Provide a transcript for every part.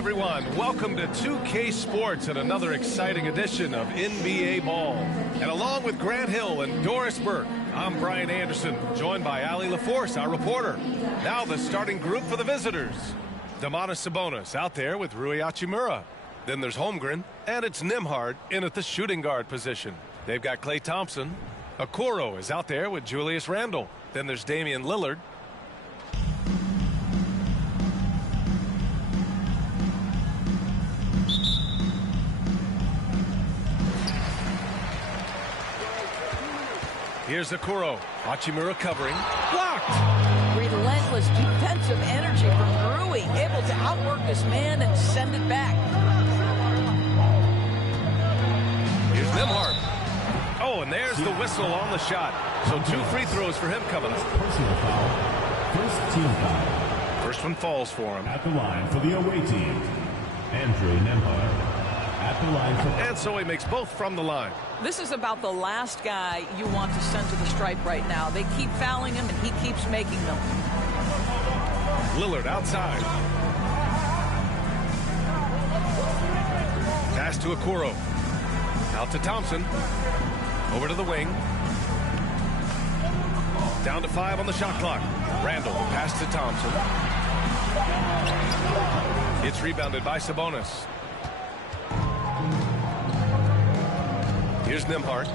everyone. Welcome to 2K Sports and another exciting edition of NBA Ball. And along with Grant Hill and Doris Burke, I'm Brian Anderson, joined by Ali LaForce, our reporter. Now the starting group for the visitors. Domantas Sabonis out there with Rui Hachimura. Then there's Holmgren, and it's Nembhard in at the shooting guard position. They've got Klay Thompson. Okoro is out there with Julius Randle. Then there's Damian Lillard. Here's Okoro. Hachimura covering. Blocked! Relentless defensive energy from Rui, able to outwork this man and send it back. Here's Nembhard. Oh, and there's the whistle on the shot. So 2 free throws for him coming up. Personal foul. First team foul. First one falls for him. At the line for the away team, Andrew Nembhard. At the line for... And so he makes both from the line. This is about the last guy you want to send to the stripe right now. They keep fouling him, and he keeps making them. Lillard outside. Pass to Okoro. Out to Thompson. Over to the wing. Down to 5 on the shot clock. Randle, pass to Thompson. It's rebounded by Sabonis. Here's Nembhard.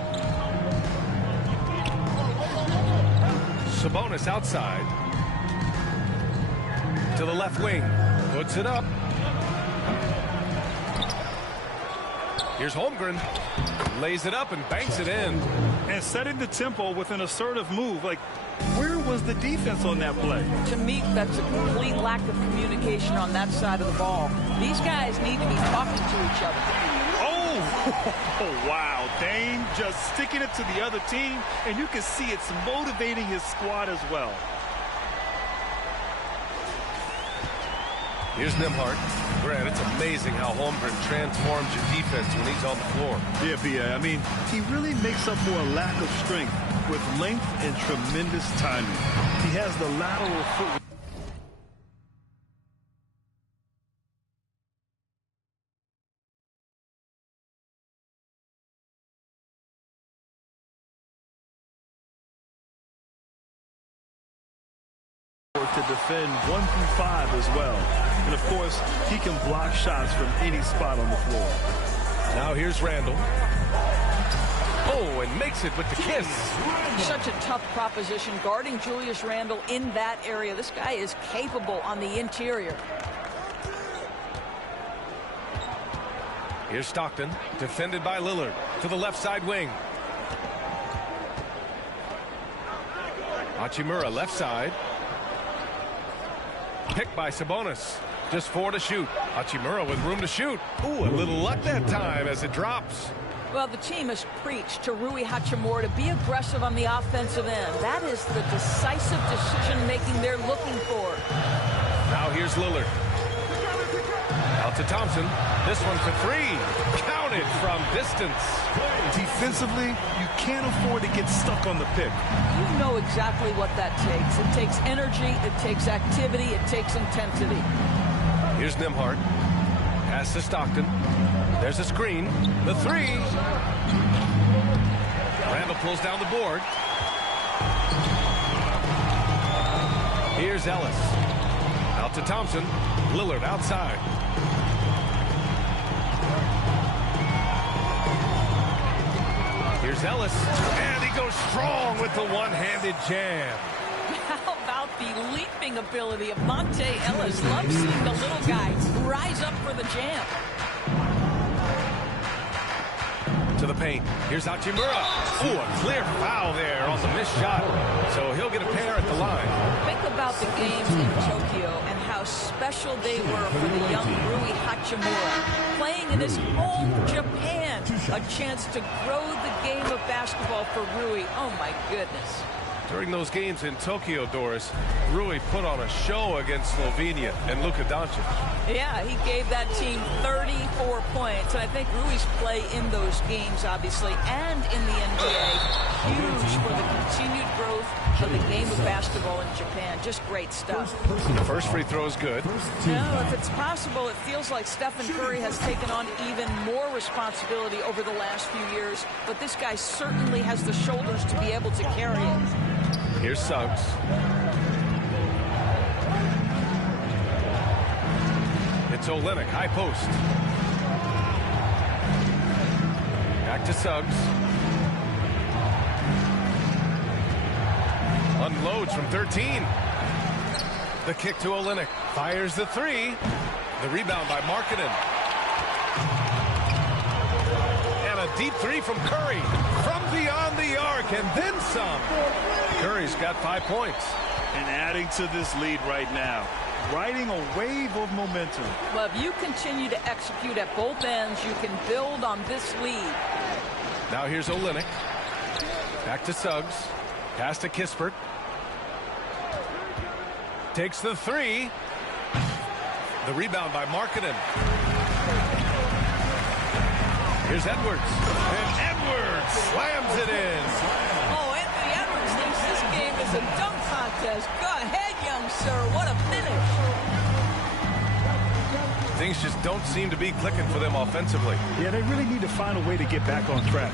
Sabonis outside. To the left wing. Puts it up. Here's Holmgren. Lays it up and banks it in. And setting the tempo with an assertive move. Like, where was the defense on that play? To me, that's a complete lack of communication on that side of the ball. These guys need to be talking to each other. Oh, wow. Dame just sticking it to the other team, and you can see it's motivating his squad as well. Here's Nembhard. Grant, it's amazing how Holmgren transforms your defense when he's on the floor. Yeah, B.A. I mean, he really makes up for a lack of strength with length and tremendous timing. He has the lateral foot. To defend 1 through 5 as well. And of course, he can block shots from any spot on the floor. Now here's Randle. Oh, and makes it with the kiss. Such a tough proposition guarding Julius Randle in that area. This guy is capable on the interior. Here's Stockton, defended by Lillard, to the left side wing. Hachimura left side. Picked by Sabonis. Just 4 to shoot. Hachimura with room to shoot. Ooh, a little luck that time as it drops. Well, the team has preached to Rui Hachimura to be aggressive on the offensive end. That is the decisive decision-making they're looking for. Now here's Lillard. Out to Thompson. This one for 3. Counted from distance. Defensively, you can't afford to get stuck on the pick. You know exactly what that takes. It takes energy, it takes activity, it takes intensity. Here's Nembhard. Pass to Stockton. There's a screen. The 3. Randle pulls down the board. Here's Ellis. Out to Thompson. Lillard outside. Here's Ellis, and he goes strong with the one-handed jam. How about the leaping ability of Monte Ellis? Loves seeing the little guy rise up for the jam. To the paint. Here's Hachimura. Ooh, a clear foul there on the missed shot. So he'll get a pair at the line. Think about the games in Tokyo and how special they were for the young Rui Hachimura. Playing in his home Japan, a chance to grow the game of basketball for Rui. Oh, my goodness. During those games in Tokyo, Doris, Rui put on a show against Slovenia and Luka Doncic. Yeah, he gave that team 34 points. And I think Rui's play in those games, obviously, and in the NBA huge for the continued growth of the game of basketball in Japan. Just great stuff. First free throw is good. Now, if it's possible, it feels like Stephen Curry has taken on even more responsibility over the last few years, but this guy certainly has the shoulders to be able to carry it. Here's Suggs. It's Olynyk, high post. Back to Suggs. Unloads from 13. The kick to Olynyk. Fires the three. The rebound by Markkanen. And a deep three from Curry. From beyond the arc, and then some. Curry's got 5 points. And adding to this lead right now. Riding a wave of momentum. Well, if you continue to execute at both ends, you can build on this lead. Now here's Olynyk. Back to Suggs. Pass to Kispert. Takes the three. The rebound by Markkanen. Here's Edwards. And Edwards slams it in. Oh, Anthony Edwards thinks this game is a dunk contest. Go ahead, young sir. What a finish. Things just don't seem to be clicking for them offensively. Yeah, they really need to find a way to get back on track.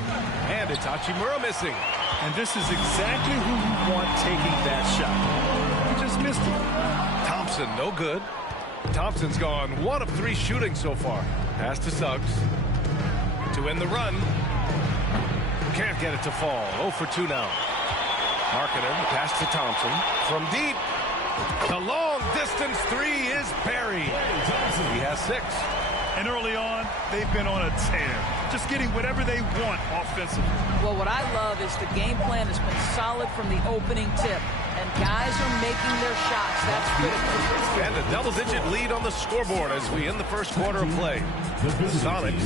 And it's Hachimura missing. And this is exactly who you want taking that shot. He just missed it. Thompson, no good. Thompson's gone 1 of 3 shooting so far. Pass to Suggs. To end the run. Can't get it to fall. 0 for 2 now. Markkanen, pass to Thompson. From deep. The long distance three is buried. He has 6. And early on, they've been on a tear. Just getting whatever they want offensively. Well, what I love is the game plan has been solid from the opening tip. And guys are making their shots. That's critical. And a double-digit lead on the scoreboard as we end the first quarter of play. The Sonics,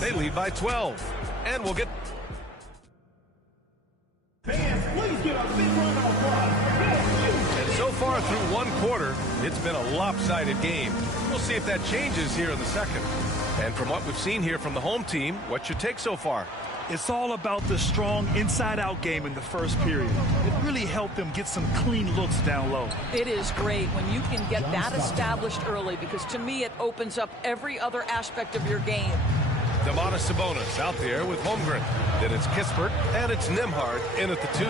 they lead by 12. And we'll get... Fans, please give a big round of applause. And so far through one quarter, it's been a lopsided game. We'll see if that changes here in the second. And from what we've seen here from the home team, what's your take so far? It's all about the strong inside-out game in the first period. It really helped them get some clean looks down low. It is great when you can get that established early, because to me it opens up every other aspect of your game. Domantas Sabonis out there with Holmgren. Then it's Kispert, and it's Nembhard in at the 2.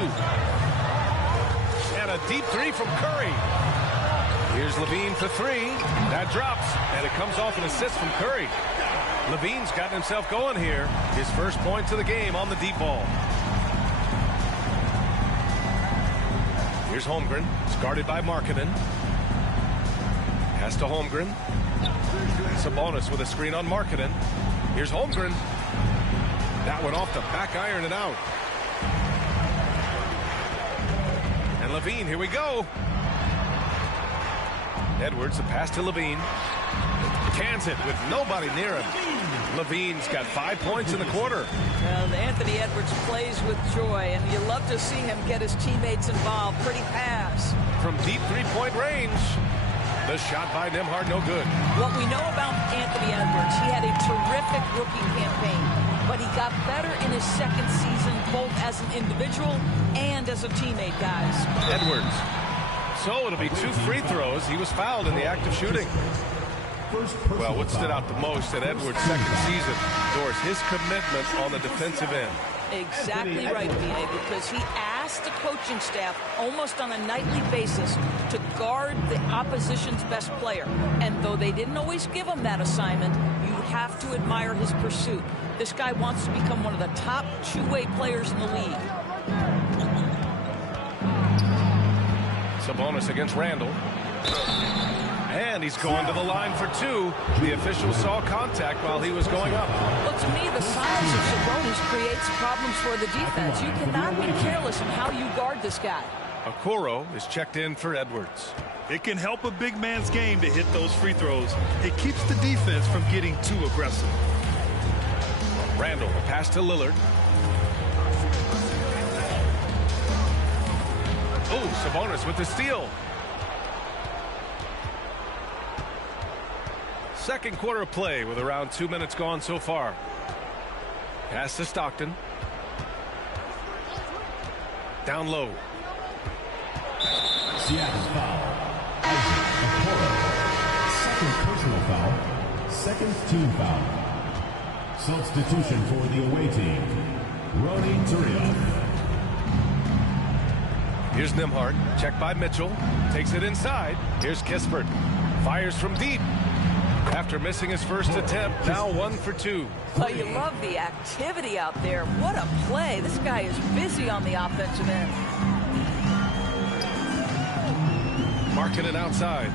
And a deep three from Curry. Here's Levine for 3. That drops, and it comes off an assist from Curry. Levine's gotten himself going here. His first points of the game on the deep ball. Here's Holmgren. It's guarded by Markkanen. Pass to Holmgren. Sabonis with a screen on Markkanen. Here's Holmgren. That went off the back iron and out. And Levine, here we go. Edwards, the pass to Levine. Cans it with nobody near him. Levine's got 5 points in the quarter. Well, Anthony Edwards plays with joy, and you love to see him get his teammates involved. Pretty pass. From deep three-point range. The shot by Nembhard, no good. What we know about Anthony Edwards, he had a terrific rookie campaign, but he got better in his second season, both as an individual and as a teammate, guys. Edwards. So it'll be 2 free throws. He was fouled in the act of shooting. Well, what stood out the most in Edwards' second season, Doris, his commitment on the defensive end. Exactly right, B.A., because he asked the coaching staff almost on a nightly basis to guard the opposition's best player. And though they didn't always give him that assignment, you have to admire his pursuit. This guy wants to become one of the top two-way players in the league. Sabonis against Randall. And he's going to the line for 2. The official saw contact while he was going up. Well, to me, the size of Sabonis creates problems for the defense. You cannot be careless in how you guard this guy. Okoro is checked in for Edwards. It can help a big man's game to hit those free throws. It keeps the defense from getting too aggressive. Randall, a pass to Lillard. Oh, Sabonis with the steal. Second quarter of play with around 2 minutes gone so far. Pass to Stockton. down low. Seattle's foul. Isaac Okoro. Second personal foul. Second team foul. Substitution for the away team. Ronnie Turiaf. Here's Nembhard. Checked by Mitchell. Takes it inside. Here's Kispert. Fires from deep. After missing his first attempt, now 1 for 2. Well, you love the activity out there. What a play. This guy is busy on the offensive end. Marking it outside.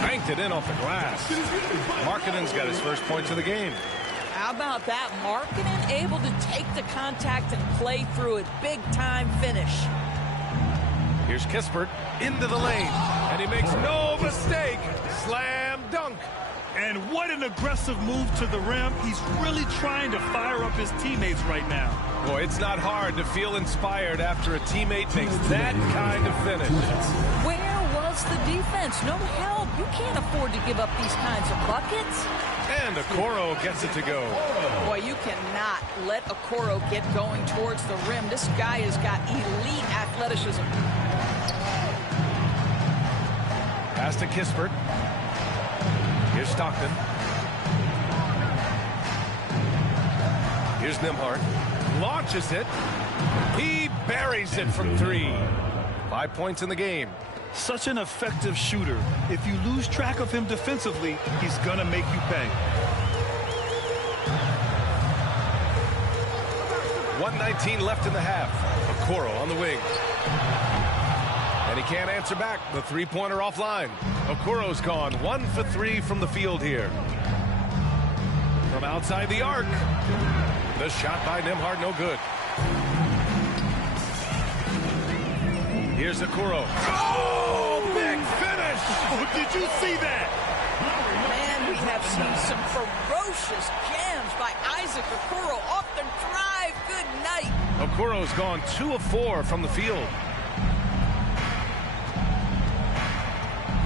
Banked it in off the glass. Markkanen's got his first points of the game. How about that? Markkanen able to take the contact and play through it. Big time finish. Here's Kispert into the lane, and he makes no mistake. Slam dunk. And what an aggressive move to the rim. He's really trying to fire up his teammates right now. Boy, it's not hard to feel inspired after a teammate makes that kind of finish. Where was the defense? No help. You can't afford to give up these kinds of buckets. And Okoro gets it to go. Boy, you cannot let Okoro get going towards the rim. This guy has got elite athleticism. Pass to Kispert. Here's Stockton. Here's Nembhard. Launches it. He buries it from 3. 5 points in the game. Such an effective shooter. If you lose track of him defensively, he's going to make you pay. 1:19 left in the half. Okoro on the wing. And he can't answer back. The three-pointer offline. Okoro's gone 1 for 3 from the field here. From outside the arc. The shot by Nembhard, no good. Here's Okoro. Oh, big finish! Oh, did you see that? Man, we have seen some ferocious jams by Isaac Okoro off the drive. Good night. Okoro's gone 2 of 4 from the field.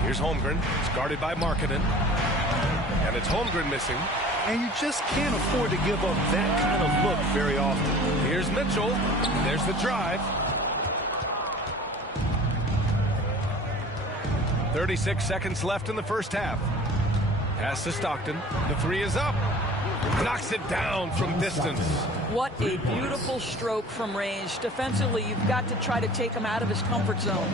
Here's Holmgren. It's guarded by Markkanen. And it's Holmgren missing. And you just can't afford to give up that kind of look very often. Here's Mitchell. There's the drive. 36 seconds left in the first half. Pass to Stockton. The 3 is up. Knocks it down from distance. What a beautiful stroke from range. Defensively, you've got to try to take him out of his comfort zone.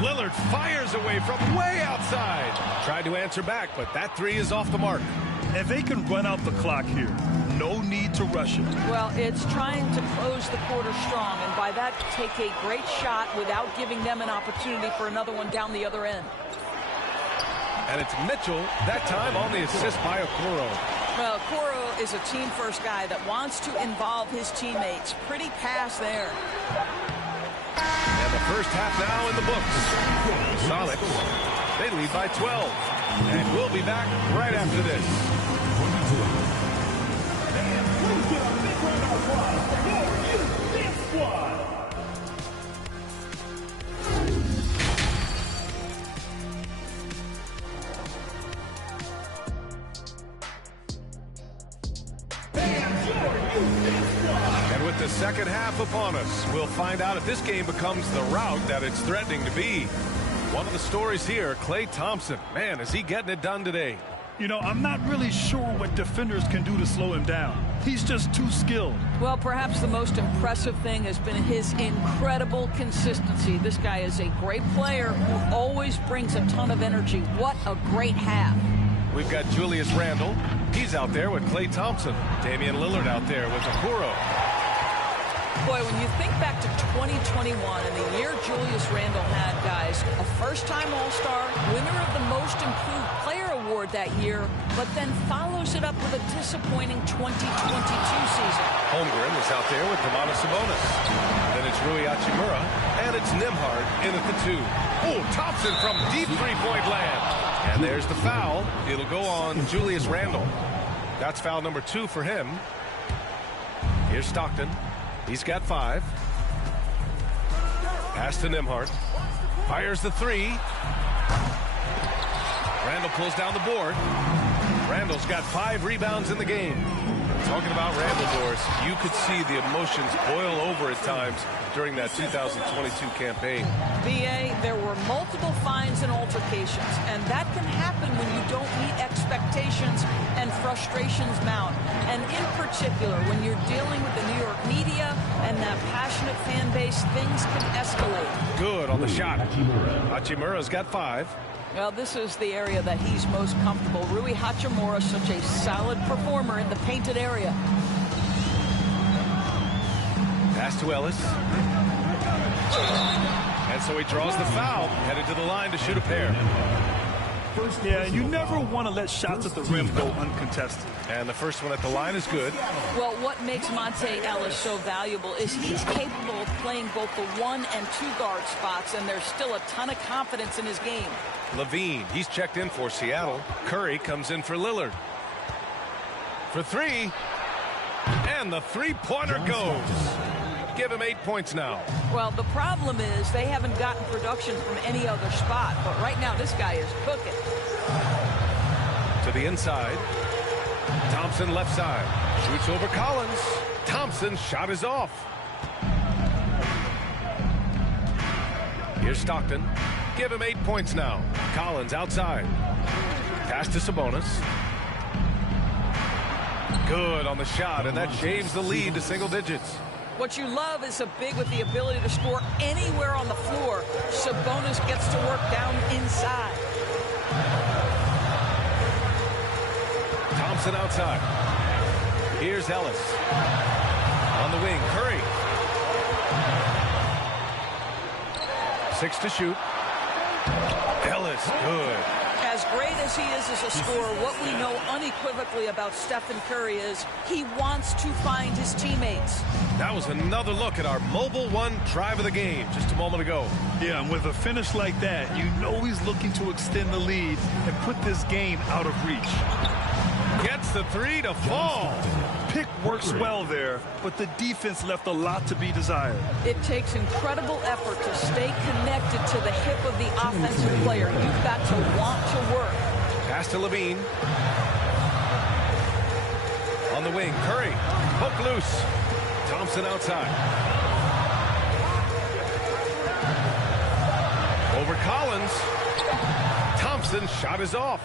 Lillard fires away from way outside. Tried to answer back, but that 3 is off the mark. And they can run out the clock here. No need to rush it. Well, it's trying to close the quarter strong, and by that, take a great shot without giving them an opportunity for another one down the other end. And it's Mitchell, that time on the assist by Okoro. Well, Okoro is a team-first guy that wants to involve his teammates. Pretty pass there. And the first half now in the books. Sonics, they lead by 12. And we'll be back right after this. And with the second half upon us, we'll find out if this game becomes the rout that it's threatening to be. One of the stories here, Klay Thompson. Man, is he getting it done today. You know, I'm not really sure what defenders can do to slow him down. He's just too skilled. Well, perhaps the most impressive thing has been his incredible consistency. This guy is a great player who always brings a ton of energy. What a great half. We've got Julius Randle. He's out there with Klay Thompson. Damian Lillard out there with Okoro. Boy, when you think back to 2021 and the year Julius Randle had, guys, a first-time All-Star, winner of the Most Improved Player Award that year, but then follows it up with a disappointing 2022 season. Holmgren is out there with Domantas Sabonis. Then it's Rui Hachimura, and it's Nembhard in at the 2. Oh, Thompson from deep three-point land. And there's the foul. It'll go on Julius Randle. That's foul number 2 for him. Here's Stockton. He's got 5. Pass to Nembhard. Fires the 3. Randle close down the board. Randall's got 5 rebounds in the game. Talking about Randall, Doris, you could see the emotions boil over at times during that 2022 campaign. BA, there were multiple fines and altercations, and that can happen when you don't meet expectations and frustrations mount. And in particular, when you're dealing with the New York media and that passionate fan base, things can escalate. Good on the shot. Hachimura's got 5. Well, this is the area that he's most comfortable. Rui Hachimura, such a solid performer in the painted area. Pass to Ellis. And so he draws the foul, headed to the line to shoot a pair. Yeah, you never want to let shots at the rim go uncontested. And the first one at the line is good. Well, what makes Monte Ellis so valuable is he's capable of playing both the 1 and 2 guard spots, and there's still a ton of confidence in his game. Levine, he's checked in for Seattle. Curry comes in for Lillard. For 3. And the three-pointer goes. Give him 8 points now. Well, the problem is they haven't gotten production from any other spot, but right now this guy is cooking. To the inside. Thompson left side. Shoots over Collins. Thompson's shot is off. Here's Stockton. Give him 8 points now. Collins outside. Pass to Sabonis. Good on the shot, and that shaves the lead to single digits. What you love is a big with the ability to score anywhere on the floor. Sabonis gets to work down inside. Thompson outside. Here's Ellis. On the wing, Curry. 6 to shoot. Ellis, good. As great as he is as a scorer, what we know unequivocally about Stephen Curry is he wants to find his teammates. That was another look at our Mobile One drive of the game just a moment ago. Yeah, and with a finish like that, you know he's looking to extend the lead and put this game out of reach. Gets the 3 to fall. Pick works well there, but the defense left a lot to be desired. It takes incredible effort to stay connected to the hip of the offensive player. You've got to want to work. Pass to Levine. On the wing, Curry. Hook loose. Thompson outside. Over Collins. Thompson's shot is off.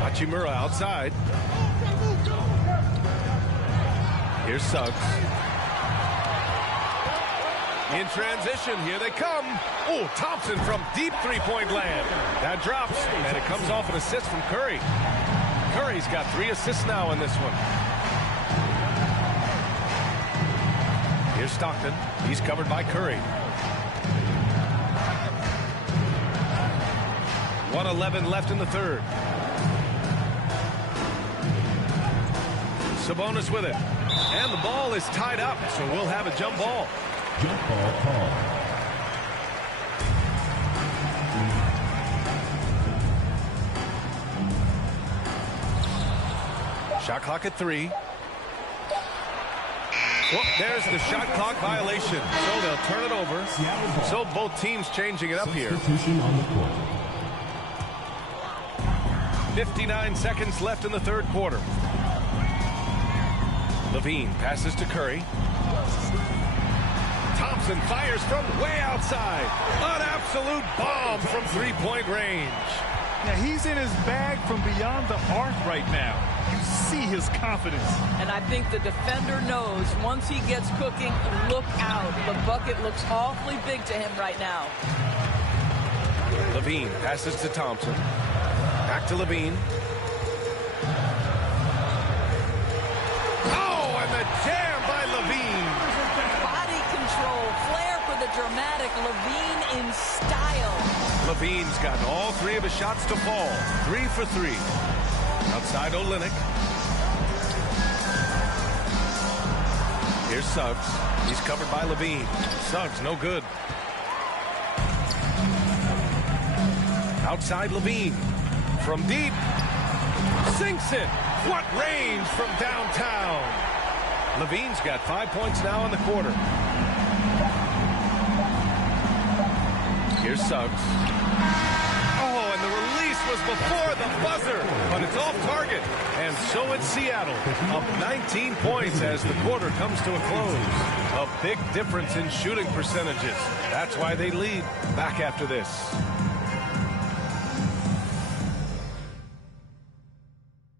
Hachimura outside. Here's Suggs. In transition, here they come. Oh, Thompson from deep three-point land. That drops, and it comes off an assist from Curry. Curry's got 3 assists now in this one. Here's Stockton. He's covered by Curry. 1:11 left in the third. Sabonis with it. And the ball is tied up, so we'll have a jump ball. Jump ball call. Shot clock at 3. Well, there's the shot clock violation. So they'll turn it over. So both teams changing it up here. Substitution on the court. 59 seconds left in the third quarter. Levine passes to Curry. Thompson fires from way outside. An absolute bomb from three-point range. Now he's in his bag from beyond the arc right now. You see his confidence. And I think the defender knows once he gets cooking, look out. The bucket looks awfully big to him right now. Levine passes to Thompson. Back to Levine. Oh, and the jam by Levine. Body control, flair for the dramatic. Levine in style. Levine's gotten all 3 of his shots to fall. 3 for 3. Outside Olynyk. Here's Suggs. He's covered by Levine. Suggs, no good. Outside Levine. From deep. Sinks it. What range from downtown. Levine's got 5 points now in the quarter. Here's Suggs. Oh, and the release was before the buzzer, but it's off target. And so it's Seattle, up 19 points as the quarter comes to a close. A big difference in shooting percentages. That's why they lead. Back after this.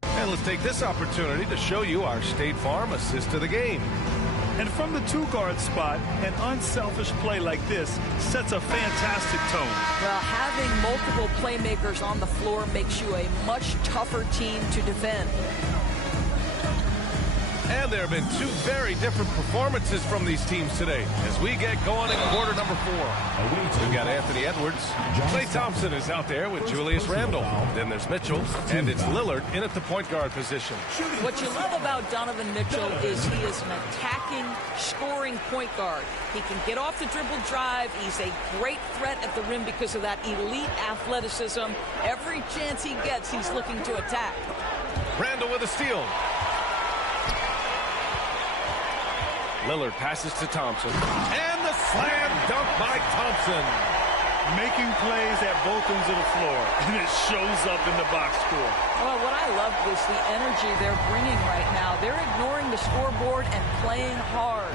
And let's take this opportunity to show you our State Farm assist to the game. And from the two-guard spot, an unselfish play like this sets a fantastic tone. Well, having multiple playmakers on the floor makes you a much tougher team to defend. And there have been two very different performances from these teams today as we get going in quarter number 4. We've got Anthony Edwards. Klay Thompson is out there with Julius Randle. Then there's Mitchell, and it's Lillard in at the point guard position. What you love about Donovan Mitchell is he is an attacking, scoring point guard. He can get off the dribble drive. He's a great threat at the rim because of that elite athleticism. Every chance he gets, he's looking to attack. Randle with a steal. Lillard passes to Thompson. And the slam dunk by Thompson. Making plays at both ends of the floor, and it shows up in the box score. Well, what I love is the energy they're bringing right now. They're ignoring the scoreboard and playing hard.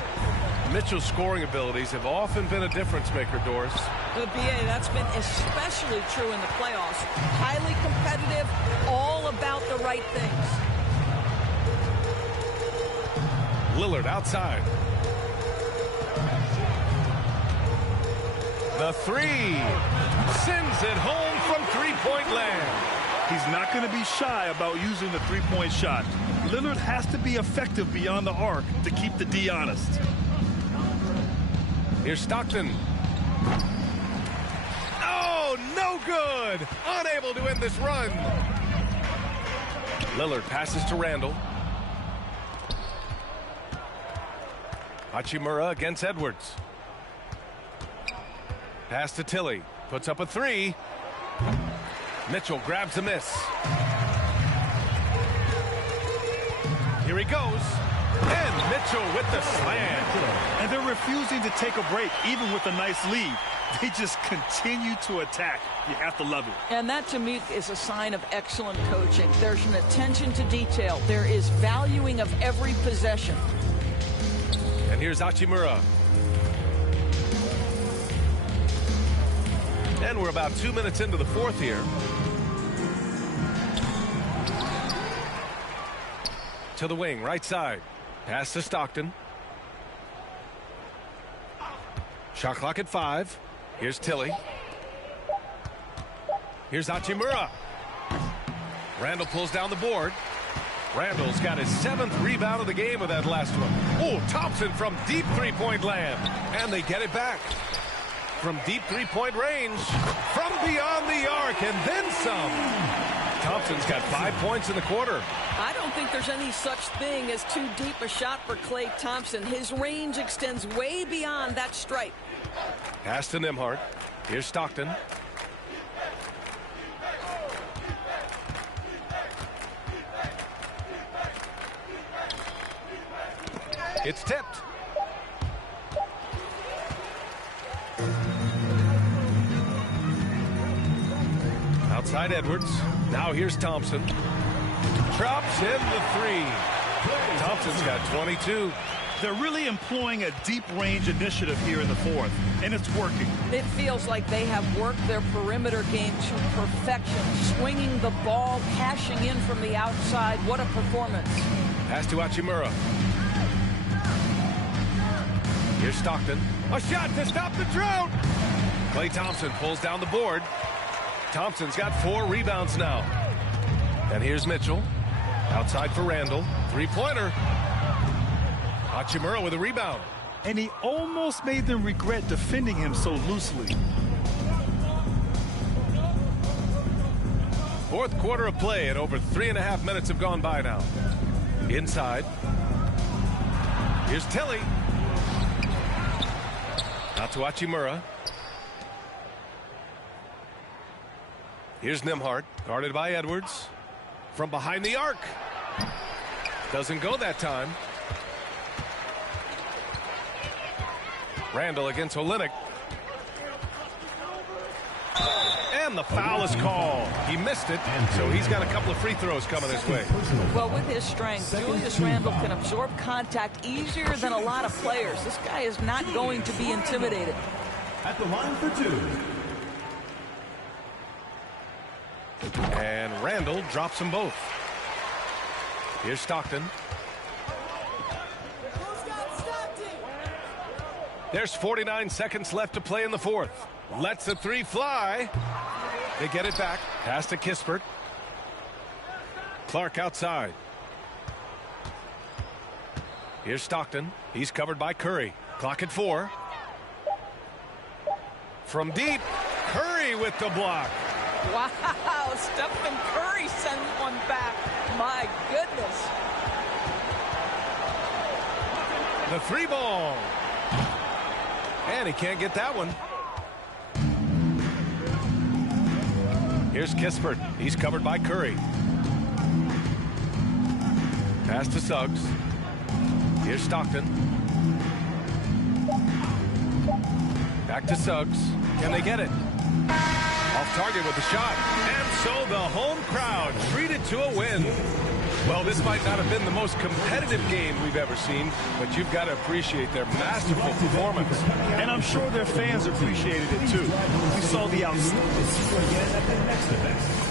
Mitchell's scoring abilities have often been a difference maker, Doris. The BA, that's been especially true in the playoffs. Highly competitive, all about the right things. Lillard outside. The three. Sends it home from three-point land. He's not going to be shy about using the three-point shot. Lillard has to be effective beyond the arc to keep the D honest. Here's Stockton. Oh, no good. Unable to end this run. Lillard passes to Randle. Hachimura against Edwards. Pass to Tilly. Puts up a three. Mitchell grabs a miss. Here he goes. And Mitchell with the slam. And they're refusing to take a break, even with a nice lead. They just continue to attack. You have to love it. And that, to me, is a sign of excellent coaching. There's an attention to detail. There is valuing of every possession. And here's Hachimura. And we're about 2 minutes into the fourth here. To the wing, right side. Pass to Stockton. Shot clock at 5. Here's Tilly. Here's Hachimura. Randle pulls down the board. Randle's got his 7th rebound of the game with that last one. Oh, Thompson from deep three-point land. And they get it back. From deep three-point range. From beyond the arc and then some. Thompson's got 5 points in the quarter. I don't think there's any such thing as too deep a shot for Klay Thompson. His range extends way beyond that stripe. Pass to Nembhard. Here's Stockton. It's tipped. Outside Edwards. Now here's Thompson. Drops in the three. Thompson's got 22. They're really employing a deep range initiative here in the fourth, and it's working. It feels like they have worked their perimeter game to perfection. Swinging the ball, cashing in from the outside. What a performance. Pass to Hachimura. Here's Stockton. A shot to stop the drought. Klay Thompson pulls down the board. Thompson's got 4 rebounds now. And here's Mitchell. Outside for Randle. Three-pointer. Hachimura with a rebound. And he almost made them regret defending him so loosely. Fourth quarter of play, and over 3.5 minutes have gone by now. Inside. Here's Tilly. Out to Hachimura. Here's Nembhard, guarded by Edwards. From behind the arc. Doesn't go that time. Randle against Olynyk. And the foul is called. He missed it, so he's got a couple of free throws coming his way. Well, with his strength, Julius Randle can absorb contact easier than a lot of players. This guy is not going to be intimidated. At the line for two. And Randle drops them both. Here's Stockton. There's 49 seconds left to play in the fourth. Lets the three fly. They get it back. Pass to Kispert. Clark outside. Here's Stockton. He's covered by Curry. Clock at 4. From deep, Curry with the block. Wow, Stephen Curry sends one back. My goodness. The three ball. And he can't get that one. Here's Kispert. He's covered by Curry. Pass to Suggs. Here's Stockton. Back to Suggs. Can they get it? Off target with the shot. And so the home crowd treated to a win. Well, this might not have been the most competitive game we've ever seen, but you've got to appreciate their masterful performance. And I'm sure their fans appreciated it too. We saw the outstanding. See you again at the next event.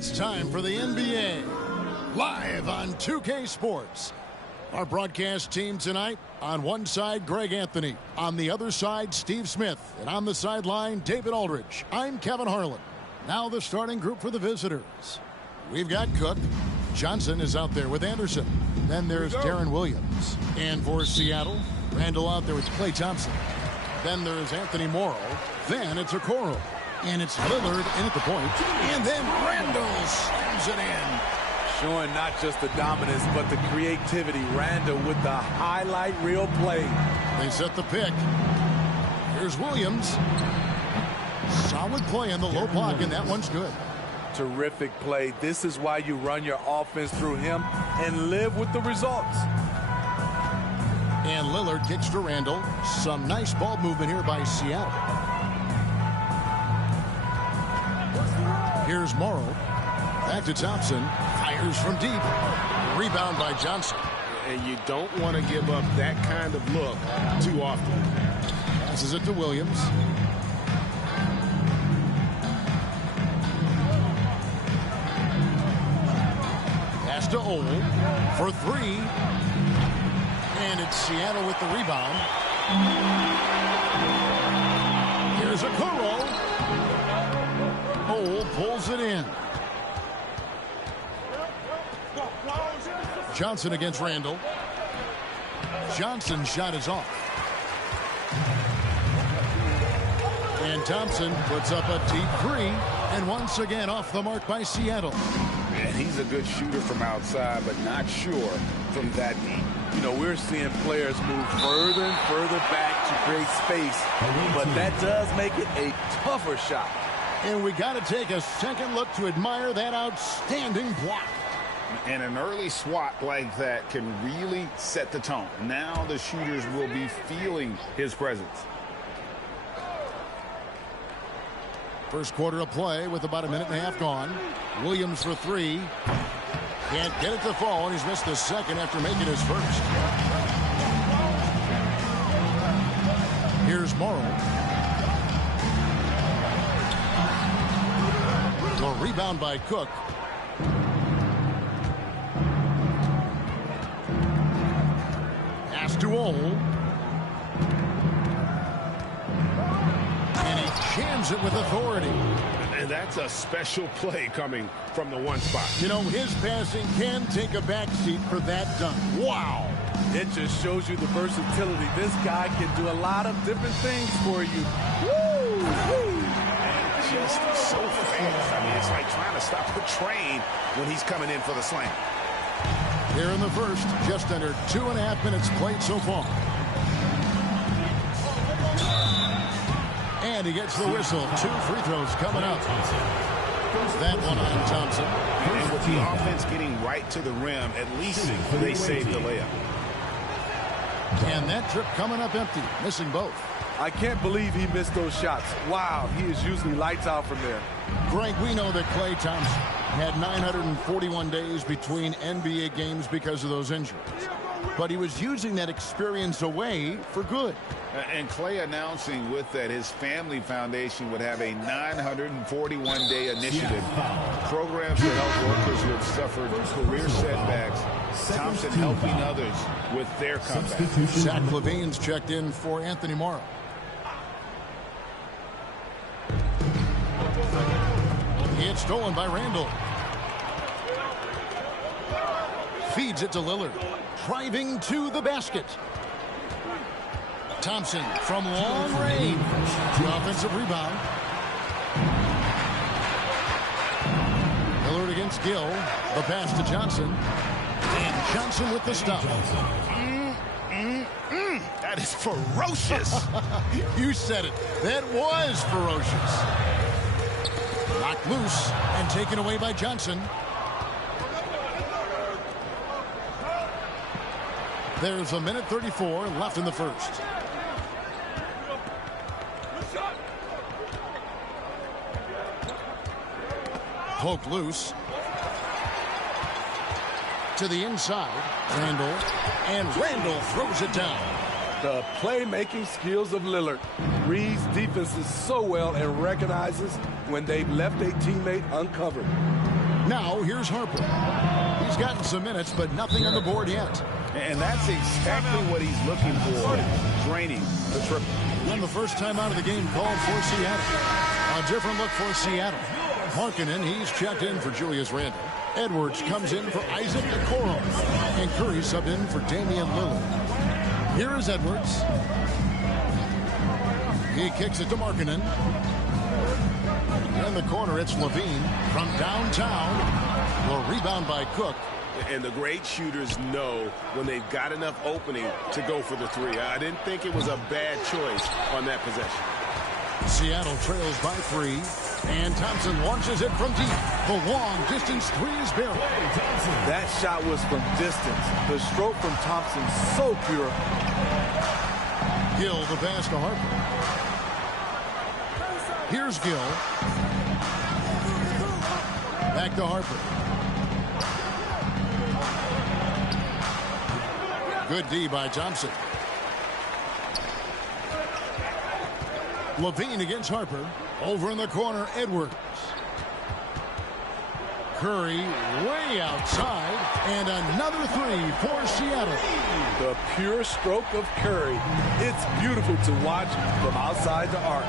It's time for the NBA, live on 2K Sports. Our broadcast team tonight, on one side, Greg Anthony. On the other side, Steve Smith. And on the sideline, David Aldridge. I'm Kevin Harlan. Now the starting group for the visitors. We've got Cook. Johnson is out there with Anderson. Then there's Darren Williams. And for Seattle, Randall out there with Klay Thompson. Then there's Anthony Morrow. Then it's Okoro. And it's Lillard in at the point. And then Randall slams it in. Showing not just the dominance, but the creativity. Randall with the highlight reel play. They set the pick. Here's Williams. Solid play in the low block, and that one's good. Terrific play. This is why you run your offense through him and live with the results. And Lillard kicks to Randall. Some nice ball movement here by Seattle. Here's Morrow. Back to Thompson. Fires from deep. Rebound by Johnson. And you don't want to give up that kind of look too often. Passes it to Williams. Pass to Ole for three. And it's Seattle with the rebound. Here's Okoro. Ole pulls it in. Johnson against Randall. Johnson's shot is off. And Thompson puts up a deep three. And once again off the mark by Seattle. And he's a good shooter from outside, but not sure from that deep. You know, we're seeing players move further and further back to create space. But that does make it a tougher shot. And we got to take a second look to admire that outstanding block. And an early swat like that can really set the tone. Now the shooters will be feeling his presence. First quarter of play with about a minute and a half gone. Williams for three. Can't get it to fall, and he's missed the second after making his first. Here's Morrow. The rebound by Cook. Pass to Ole. And he jams it with authority. And that's a special play coming from the one spot. You know, his passing can take a backseat for that dunk. Wow. It just shows you the versatility. This guy can do a lot of different things for you. Woo! And just so fast. I mean, it's like trying to stop a train when he's coming in for the slam. Here in the first, just under 2.5 minutes played so far. And he gets the whistle. 2 free throws coming up. That one on Thompson. And with the offense getting right to the rim, at least they saved the layup. And that trip coming up empty, missing both. I can't believe he missed those shots. Wow, he is usually lights out from there. Greg, we know that Klay Thompson had 941 days between NBA games because of those injuries. But he was using that experience away for good. And Klay announcing with that his family foundation would have a 941-day initiative. Programs to help workers who have suffered career setbacks. Thompson helping others with their comeback. Zach LaVine's checked in for Anthony Morrow. It's stolen by Randall. Feeds it to Lillard. Driving to the basket. Thompson from long range. The offensive rebound. Lillard against Gill. The pass to Johnson. And Johnson with the stop. That is ferocious. You said it. That was ferocious. Knocked loose and taken away by Johnson. There's a minute 34 left in the first. Poked loose. To the inside. Randall. And Randall throws it down. The playmaking skills of Lillard. Reads defenses so well and recognizes when they've left a teammate uncovered. Now here's Harper. He's gotten some minutes, but nothing on the board yet. And that's exactly what he's looking for, draining the triple. And the first time out of the game called for Seattle. A different look for Seattle. Markkanen, he's checked in for Julius Randle. Edwards comes in for Isaac Okoro. And Curry subbed in for Damian Lillard. Here is Edwards. He kicks it to Markkanen. In the corner, it's Levine from downtown. The rebound by Cook. And the great shooters know when they've got enough opening to go for the three. I didn't think it was a bad choice on that possession. Seattle trails by 3. And Thompson launches it from deep. The long-distance three is barely. That shot was from distance. The stroke from Thompson, so pure. Gill the pass to Harper. Here's Gill. Back to Harper. Good D by Thompson. Levine against Harper. Over in the corner, Edwards. Curry way outside. And another three for Seattle. The pure stroke of Curry. It's beautiful to watch from outside the arc.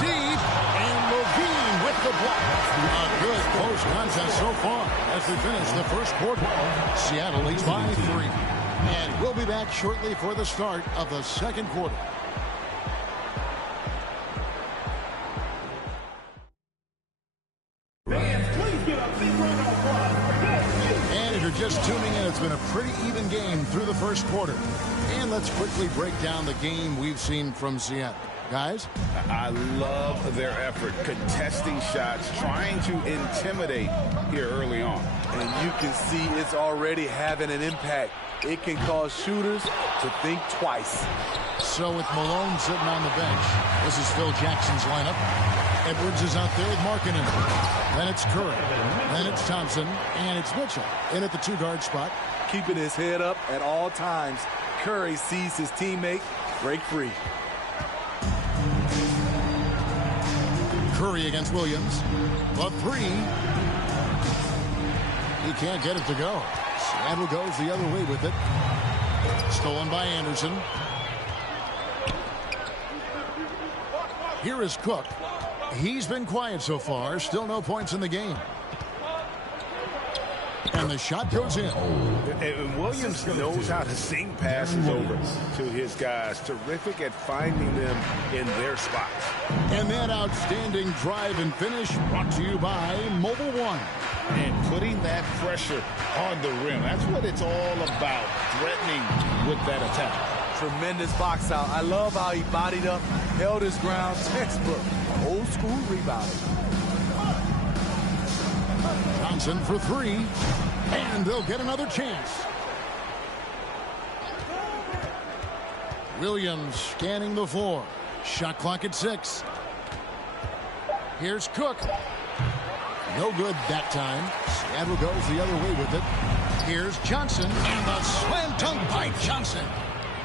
Deep. And Levine with the block. A good close contest so far as we finish the first quarter. Seattle leads by 3. And we'll be back shortly for the start of the second quarter. And if you're just tuning in, it's been a pretty even game through the first quarter. And let's quickly break down the game we've seen from Seattle. Guys? I love their effort, contesting shots, trying to intimidate here early on. And you can see it's already having an impact. It can cause shooters to think twice. So with Malone sitting on the bench, this is Phil Jackson's lineup. Edwards is out there with Markkanen. Then it's Curry. Then it's Thompson. And it's Mitchell in at the 2-guard spot. Keeping his head up at all times. Curry sees his teammate break free. Curry against Williams. The 3. He can't get it to go. Seattle goes the other way with it. Stolen by Anderson. Here is Cook. He's been quiet so far. Still no points in the game. And the shot goes in. And Williams knows how to sing passes over to his guys. Terrific at finding them in their spots. And that outstanding drive and finish brought to you by Mobile One. And putting that pressure on the rim. That's what it's all about, threatening with that attack. Tremendous box out. I love how he bodied up, held his ground. Textbook, old school rebounding. Johnson for 3. And they'll get another chance. Williams scanning the floor. Shot clock at 6. Here's Cook. No good that time. Seattle goes the other way with it. Here's Johnson. And the slam dunk by Johnson.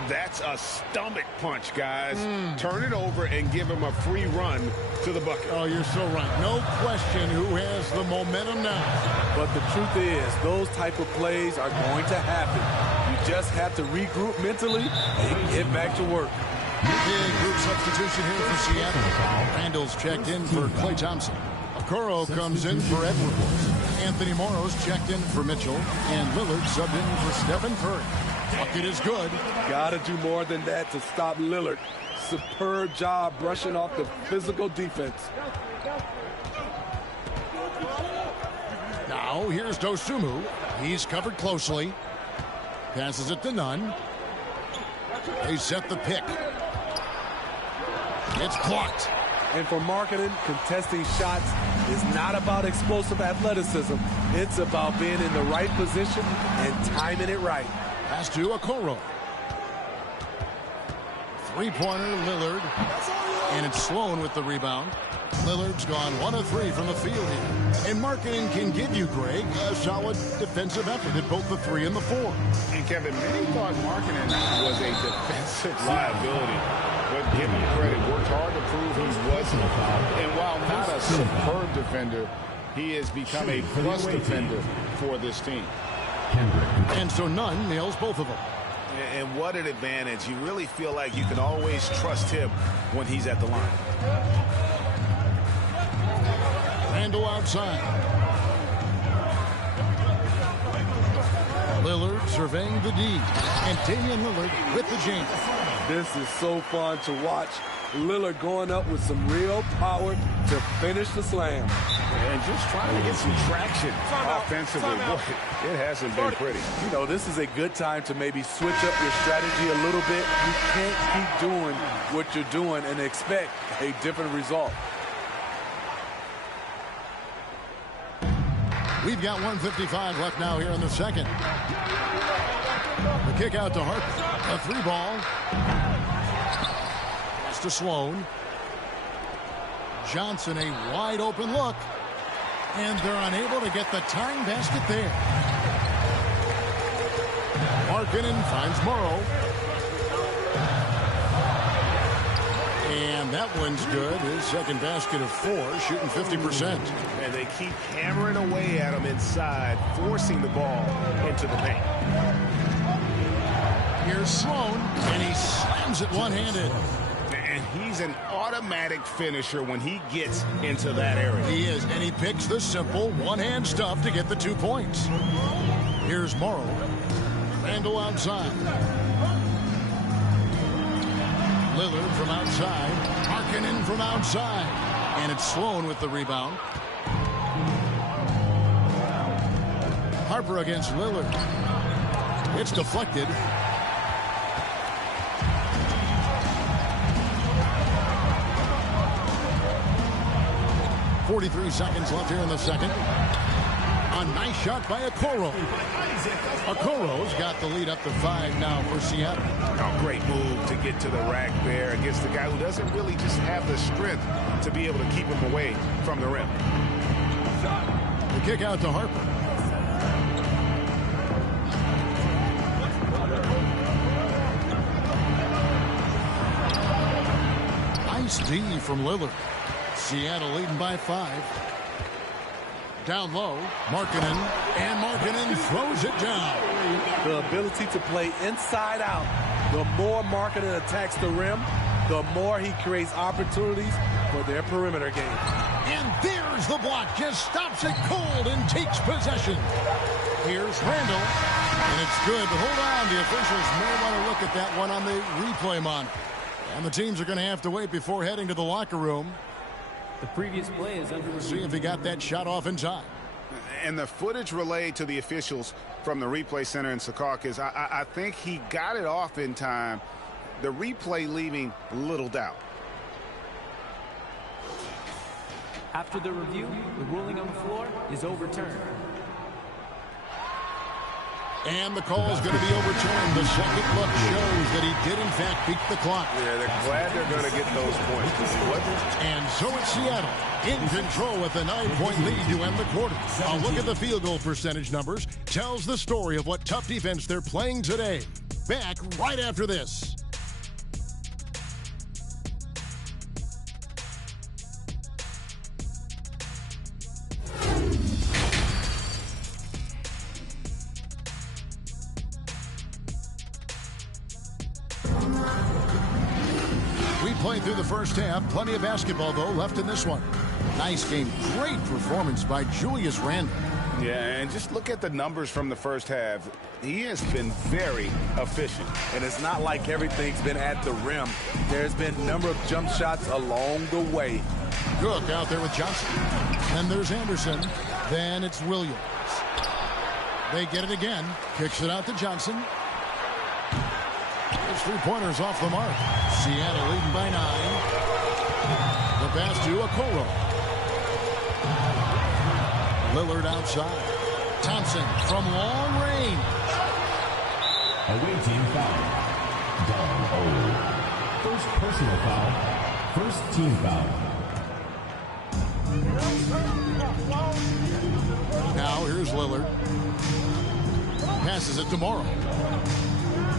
That's a stomach punch, guys. Turn it over and give him a free run to the bucket. Oh, you're so right. No question who has the momentum now. But the truth is, those type of plays are going to happen. You just have to regroup mentally and get back to work. Big group substitution here for Seattle. Randall's checked in for Klay Thompson. Okoro comes in for Edwards. Anthony Morrow's checked in for Mitchell. And Lillard subbed in for Stephen Curry. Bucket is good. Gotta do more than that to stop Lillard. Superb job brushing off the physical defense. Now here's Dosunmu. He's covered closely. Passes it to Nunn. They set the pick. It's blocked. And for Markkanen, contesting shots is not about explosive athleticism. It's about being in the right position and timing it right. Pass to Okoro. Three-pointer, Lillard. And it's Sloan with the rebound. Lillard's gone 1 of 3 from the field here. And Markkanen can give you, Greg, a solid defensive effort at both the 3 and the 4. And Kevin, many thought Markkanen was a defensive liability. But give him credit, worked hard to prove he wasn't. And while not a superb defender, He has become a plus defender for this team. And so none nails both of them. And what an advantage. You really feel like you can always trust him when he's at the line. Randall outside. Lillard surveying the D. And Damian Lillard with the jam. This is so fun to watch. Lillard going up with some real power to finish the slam. And just trying to get some traction offensively. Boy, it hasn't been pretty. You know, this is a good time to maybe switch up your strategy a little bit. You can't keep doing what you're doing and expect a different result. We've got 1:55 left now here in the second. The kick out to Harper. A three ball. Pass to Sloan. Johnson, a wide open look. And they're unable to get the tying basket there. Markkanen finds Morrow. And that one's good. His second basket of 4, shooting 50%. And they keep hammering away at him inside, forcing the ball into the paint. Here's Sloan, and he slams it one-handed. And he's an automatic finisher when he gets into that area. He is, and he picks the simple one-hand stuff to get the 2 points. Here's Morrow. Randall outside. Lillard from outside. Markkanen from outside. And it's Sloan with the rebound. Harper against Lillard. It's deflected. 43 seconds left here in the second. A nice shot by Okoro. Okoro's got the lead up to 5 now for Seattle. A great move to get to the rack there against the guy who doesn't really just have the strength to be able to keep him away from the rim. The kick out to Harper. Nice D from Lillard. Seattle leading by 5. Down low, Markkanen, and Markkanen throws it down. The ability to play inside out. The more Markkanen attacks the rim, the more he creates opportunities for their perimeter game. And there's the block. Just stops it cold and takes possession. Here's Randall. And it's good. Hold on. The officials may want to look at that one on the replay monitor. And the teams are going to have to wait before heading to the locker room. The previous play is under See if he got that shot off in time. And the footage relayed to the officials from the replay center in Secaucus, I think he got it off in time. The replay leaving little doubt. After the review, the ruling on the floor is overturned. And the call is going to be overturned. The second look shows that he did, in fact, beat the clock. Yeah, they're glad they're going to get those points because he wasn't. And so it's Seattle in control with a 9-point lead to end the quarter. A look at the field goal percentage numbers tells the story of what tough defense they're playing today. Back right after this. Playing through the first half. Plenty of basketball, though, left in this one. Nice game. Great performance by Julius Randle. Yeah, and just look at the numbers from the first half. He has been very efficient. And it's not like everything's been at the rim. There's been a number of jump shots along the way. Cook out there with Johnson. Then there's Anderson. Then it's Williams. They get it again. Kicks it out to Johnson. His three-pointers off the mark. Seattle leading by 9. The pass to Okoro. Lillard outside. Thompson from long range. Away team foul. Down 0. First personal foul. First team foul. Now here's Lillard. Passes it to Morrow.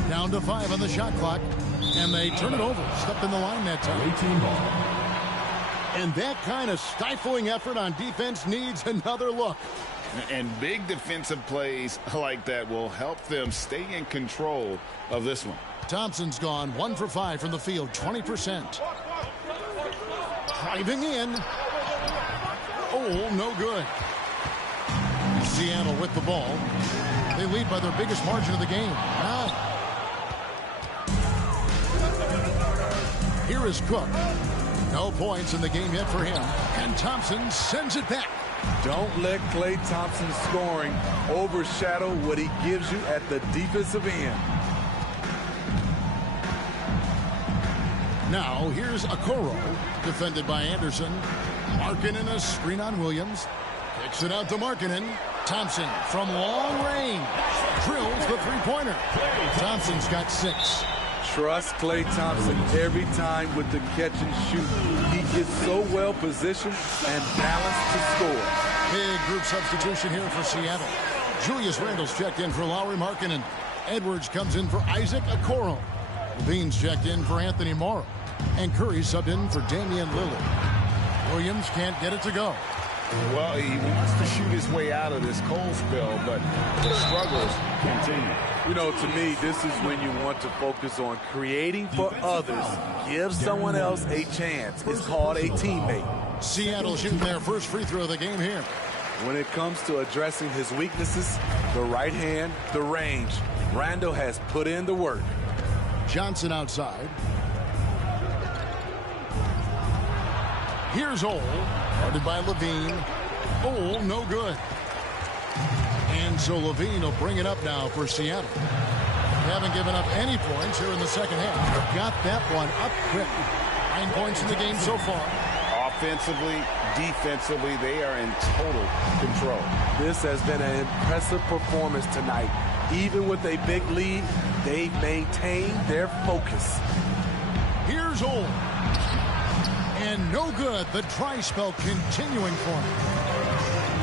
Down to 5 on the shot clock. And they turn it over. Stepped in the line that time. Away team ball. And that kind of stifling effort on defense needs another look. And big defensive plays like that will help them stay in control of this one. Thompson's gone 1 for 5 from the field, 20%. Driving in. Oh, no good. Seattle with the ball. They lead by their biggest margin of the game, 9. Here is Cook. No points in the game yet for him. And Thompson sends it back. Don't let Klay Thompson's scoring overshadow what he gives you at the defensive end. Now here's Okoro, defended by Anderson. Markkanen a screen on Williams. Kicks it out to Markkanen. Thompson from long range. Drills the three-pointer. Thompson's got 6. Trust Klay Thompson every time with the catch and shoot. He is so well positioned and balanced to score. Big group substitution here for Seattle. Julius Randle's checked in for Lauri Markkanen. Edwards comes in for Isaac Okoro. Levine's checked in for Anthony Morrow. And Curry subbed in for Damian Lillard. Williams can't get it to go. Well, he wants to shoot his way out of this cold spell, but the struggles continue. You know, to me, this is when you want to focus on creating for others. Give someone else a chance. It's called a teammate. Seattle shooting their first free throw of the game here. When it comes to addressing his weaknesses, the right hand, the range, Randle has put in the work. Johnson outside. Here's Ole, guarded by Levine. Ole, no good. And so Levine will bring it up now for Seattle. They haven't given up any points here in the second half. Got that one up quick. 9 points in the game so far. Offensively, defensively, they are in total control. This has been an impressive performance tonight. Even with a big lead, they've maintained their focus. Here's Ole. And no good. The dry spell continuing for him.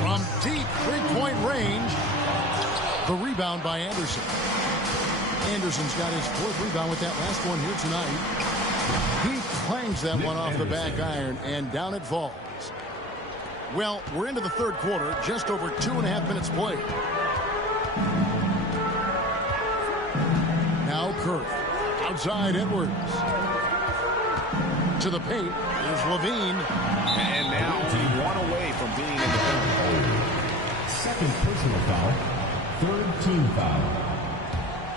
From deep three-point range, the rebound by Anderson. Anderson's got his 4th rebound with that last one here tonight. He clangs that one off the back iron, and down it falls. Well, we're into the third quarter, just over 2.5 minutes played. Now Curry, outside Edwards. To the paint, here's Levine. And now one away from being in the paint. 2nd personal foul. 3rd team foul.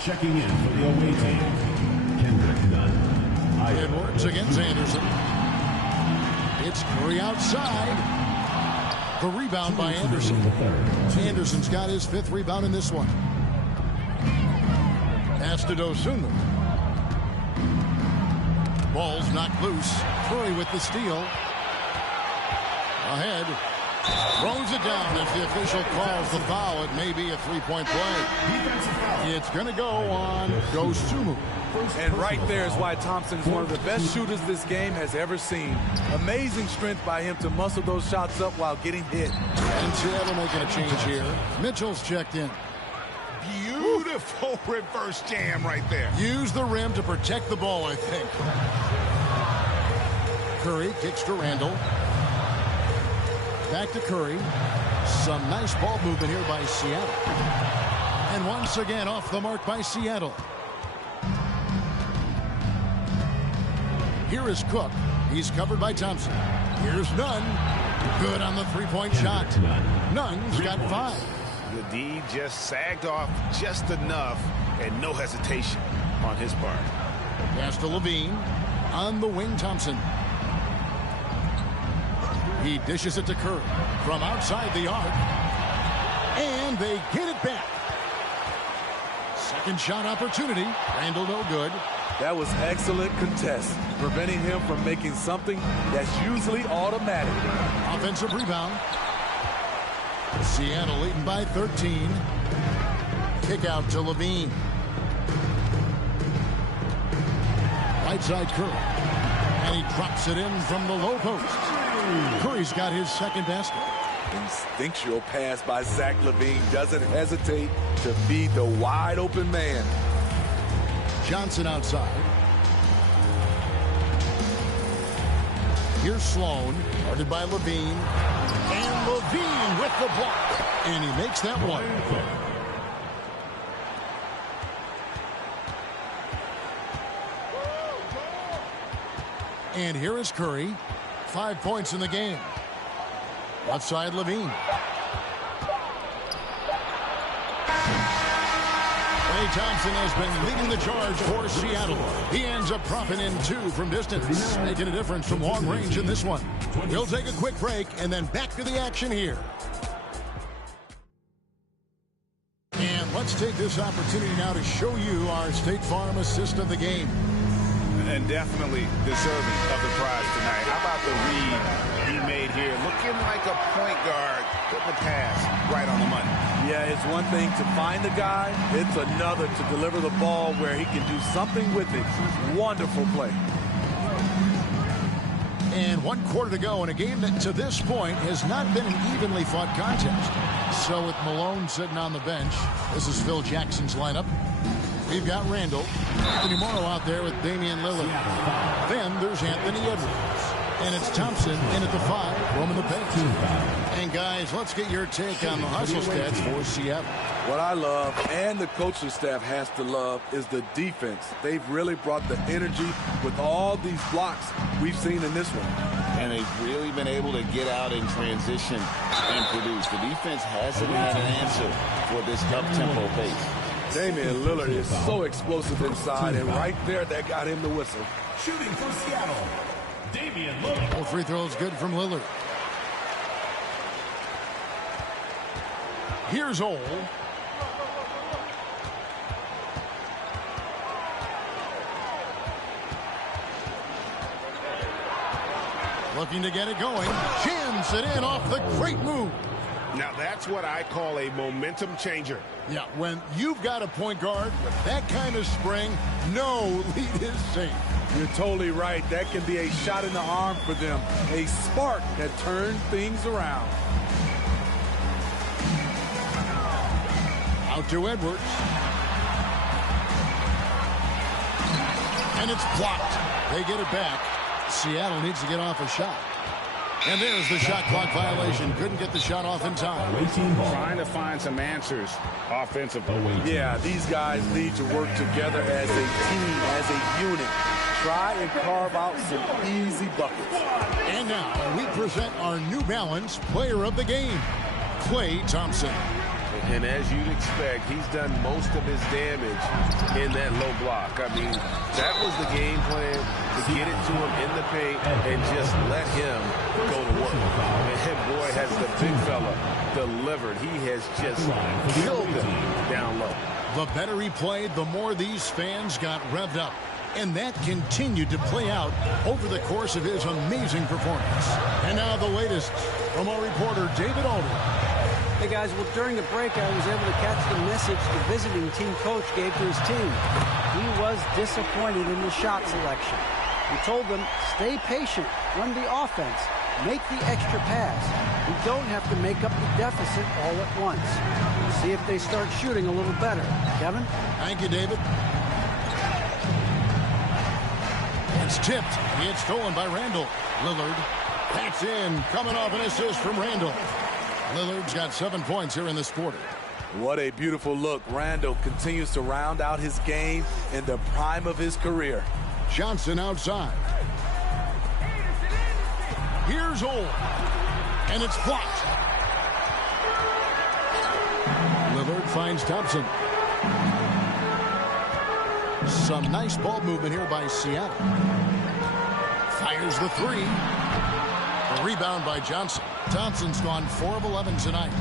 Checking in for the away team, Kendrick Nunn. Edwards against Anderson. It's Curry outside. The rebound by Anderson. Anderson's got his 5th rebound in this one. Pass to Dosunmu. Ball's knocked loose. Curry with the steal. Ahead. Throws it down as the official calls the foul. It may be a 3-point play. It's going to go on Dosunmu. And right there is why Thompson is one of the best shooters this game has ever seen. Amazing strength by him to muscle those shots up while getting hit. And Seattle making a change here. Mitchell's checked in. Beautiful reverse jam right there. Use the rim to protect the ball, I think. Curry kicks to Randle. Back to Curry. Some nice ball movement here by Seattle. And once again off the mark by Seattle. Here is Cook. He's covered by Thompson. Here's Nunn. Good on the three-point shot. Nunn's got 5. The D just sagged off just enough, and no hesitation on his part. Pass to Levine. On the wing, Thompson. He dishes it to Curry from outside the arc. And they get it back. Second shot opportunity. Randle no good. That was excellent contest, preventing him from making something that's usually automatic. Offensive rebound. Seattle leading by 13. Kick out to Levine. Right side Curry. And he drops it in from the low post. Curry's got his 2nd basket. Instinctual pass by Zach LaVine doesn't hesitate to feed the wide open man. Johnson outside. Here's Sloan, guarded by Levine. And Levine with the block. And he makes that one. And here is Curry. 5 points in the game. Left side, Levine. Klay Thompson has been leading the charge for Seattle. He ends up dropping in 2 from distance, making a difference from long range in this one. We'll take a quick break and then back to the action here. And let's take this opportunity now to show you our State Farm assist of the game. And definitely deserving of the prize tonight. How about the read he made here? Looking like a point guard. Putting the pass right on the money. Yeah, it's one thing to find the guy. It's another to deliver the ball where he can do something with it. Wonderful play. And 1 quarter to go in a game that to this point has not been an evenly fought contest. So with Malone sitting on the bench, this is Phil Jackson's lineup. We've got Randall, Anthony Morrow out there with Damian Lillard. Then there's Anthony Edwards. And it's Thompson in at the 5, roaming the paint. And guys, let's get your take on the hustle stats for Seattle. What I love, and the coaching staff has to love, is the defense. They've really brought the energy with all these blocks we've seen in this one. And they've really been able to get out in transition and produce. The defense hasn't had an answer for this up-tempo pace. Damian Lillard is so explosive inside, and right there, that got him the whistle. Shooting for Seattle, Damian Lillard. All free throws good from Lillard. Here's Ole. Looking to get it going. Jams it in off the great move. Now that's what I call a momentum changer. Yeah, when you've got a point guard with that kind of spring, no lead is safe. You're totally right. That can be a shot in the arm for them. A spark that turns things around. Out to Edwards. And it's blocked. They get it back. Seattle needs to get off a shot. And there's the shot clock violation. Couldn't get the shot off in time. Trying to find some answers offensively. Yeah, these guys need to work together as a team, as a unit. Try and carve out some easy buckets. And now we present our New Balance player of the game, Klay Thompson. And as you'd expect, he's done most of his damage in that low block. I mean, that was the game plan, to get it to him in the paint and just let him go to work. And boy, has the big fella delivered. He has just killed them down low. The better he played, the more these fans got revved up. And that continued to play out over the course of his amazing performance. And now the latest from our reporter, David Aldridge. Hey guys, well during the break I was able to catch the message the visiting team coach gave to his team. He was disappointed in the shot selection. He told them, stay patient, run the offense, make the extra pass. We don't have to make up the deficit all at once. See if they start shooting a little better. Kevin? Thank you, David. It's tipped. It's stolen by Randall. Lillard backs in, coming off an assist from Randall. Lillard's got 7 points here in this quarter. What a beautiful look. Randall continues to round out his game in the prime of his career. Johnson outside. Here's Ole. And it's blocked. Lillard finds Thompson. Some nice ball movement here by Seattle. Fires the 3. A rebound by Johnson. Thompson's gone 4 of 11 tonight.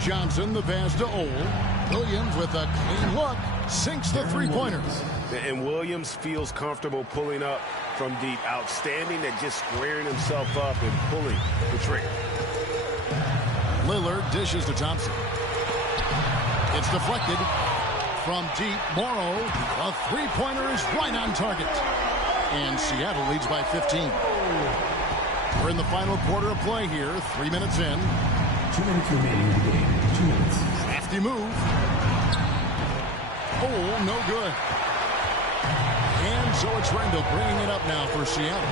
Johnson, the pass to Ole. Williams with a clean look. Sinks the three-pointer. And Williams feels comfortable pulling up from deep. Outstanding at just squaring himself up and pulling the trigger. Lillard dishes to Thompson. It's deflected. From deep, Morrow. A three-pointer is right on target. And Seattle leads by 15. We're in the final quarter of play here. 3 minutes in. 2 minutes remaining in the game. 2 minutes. Hefty move. Oh, no good. And so it's Randall bringing it up now for Seattle.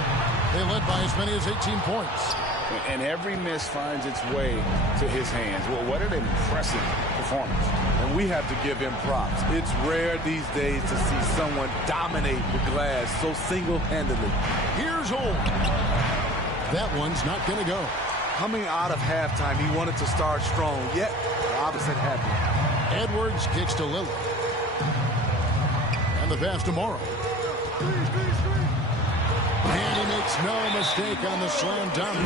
They led by as many as 18 points. And every miss finds its way to his hands. Well, what an impressive performance. And we have to give him props. It's rare these days to see someone dominate the glass so single-handedly. Here's Old. That one's not going to go. Coming out of halftime, he wanted to start strong, yet the opposite happened. Edwards kicks to Lillard. And the pass to Morrow. And he makes no mistake on the slam dunk.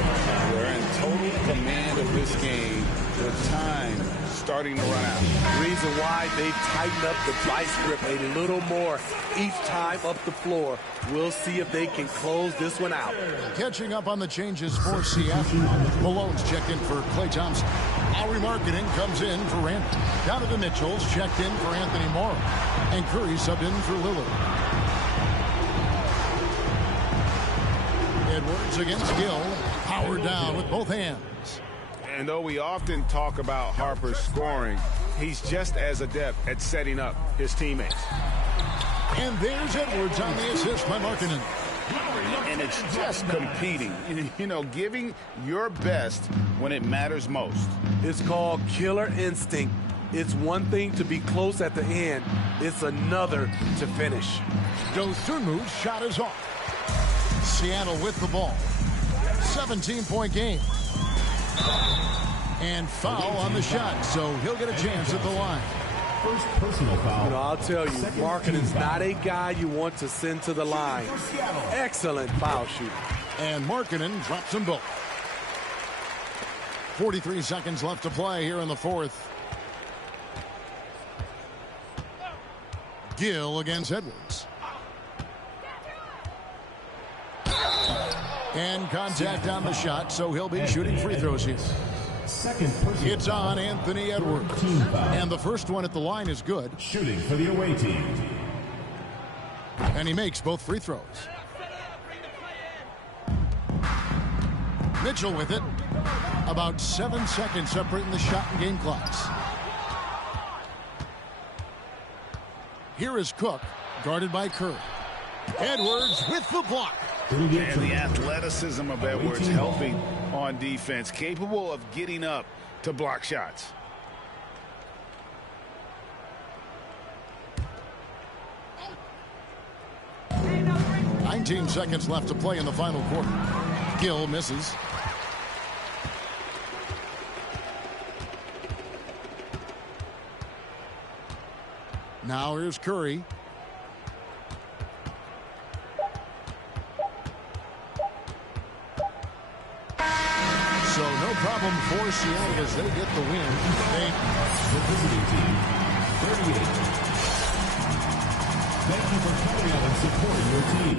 They're in total command of this game. The time starting to run out. Reason why they tighten up the vice grip a little more each time up the floor. We'll see if they can close this one out. Catching up on the changes for Seattle. Malone's checked in for Klay Thompson. Lowry Marketing comes in for Randall. Donovan Mitchell's checked in for Anthony Morrow. And Curry subbed in for Lillard. Edwards against Gill. Powered down with both hands. And though we often talk about Harper's scoring, he's just as adept at setting up his teammates. And there's Edwards on the assist by Markkanen. And it's just competing, you know, giving your best when it matters most. It's called killer instinct. It's one thing to be close at the end. It's another to finish. Dosunmu's shot is off. Seattle with the ball. 17-point game. And foul on the shot, so he'll get a chance at the line. First personal foul. You know, I'll tell you, Markkanen's not a guy you want to send to the line. Excellent foul shooting. And Markkanen drops them both. 43 seconds left to play here in the fourth. Gill against Edwards. And contact on the shot, so he'll be shooting free throws here. Second personal It's on Anthony Edwards. And the first one at the line is good. Shooting for the away team. And he makes both free throws. Mitchell with it. About 7 seconds separating the shot and game clocks. Here is Cook, guarded by Curry. Edwards with the block. And the athleticism of Edwards helping on defense, capable of getting up to block shots. "19 seconds left to play in the final quarter. Gill misses. Now here's Curry. So no problem for Seattle as they get the win. The visiting team, 38. Thank you for coming out and supporting your team.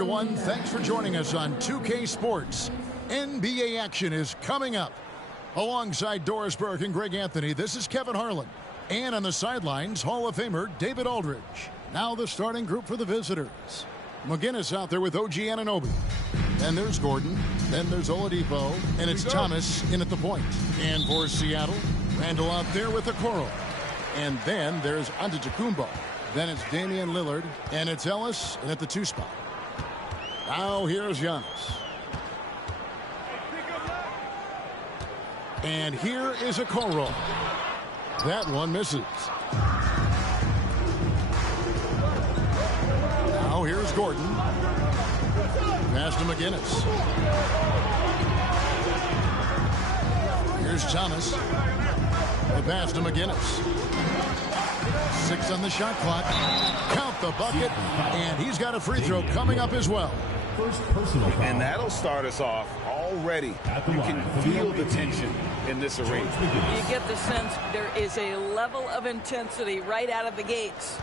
everyone. Thanks for joining us on 2K Sports. NBA action is coming up. Alongside Doris Burke and Greg Anthony, this is Kevin Harlan. And on the sidelines, Hall of Famer David Aldridge. Now the starting group for the visitors. McGinnis out there with OG Anunoby. Then there's Gordon. Then there's Oladipo. And it's Thomas in at the point. And for Seattle, Randall out there with Okoro. And then there's Antetokounmpo. Then it's Damian Lillard. And it's Ellis in at the 2 spot. Now here's Giannis. And here is Okoro. That one misses. Now here's Gordon. Pass to McGinnis. Here's Thomas. The pass to McGinnis. 6 on the shot clock. Count the bucket. And he's got a free throw coming up as well. First personal foul. And that'll start us off already. You can feel the tension in this arena. You get the sense there is a level of intensity right out of the gates.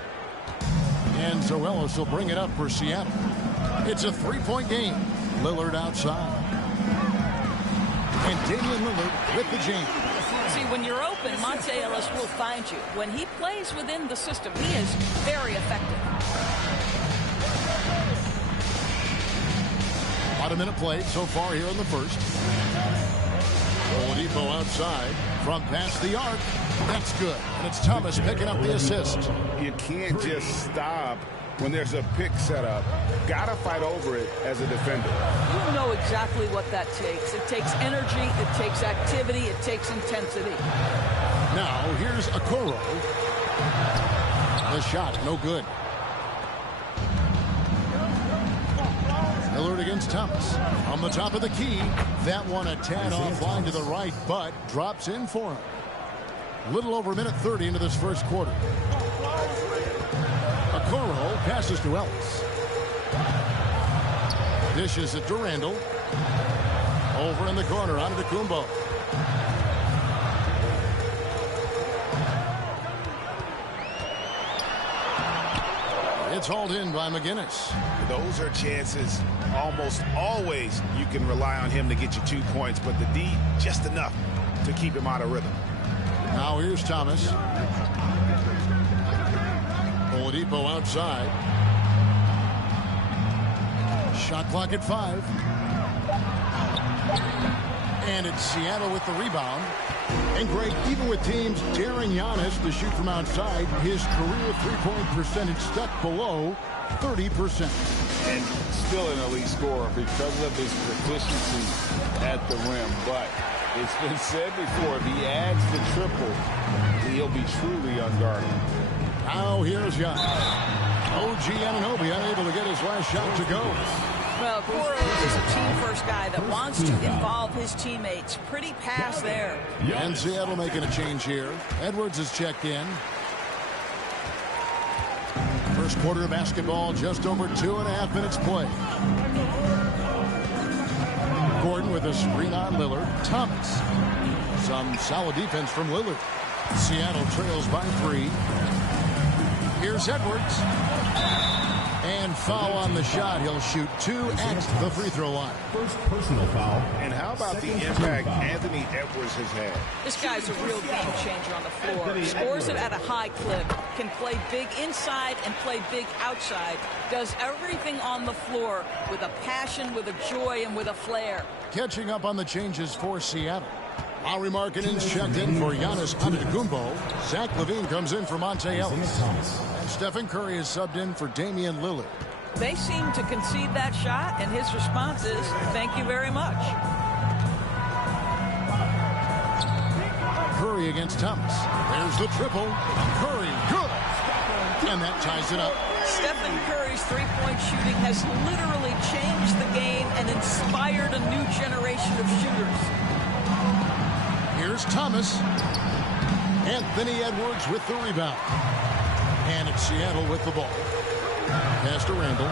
And Zoelos will bring it up for Seattle. It's a 3-point game. Lillard outside. And Damian Lillard with the jam. See, when you're open, Monte Ellis will find you. When he plays within the system, he is very effective. About a minute played so far here in the first. Oladipo outside from past the arc. That's good. And it's Thomas picking up the assist. You can't just stop when there's a pick set up. Gotta fight over it as a defender. You know exactly what that takes. It takes energy, it takes activity, it takes intensity. Now here's Okoro. The shot, no good. Lillard against Thomas. On the top of the key. That one a tad offline to the right, but drops in for him. Little over a minute 30 into this first quarter. Okoro passes to Ellis. Dishes it to Randall. Over in the corner, Antetokounmpo. It's hauled in by McGinnis. Those are chances almost always you can rely on him to get you 2 points, but the D just enough to keep him out of rhythm. Now here's Thomas. Oladipo outside. Shot clock at 5. And it's Seattle with the rebound. And Greg, even with teams daring Giannis to shoot from outside, his career three-point percentage stuck below 30%. And still an elite scorer because of his proficiency at the rim. But it's been said before, if he adds the triple, he'll be truly unguarded. Now here's Giannis. OG Anunoby unable to get his last shot to go. Well, Okoro is a team-first guy that wants to involve his teammates. Pretty pass there. And Seattle making a change here. Edwards is checked in. First quarter of basketball, just over 2.5 minutes play. Gordon with a screen on Lillard. Thomas. Some solid defense from Lillard. Seattle trails by 3. Here's Edwards. And foul on the shot. He'll shoot 2 at the free throw line. First personal foul. And how about the impact Anthony Edwards has had? This guy's a real game changer on the floor. Scores it at a high clip. Can play big inside and play big outside. Does everything on the floor with a passion, with a joy, and with a flair. Catching up on the changes for Seattle. Lauri Markkanen's checked in for Giannis Antetokounmpo. Zach LaVine comes in for Monte Ellis. And Stephen Curry is subbed in for Damian Lillard. They seem to concede that shot, and his response is, thank you very much. Curry against Thomas. There's the triple. Curry, good. And that ties it up. Stephen Curry's three-point shooting has literally changed the game and inspired a new generation of shooters. Here's Thomas. Anthony Edwards with the rebound. And it's Seattle with the ball. Pass to Randall.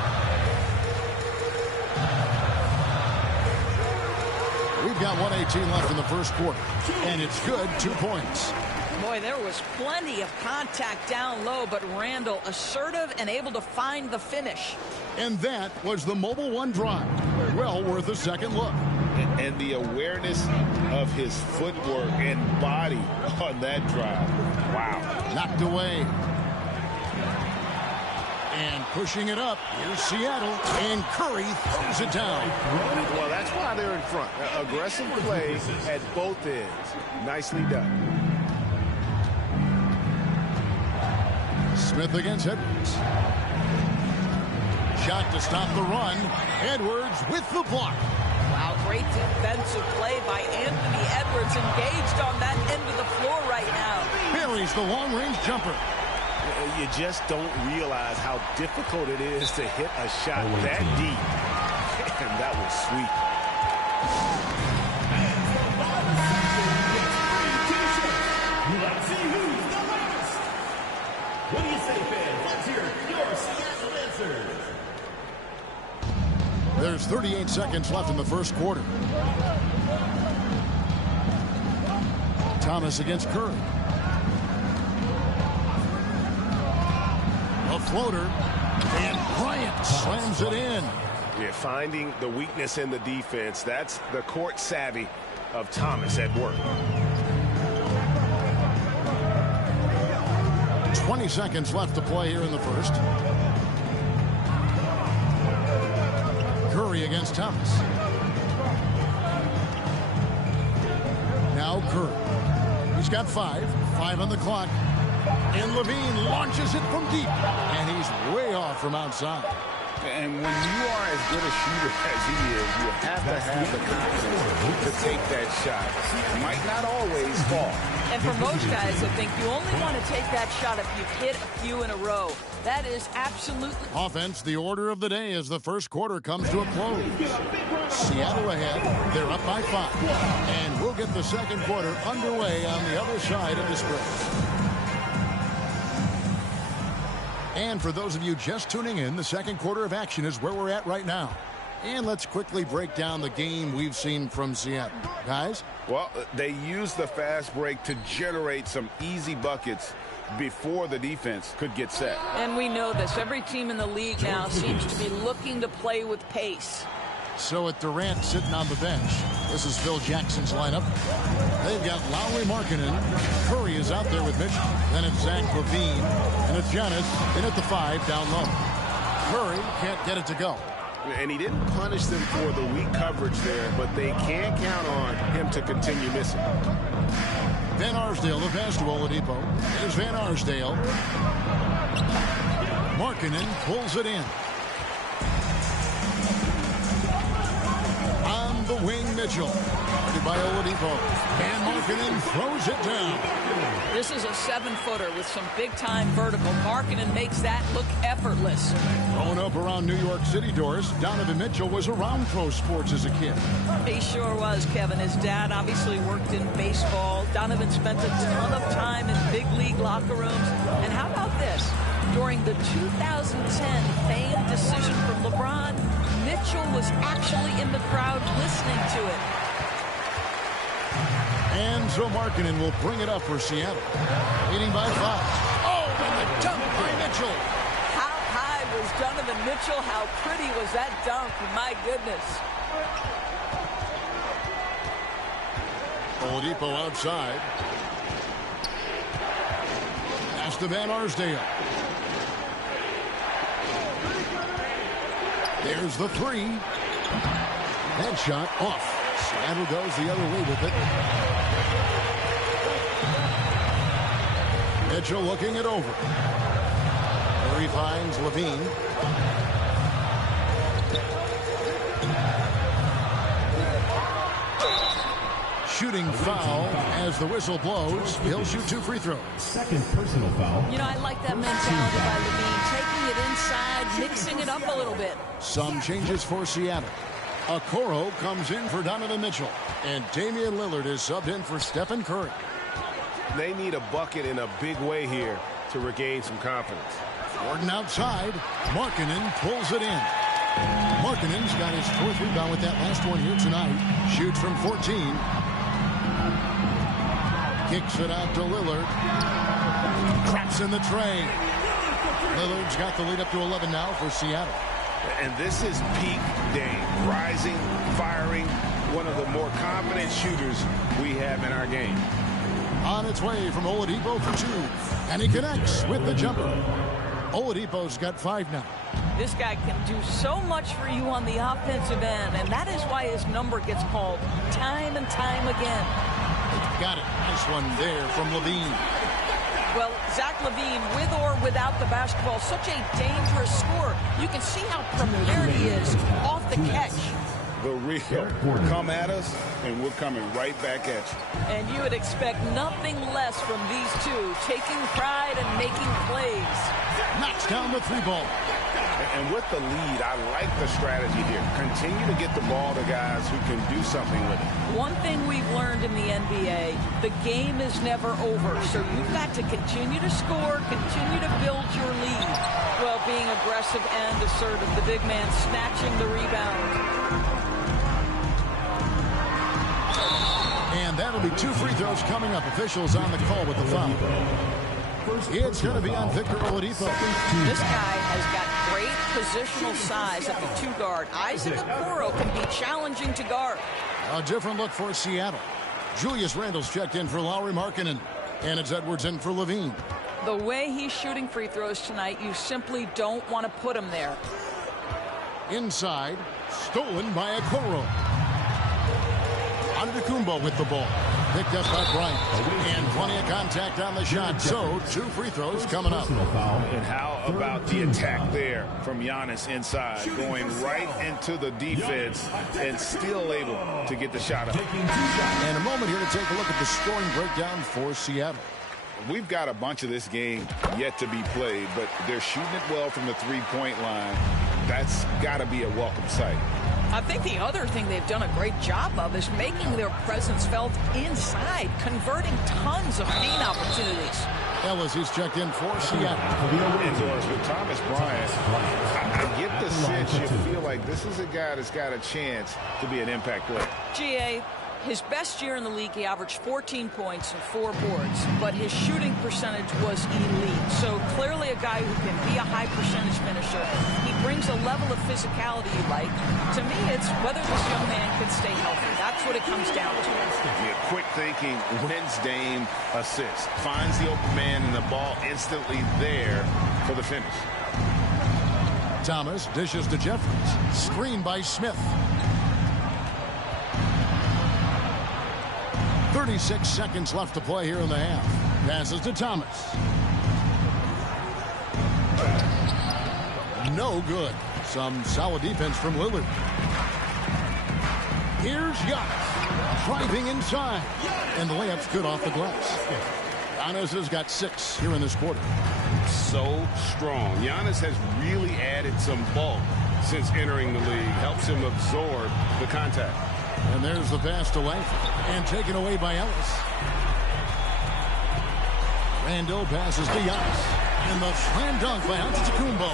We've got 1:18 left in the first quarter. And it's good, 2 points. Boy, there was plenty of contact down low, but Randall assertive and able to find the finish. And that was the Mobile One drive. Well worth a second look. And the awareness of his footwork and body on that drive. Wow. Knocked away. And pushing it up, here's Seattle, and Curry throws it down. Well, that's why they're in front. Aggressive play at both ends. Nicely done. Smith against Edwards. Shot to stop the run. Edwards with the block. Wow, great defensive play by Anthony Edwards, engaged on that end of the floor right now. Buries the long-range jumper. You just don't realize how difficult it is to hit a shot that deep. And that was sweet. Let's see who's the latest. What do you say, fans? Let's hear your Seattle answers. There's 38 seconds left in the first quarter. Thomas against Curry. A floater, and Bryant slams it in. Yeah, finding the weakness in the defense. That's the court savvy of Thomas at work. 20 seconds left to play here in the first. Curry against Thomas. Now Curry. He's got 5 on the clock. And Levine launches it from deep. And he's way off from outside. And when you are as good a shooter as he is, you have to have the confidence to take that shot. It might not always fall. And for most guys, I think you only want to take that shot if you've hit a few in a row. That is absolutely... Offense, the order of the day as the first quarter comes to a close. Seattle ahead. They're up by 5. And we'll get the second quarter underway on the other side of this break. And for those of you just tuning in, the second quarter of action is where we're at right now. And let's quickly break down the game we've seen from Seattle. Guys? Well, they used the fast break to generate some easy buckets before the defense could get set. And we know this. Every team in the league now seems to be looking to play with pace. So with Durant sitting on the bench, this is Phil Jackson's lineup. They've got Lowry Markkanen. Curry is out there with Mitchell. Then it's Zach LaVine. And it's Giannis in at the 5 down low. Curry can't get it to go. And he didn't punish them for the weak coverage there, but they can count on him to continue missing. Van Arsdale, the pass to Oladipo. There's Van Arsdale. Markkanen pulls it in. On the wing, Mitchell. Guarded by Oladipo. And Markkanen throws it down. This is a 7-footer with some big-time vertical. Markkanen makes that look effortless. Growing up around New York City, Doris, Donovan Mitchell was around pro sports as a kid. He sure was, Kevin. His dad obviously worked in baseball. Donovan spent a ton of time in big league locker rooms. And how about this? During the 2010 famed decision from LeBron, Mitchell was actually in the crowd listening to it. And so Markkanen will bring it up for Seattle. Leading by 5. Oh, and the dunk by Mitchell. How high was Donovan Mitchell? How pretty was that dunk? My goodness. Oladipo outside. Pass to Van Arsdale. There's the 3. That shot off. Seattle goes the other way with it. Mitchell looking it over. Curry finds LaVine. Shooting foul as the whistle blows. He'll shoot 2 free throws. Second personal foul. You know, I like that mentality by LaVine, taking it inside, mixing it up a little bit. Some changes for Seattle. Okoro comes in for Donovan Mitchell. And Damian Lillard is subbed in for Stephen Curry. They need a bucket in a big way here to regain some confidence. Gordon outside. Markkanen pulls it in. Markkanen's got his 4th rebound with that last one here tonight. Shoots from 14. Kicks it out to Lillard. Traps in the tray. Lillard's got the lead up to 11 now for Seattle. And this is peak Dame. Rising, firing, one of the more confident shooters we have in our game. On its way from Oladipo for 2. And he connects with the jumper. Oladipo's got 5 now. This guy can do so much for you on the offensive end, and that is why his number gets called time and time again. Got it. Nice one there from Levine. Well, Zach LaVine, with or without the basketball, such a dangerous scorer. You can see how prepared he is off the catch. The real come at us, and we're coming right back at you. And you would expect nothing less from these two, taking pride and making plays. Knocks down the 3 ball. And with the lead, I like the strategy here. Continue to get the ball to guys who can do something with it. One thing we've learned in the NBA, the game is never over. So you've got to continue to score, continue to build your lead, while being aggressive and assertive. The big man snatching the rebound. And that'll be 2 free throws coming up. Officials on the call with the foul. It's going to be on Victor Oladipo. This guy has got great positional size at the 2 guard. Isaac Okoro can be challenging to guard. A different look for Seattle. Julius Randle's checked in for Lauri Markkanen. And it's Edwards in for Levine. The way he's shooting free throws tonight, you simply don't want to put him there. Inside, stolen by Okoro. Antetokounmpo with the ball. Picked up by Bryant. And plenty of contact on the shot. So, 2 free throws coming up. And how about the attack there from Giannis inside, going right into the defense and still able to get the shot up. And a moment here to take a look at the scoring breakdown for Seattle. We've got a bunch of this game yet to be played, but they're shooting it well from the 3-point line. That's got to be a welcome sight. I think the other thing they've done a great job of is making their presence felt inside, converting tons of paint opportunities. Ellis is checked in for Seattle. Indoors with Thomas Bryant, I get the sense you feel like this is a guy that's got a chance to be an impact player. GA, his best year in the league, he averaged 14 points and 4 boards, but his shooting percentage was elite. So clearly a guy who can be a high percentage finisher. He brings a level of physicality you like. To me, it's whether this young man can stay healthy. That's what it comes down to. Yeah, quick thinking wins Dame assist. Finds the open man and the ball instantly there for the finish. Thomas dishes to Jeffries. Screen by Smith. 36 seconds left to play here in the half. Passes to Thomas. No good. Some solid defense from Lillard. Here's Giannis. Driving inside. And the layup's good off the glass. Giannis has got 6 here in this quarter. So strong. Giannis has really added some bulk since entering the league. Helps him absorb the contact. And there's the pass to Langford. And taken away by Ellis. Randle passes to Giannis. And the slam dunk by Antetokounmpo.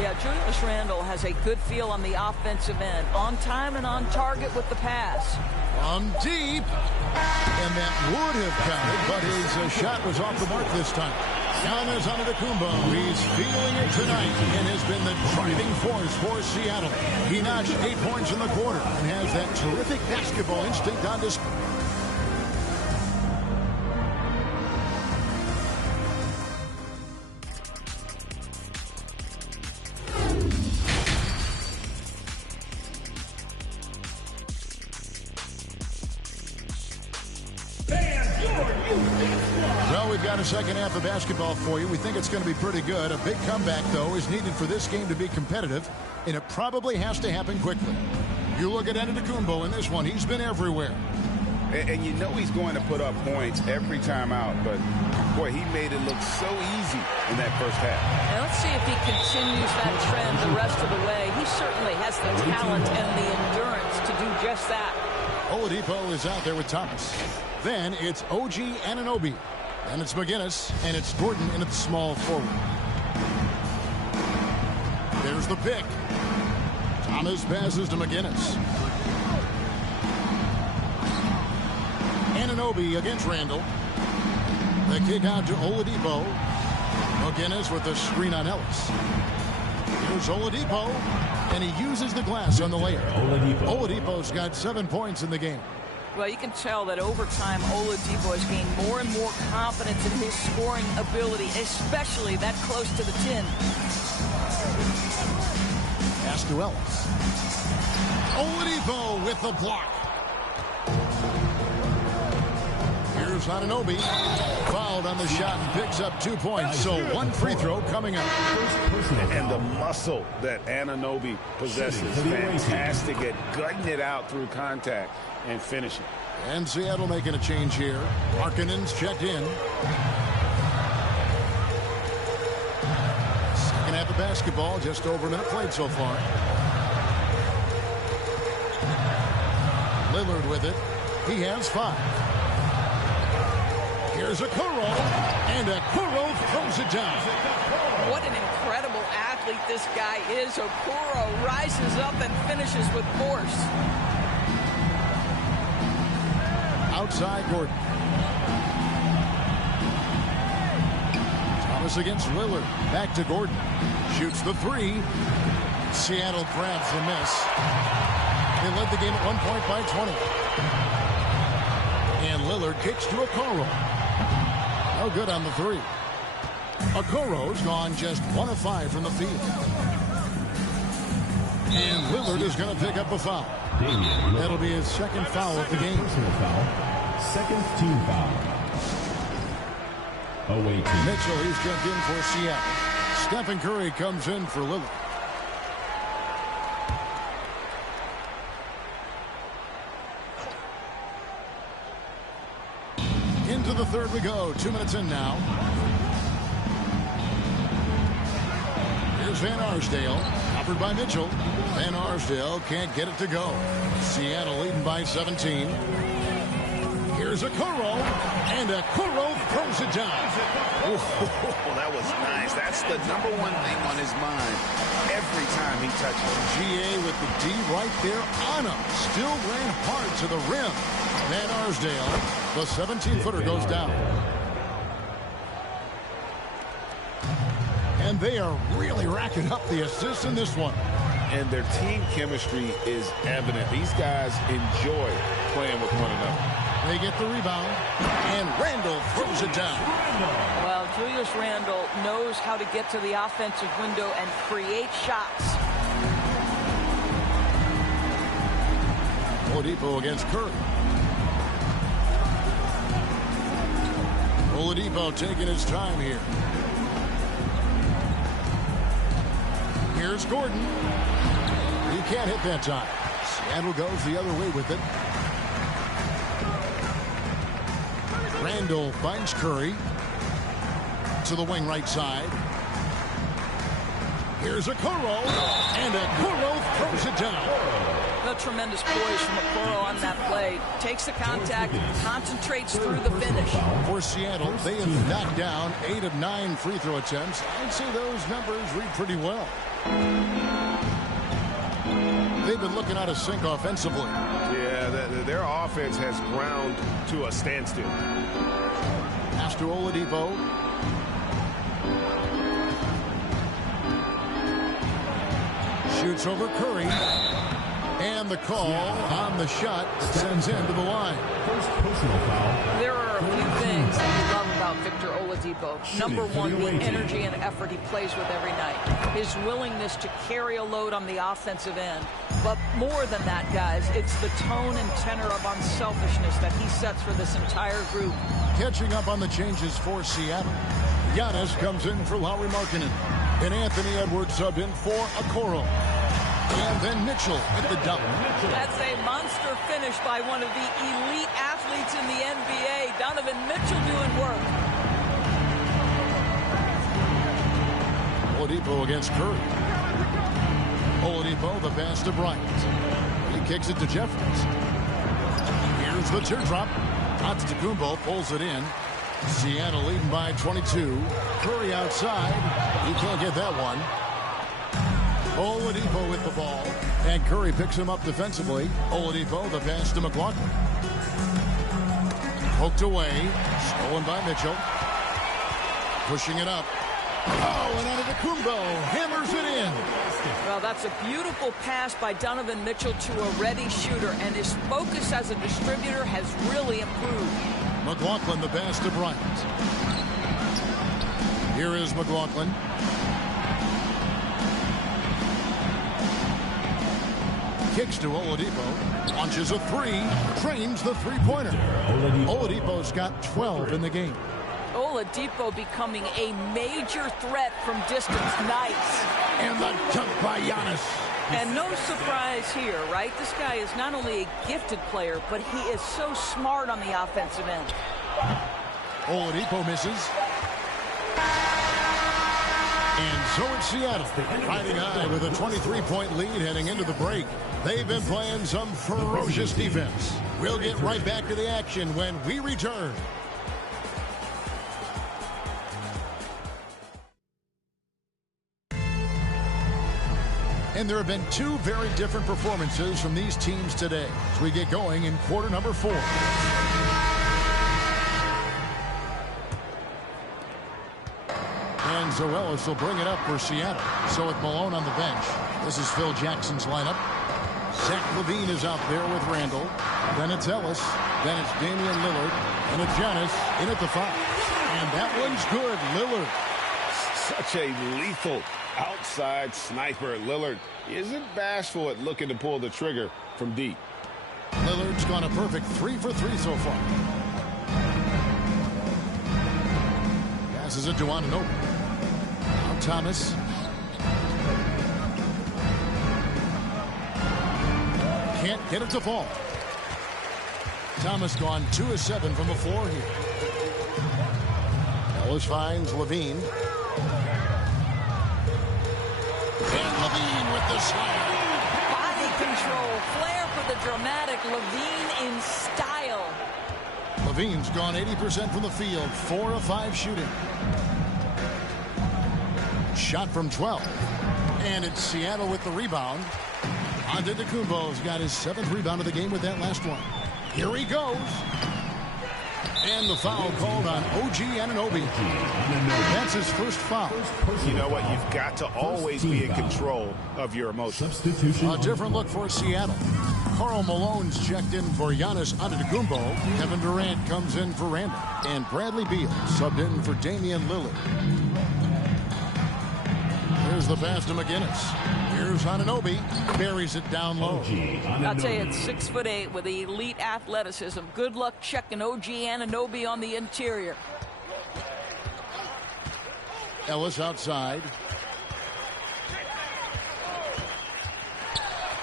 Yeah, Julius Randle has a good feel on the offensive end. On time and on target with the pass. From deep. And that would have counted, but his shot was off the mark this time. Giannis Antetokounmpo, he's feeling it tonight and has been the driving force for Seattle. He notched 8 points in the quarter and has that terrific basketball instinct on display. Well, we've got a second half of basketball for you. We think it's going to be pretty good. A big comeback, though, is needed for this game to be competitive, and it probably has to happen quickly. You look at Antetokounmpo in this one. He's been everywhere. And you know he's going to put up points every time out, but, boy, he made it look so easy in that first half. Now let's see if he continues that trend the rest of the way. He certainly has the talent and the endurance to do just that. Oladipo is out there with Thomas. Then it's OG Anunoby. And it's McGinnis, and it's Gordon in at the small forward. There's the pick. Thomas passes to McGinnis. Anunoby against Randle. The kick out to Oladipo. McGinnis with the screen on Ellis. Here's Oladipo, and he uses the glass on the layup. Oladipo's got 7 points in the game. Well, you can tell that over time, Oladipo has gained more and more confidence in his scoring ability, especially that close to the 10. Pass to Ellis. Oladipo with the block. Here's Anunoby. Fouled on the shot and picks up 2 points. So 1 free throw coming up. And the muscle that Anunoby possesses. Fantastic at gutting it out through contact and finishing. And Seattle making a change here. Markkanen's checked in. Second half of basketball, just over a minute played so far. Lillard with it. He has 5. Here's Okoro, and Okoro throws it down. What an incredible athlete this guy is. Okoro rises up and finishes with force. Outside Gordon. Thomas against Lillard. Back to Gordon. Shoots the 3. Seattle grabs the miss. They led the game at 1 point by 20. And Lillard kicks to Okoro. No good on the 3. Okoro's gone just 1 of 5 from the field. And Lillard is going to pick up a foul. That'll be his second foul of the game. Second team foul. Away team. Mitchell, he's checked in for Seattle. Stephen Curry comes in for Lillard. Into the third we go. 2 minutes in now. Here's Van Arsdale. Covered by Mitchell. Van Arsdale can't get it to go. Seattle leading by 17. Here's Okoro. And Okoro throws it down. Oh, that was nice. That's the #1 thing on his mind every time he touches it. GA with the D right there on him. Still ran hard to the rim. Van Arsdale, the 17-footer goes down. And they are really racking up the assists in this one. And their team chemistry is evident. These guys enjoy playing with one another. They get the rebound, and Randle throws it down. Well, Julius Randle knows how to get to the offensive window and create shots. Oladipo against Curry. Oladipo taking his time here. Here's Gordon. He can't hit that time. Seattle goes the other way with it. Randle finds Curry to the wing right side. Here's Okoro, and Okoro throws it down. A tremendous poise from Okoro on that play. Takes the contact, concentrates through the finish. For Seattle, they have knocked down 8 of 9 free throw attempts. I'd say those numbers read pretty well. They've been looking out of sync offensively. Yeah, their offense has ground to a standstill. Pass to Oladipo. Shoots over Curry. And the call on the shot sends him to the line. First personal foul. There are a few things that we love about Victor Oladipo. Number one, the energy and effort he plays with every night. His willingness to carry a load on the offensive end. But more than that, guys, it's the tone and tenor of unselfishness that he sets for this entire group. Catching up on the changes for Seattle. Giannis comes in for Lauri Markkanen. And Anthony Edwards subbed in for Okoro. And then Mitchell at the double. That's a monster finish by one of the elite athletes in the NBA. Donovan Mitchell doing work. Oladipo against Curry. Oladipo, the pass to Bryant. He kicks it to Jeffries. Here's the teardrop. Antetokounmpo pulls it in. Seattle leading by 22. Curry outside. He can't get that one. Oladipo with the ball. And Curry picks him up defensively. Oladipo, the pass to McLaughlin. Poked away. Stolen by Mitchell. Pushing it up. Oh, and Antetokounmpo hammers it in. Well, that's a beautiful pass by Donovan Mitchell to a ready shooter, and his focus as a distributor has really improved. McLaughlin the pass to Bryant. Here is McLaughlin. Kicks to Oladipo. Launches a three. Trains the three-pointer. Oladipo's got 12 in the game. Oladipo becoming a major threat from distance. Nice. And the dunk by Giannis. And no surprise here, right? This guy is not only a gifted player, but he is so smart on the offensive end. Oladipo misses. And so it's Seattle, riding high with a 23-point lead heading into the break. They've been playing some ferocious defense. We'll get right back to the action when we return. And there have been two very different performances from these teams today as we get going in quarter number 4. And Zoelis will bring it up for Seattle. So with Malone on the bench, this is Phil Jackson's lineup. Zach LaVine is out there with Randall. Then it's Ellis. Then it's Damian Lillard. And it's Giannis in at the 5. And that one's good. Lillard. Such a lethal outside sniper. Lillard isn't bashful at looking to pull the trigger from deep. Lillard's gone a perfect 3 for 3 so far. Passes it to Anunoby. Now Thomas. Can't get it to fall. Thomas gone 2 of 7 from the floor here. Ellis finds LaVine. And LaVine with the slam. Body control, flair for the dramatic. LaVine in style. LaVine's gone 80% from the field, 4 of 5 shooting. Shot from 12. And it's Seattle with the rebound. Antetokounmpo's got his 7th rebound of the game with that last one. Here he goes. And the foul called on OG Anunoby. That's his first foul. You know what? You've got to always be in control of your emotions. A different look for Seattle. Karl Malone's checked in for Giannis Antetokounmpo. Kevin Durant comes in for Randall. And Bradley Beal subbed in for Damian Lillard. Here's the pass to McGinnis. Here's Anunoby. Buries it down low. I'll tell you, it's 6'8" with elite athleticism. Good luck checking OG Anunoby on the interior. Ellis outside.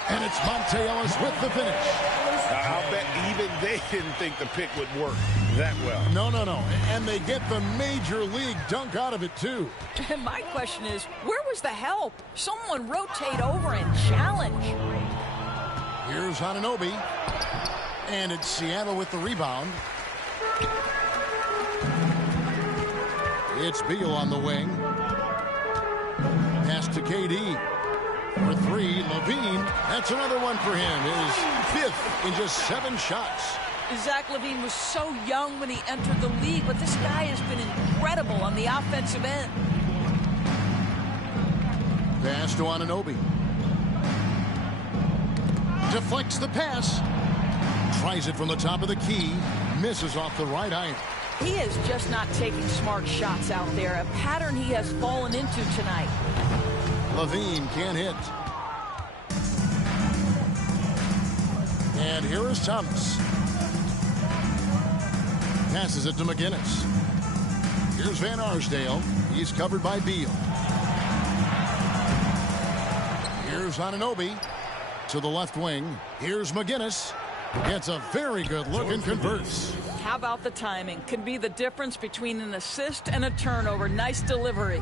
And it's Monte Ellis with the finish. I'll bet even they didn't think the pick would work that well. No. And they get the major league dunk out of it, too. And my question is, where was the help? Someone rotate over and challenge. Here's Anunoby. And it's Seattle with the rebound. It's Beal on the wing. Pass to KD. For 3, LaVine. That's another one for him. His 5th in just 7 shots. Zach LaVine was so young when he entered the league, but this guy has been incredible on the offensive end. Pass to Anunoby. Deflects the pass. Tries it from the top of the key. Misses off the right iron. He is just not taking smart shots out there, a pattern he has fallen into tonight. LaVine can't hit. And here is Thomas. Passes it to McGinnis. Here's Van Arsdale. He's covered by Beal. Here's Anunoby to the left wing. Here's McGinnis. Gets a very good look and converts. How about the timing? Can be the difference between an assist and a turnover. Nice delivery.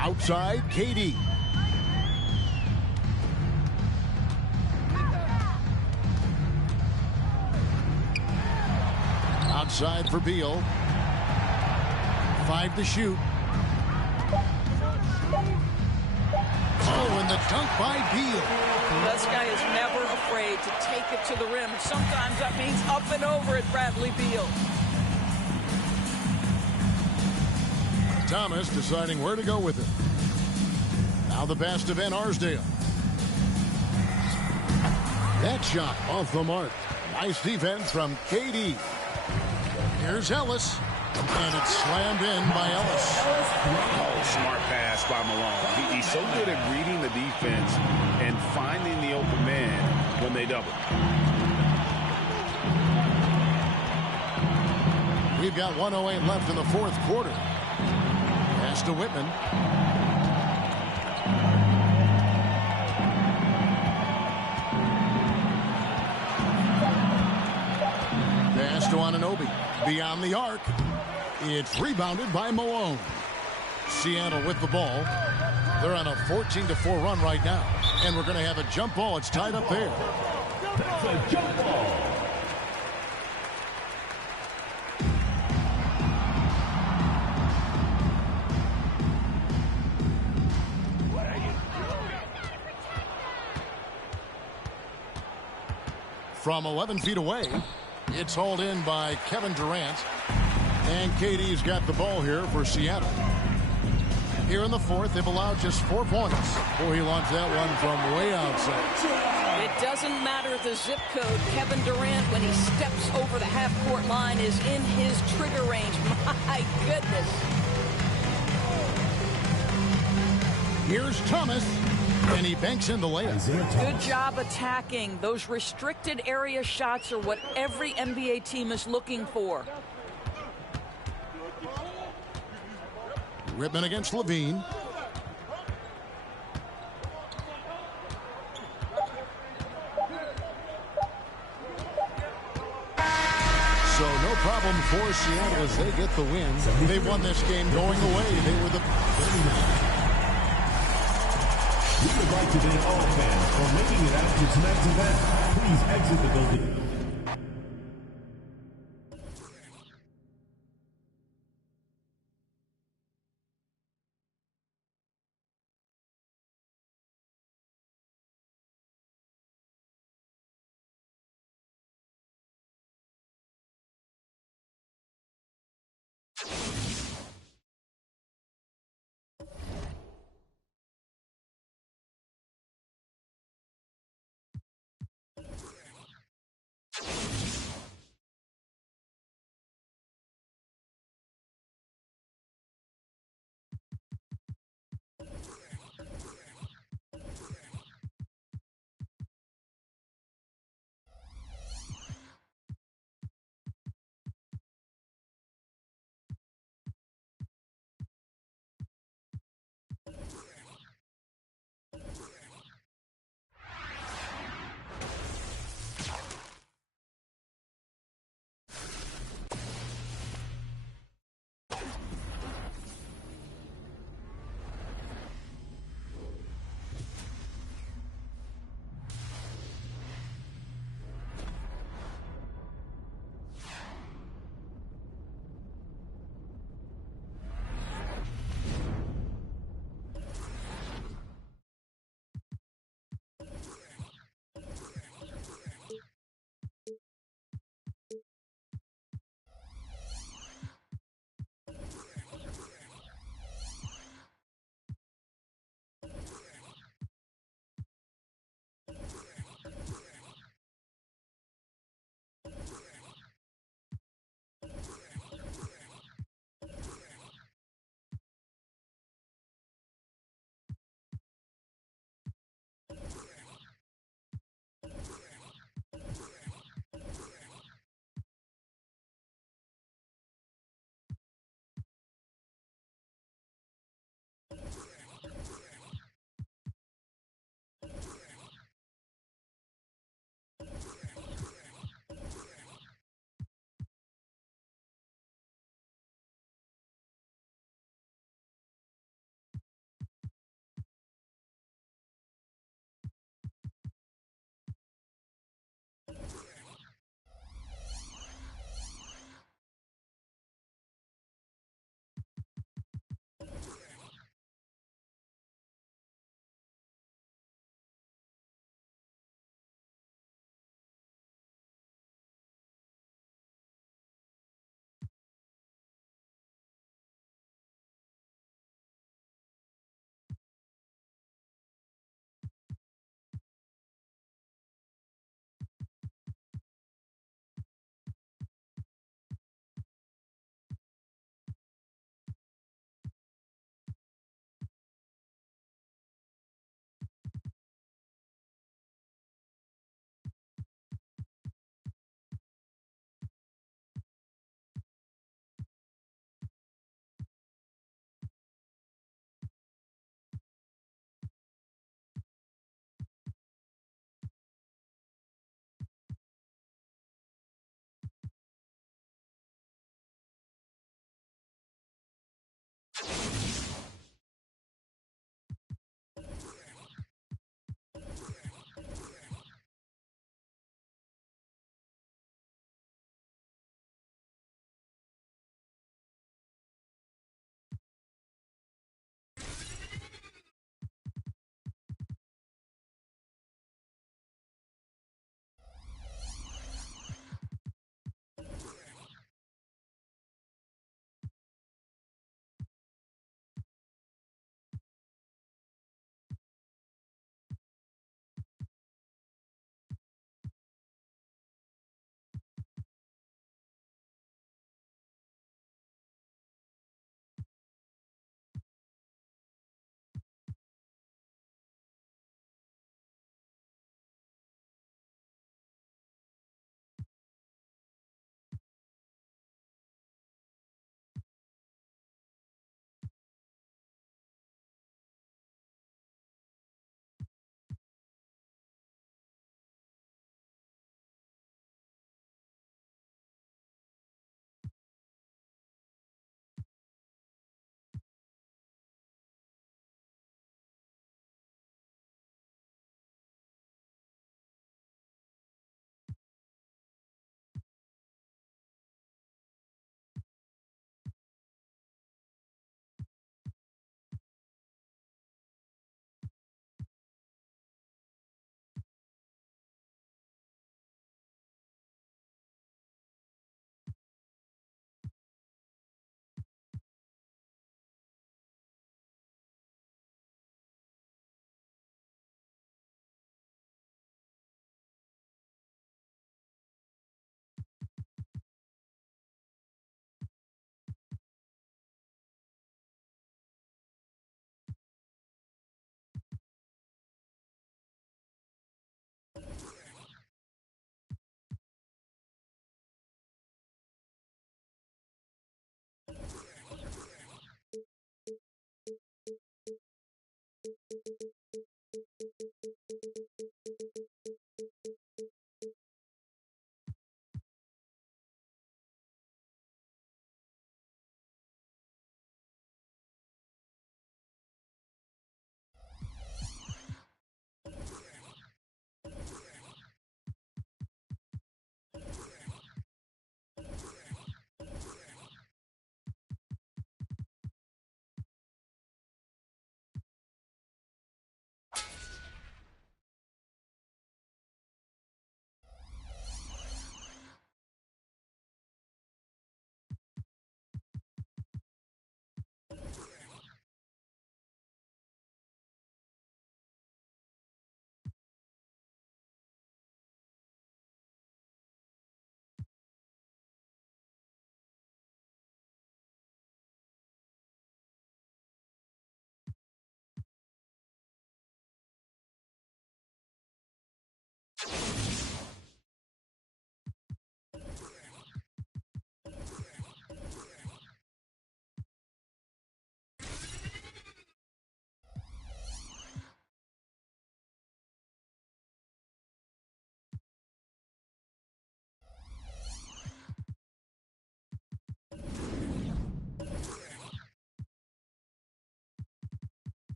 Outside, KD. Outside for Beal. 5 to shoot. Oh, and the dunk by Beal. This guy is never afraid to take it to the rim. And sometimes that means up and over at Bradley Beal. Thomas deciding where to go with it. Now the pass to Van Arsdale. That shot off the mark. Nice defense from KD. Here's Ellis. And it's slammed in by Ellis. Oh, smart pass by Malone. He's so good at reading the defense and finding the open man when they double. We've got 1:08 left in the fourth quarter. Pass to Whitman. Pass to Anunoby. Beyond the arc. It's rebounded by Malone. Seattle with the ball. They're on a 14-4 run right now. And we're going to have a jump ball. It's tied up there. That's a jump ball. From 11 feet away, it's hauled in by Kevin Durant. And KD's got the ball here for Seattle. Here in the fourth, they've allowed just 4 points. Boy, he launched that one from way outside. It doesn't matter the zip code. Kevin Durant, when he steps over the half-court line, is in his trigger range. My goodness. Here's Thomas. And he banks in the layup. Good job attacking. Those restricted area shots are what every NBA team is looking for. Whitman against Levine. So no problem for Seattle as they get the win. They won this game going away. They were the... We would like to thank all fans for making it out to tonight's event. Please exit the building.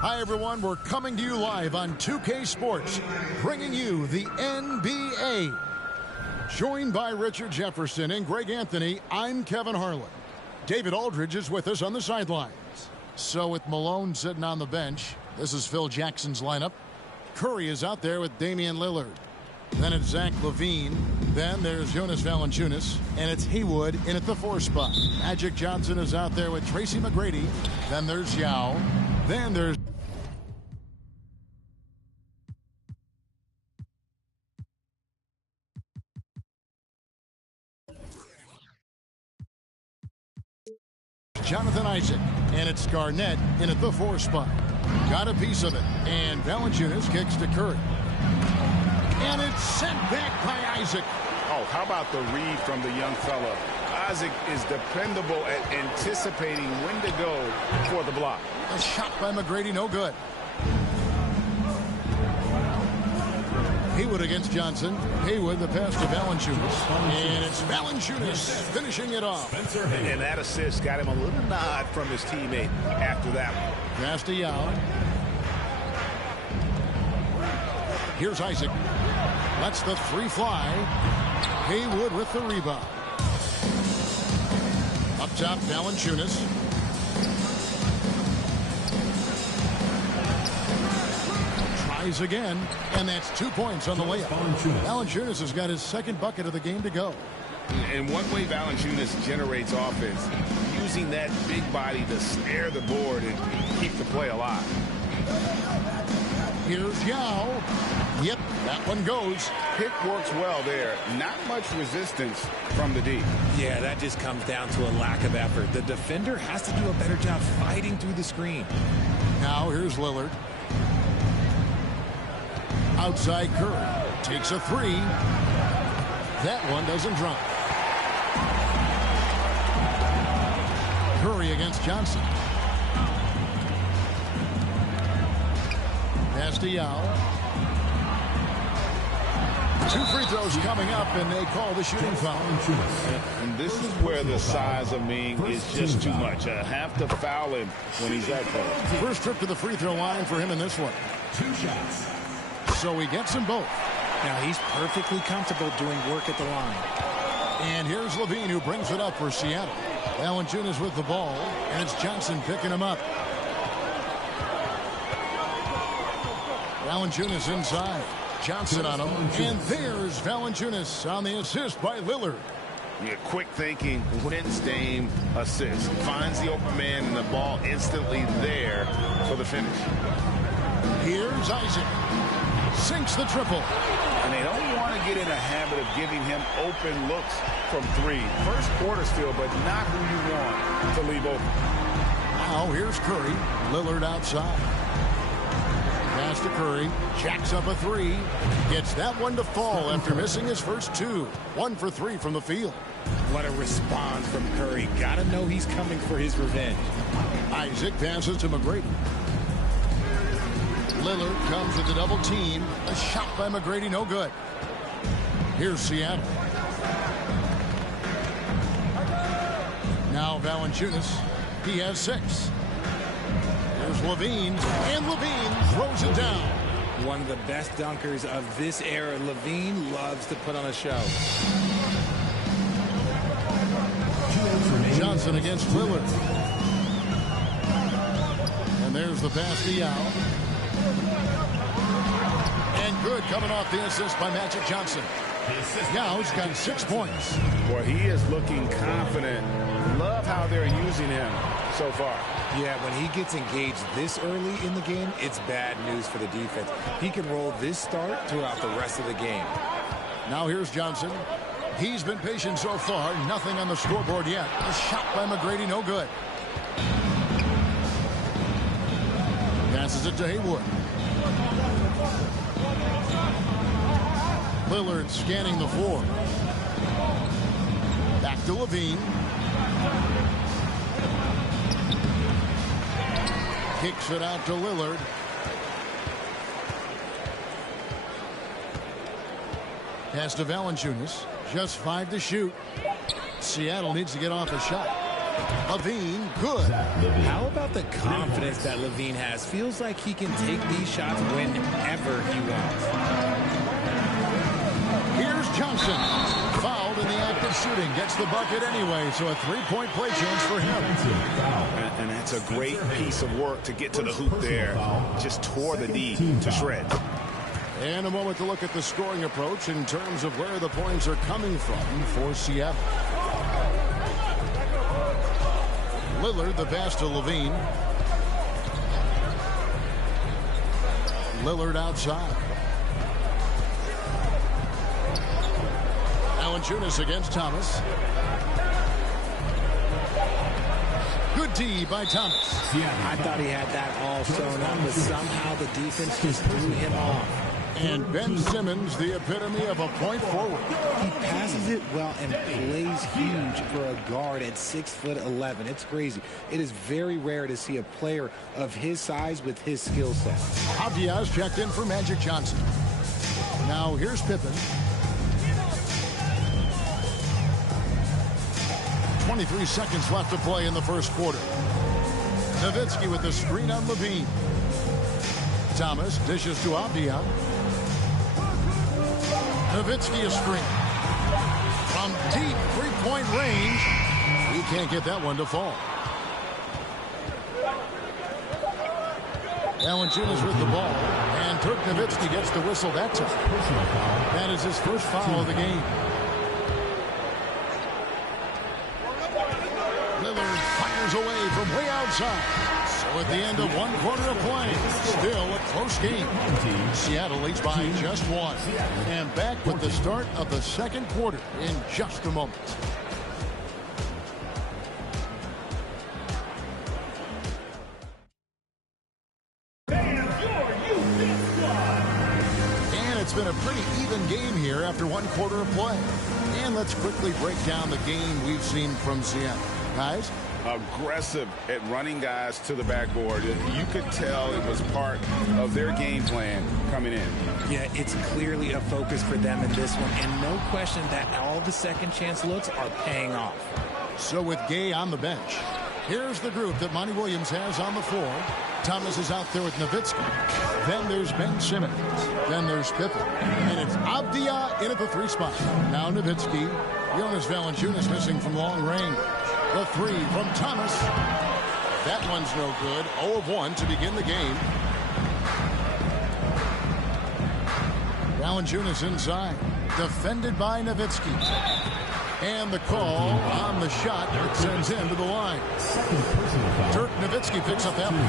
Hi, everyone. We're coming to you live on 2K Sports, bringing you the NBA. Joined by Richard Jefferson and Greg Anthony, I'm Kevin Harlan. David Aldridge is with us on the sidelines. So with Malone sitting on the bench, this is Phil Jackson's lineup. Curry is out there with Damian Lillard. Then it's Zach LaVine. Then there's Jonas Valanciunas. And it's Haywood in at the 4 spot. Magic Johnson is out there with Tracy McGrady. Then there's Yao. Then there's Jonathan Isaac. And it's Garnett in at the 4 spot. Got a piece of it. And Valanciunas kicks to Curry. And it's sent back by Isaac. Oh, how about the read from the young fella? Isaac is dependable at anticipating when to go for the block. A shot by McGrady, no good. Haywood against Johnson. Haywood, the pass to Valanciunas. And it's Valanciunas finishing it off. And that assist got him a little nod from his teammate after that one. Pass to Yao. Here's Isaac. Lets the 3 fly. Haywood with the rebound. Up top, Valanciunas. Tries again, and that's 2 points on the layup. Valanciunas has got his second bucket of the game to go. And one way Valanciunas generates offense, using that big body to snare the board and keep the play alive. Here's Yao. Yep, that one goes. Pick works well there. Not much resistance from the D. Yeah, that just comes down to a lack of effort. The defender has to do a better job fighting through the screen. Now here's Lillard. Outside Curry. Takes a 3. That one doesn't drop. Curry against Johnson. Pass to Yao. 2 free throws coming up, and they call the shooting foul. And this is where the size of Ming is just too much. I have to foul him when he's that close. First trip to the free throw line for him in this one. 2 shots. So he gets them both. Now he's perfectly comfortable doing work at the line. And here's LaVine, who brings it up for Seattle. Valanciunas with the ball, and it's Johnson picking him up. Valanciunas inside. Johnson on him. And there's Valanciunas on the assist by Lillard. Yeah, quick thinking, wins Dame assist. Finds the open man and the ball instantly there for the finish. Here's Isaac. Sinks the triple. And they don't want to get in a habit of giving him open looks from 3. First quarter still, but not who you want to leave open. Now here's Curry. Lillard outside. Pass to Curry. Jacks up a 3. Gets that one to fall after missing his first 2. 1 for 3 from the field. What a response from Curry. Gotta know he's coming for his revenge. Isaac passes to McGrady. Lillard comes with the double team. A shot by McGrady, no good. Here's Seattle. Now Valanciunas. He has 6. There's LaVine, and LaVine throws it down. One of the best dunkers of this era. LaVine loves to put on a show. Johnson against Lillard. And there's the pass to Yao. And good coming off the assist by Magic Johnson. Yao's got 6 points. Boy, he is looking confident. Love how they're using him so far. Yeah, when he gets engaged this early in the game, it's bad news for the defense. He can roll this start throughout the rest of the game. Now here's Johnson. He's been patient so far. Nothing on the scoreboard yet. A shot by McGrady, no good. Passes it to Haywood. Lillard scanning the floor. Back to LaVine. Kicks it out to Lillard. Pass to Valanciunas. Just 5 to shoot. Seattle needs to get off a shot. Levine, good. How about the confidence that Levine has? Feels like he can take these shots whenever he wants. Here's Johnson. Fouled in the act of shooting. Gets the bucket anyway, so a three-point play chance for him. And that's a great piece of work to get to the hoop there. Just tore the D to shreds. And a moment to look at the scoring approach in terms of where the points are coming from for Seattle. Lillard, the pass to Levine. Lillard outside. Valanciunas against Thomas. Good D by Thomas. I thought he had that all sewn up, but somehow the defense just threw him off. And Ben Simmons, the epitome of a point forward. He passes it well and plays huge for a guard at 6'11". It's crazy. It is very rare to see a player of his size with his skill set. Diaz checked in for Magic Johnson. Now here's Pippen. 23 seconds left to play in the first quarter. Nowitzki with the screen on Levine. Thomas dishes to Avdia. Nowitzki a screen. From deep three-point range. He can't get that one to fall. Valanciunas with the ball. And Dirk Nowitzki gets the whistle that time. That is his first foul of the game. Lillard fires away from way outside. So at the end of one quarter of play, still a close game. Seattle leads by just one. And back with the start of the second quarter in just a moment. And it's been a pretty even game here after one quarter of play. And let's quickly break down the game we've seen from Seattle. Guys? Aggressive at running guys to the backboard. You could tell it was part of their game plan coming in. Yeah, it's clearly a focus for them in this one, and no question that all the second chance looks are paying off. So with Gay on the bench, here's the group that Monty Williams has on the floor. Thomas is out there with Nowitzki. Then there's Ben Simmons. Then there's Pippen. And it's Avdia in at the three spot. Now Nowitzki. Jonas Valanciunas missing from long range. The three from Thomas. That one's no good. 0 of 1 to begin the game. Valanciunas inside. Defended by Nowitzki. And the call on the shot that sends him to the line. Dirk Nowitzki picks up that one.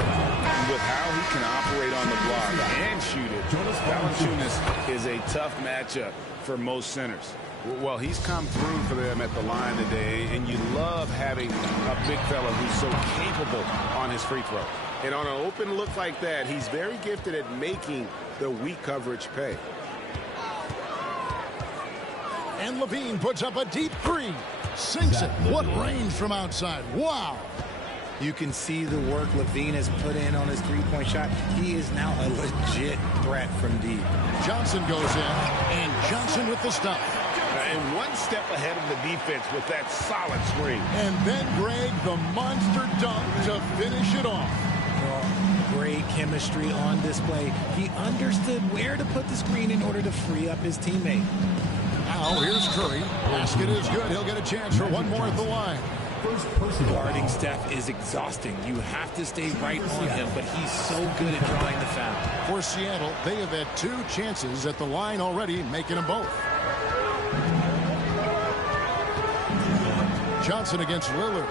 With how he can operate on the block and shoot it, Valanciunas is a tough matchup for most centers. Well, he's come through for them at the line today, and you love having a big fella who's so capable on his free throw. And on an open look like that, he's very gifted at making the weak coverage pay. And Levine puts up a deep three. Sinks it. What range from outside. Wow. You can see the work Levine has put in on his three-point shot. He is now a legit threat from deep. Johnson goes in, and Johnson with the stop. And one step ahead of the defense with that solid screen. And then Greg, the monster dunk to finish it off. Great chemistry on display. He understood where to put the screen in order to free up his teammate. Now here's Curry. Basket is good. He'll get a chance for one more at the line. Guarding Steph is exhausting. You have to stay right on him, but he's so good at drawing the foul. For Seattle, they have had 2 chances at the line already, making them both. Johnson against Lillard.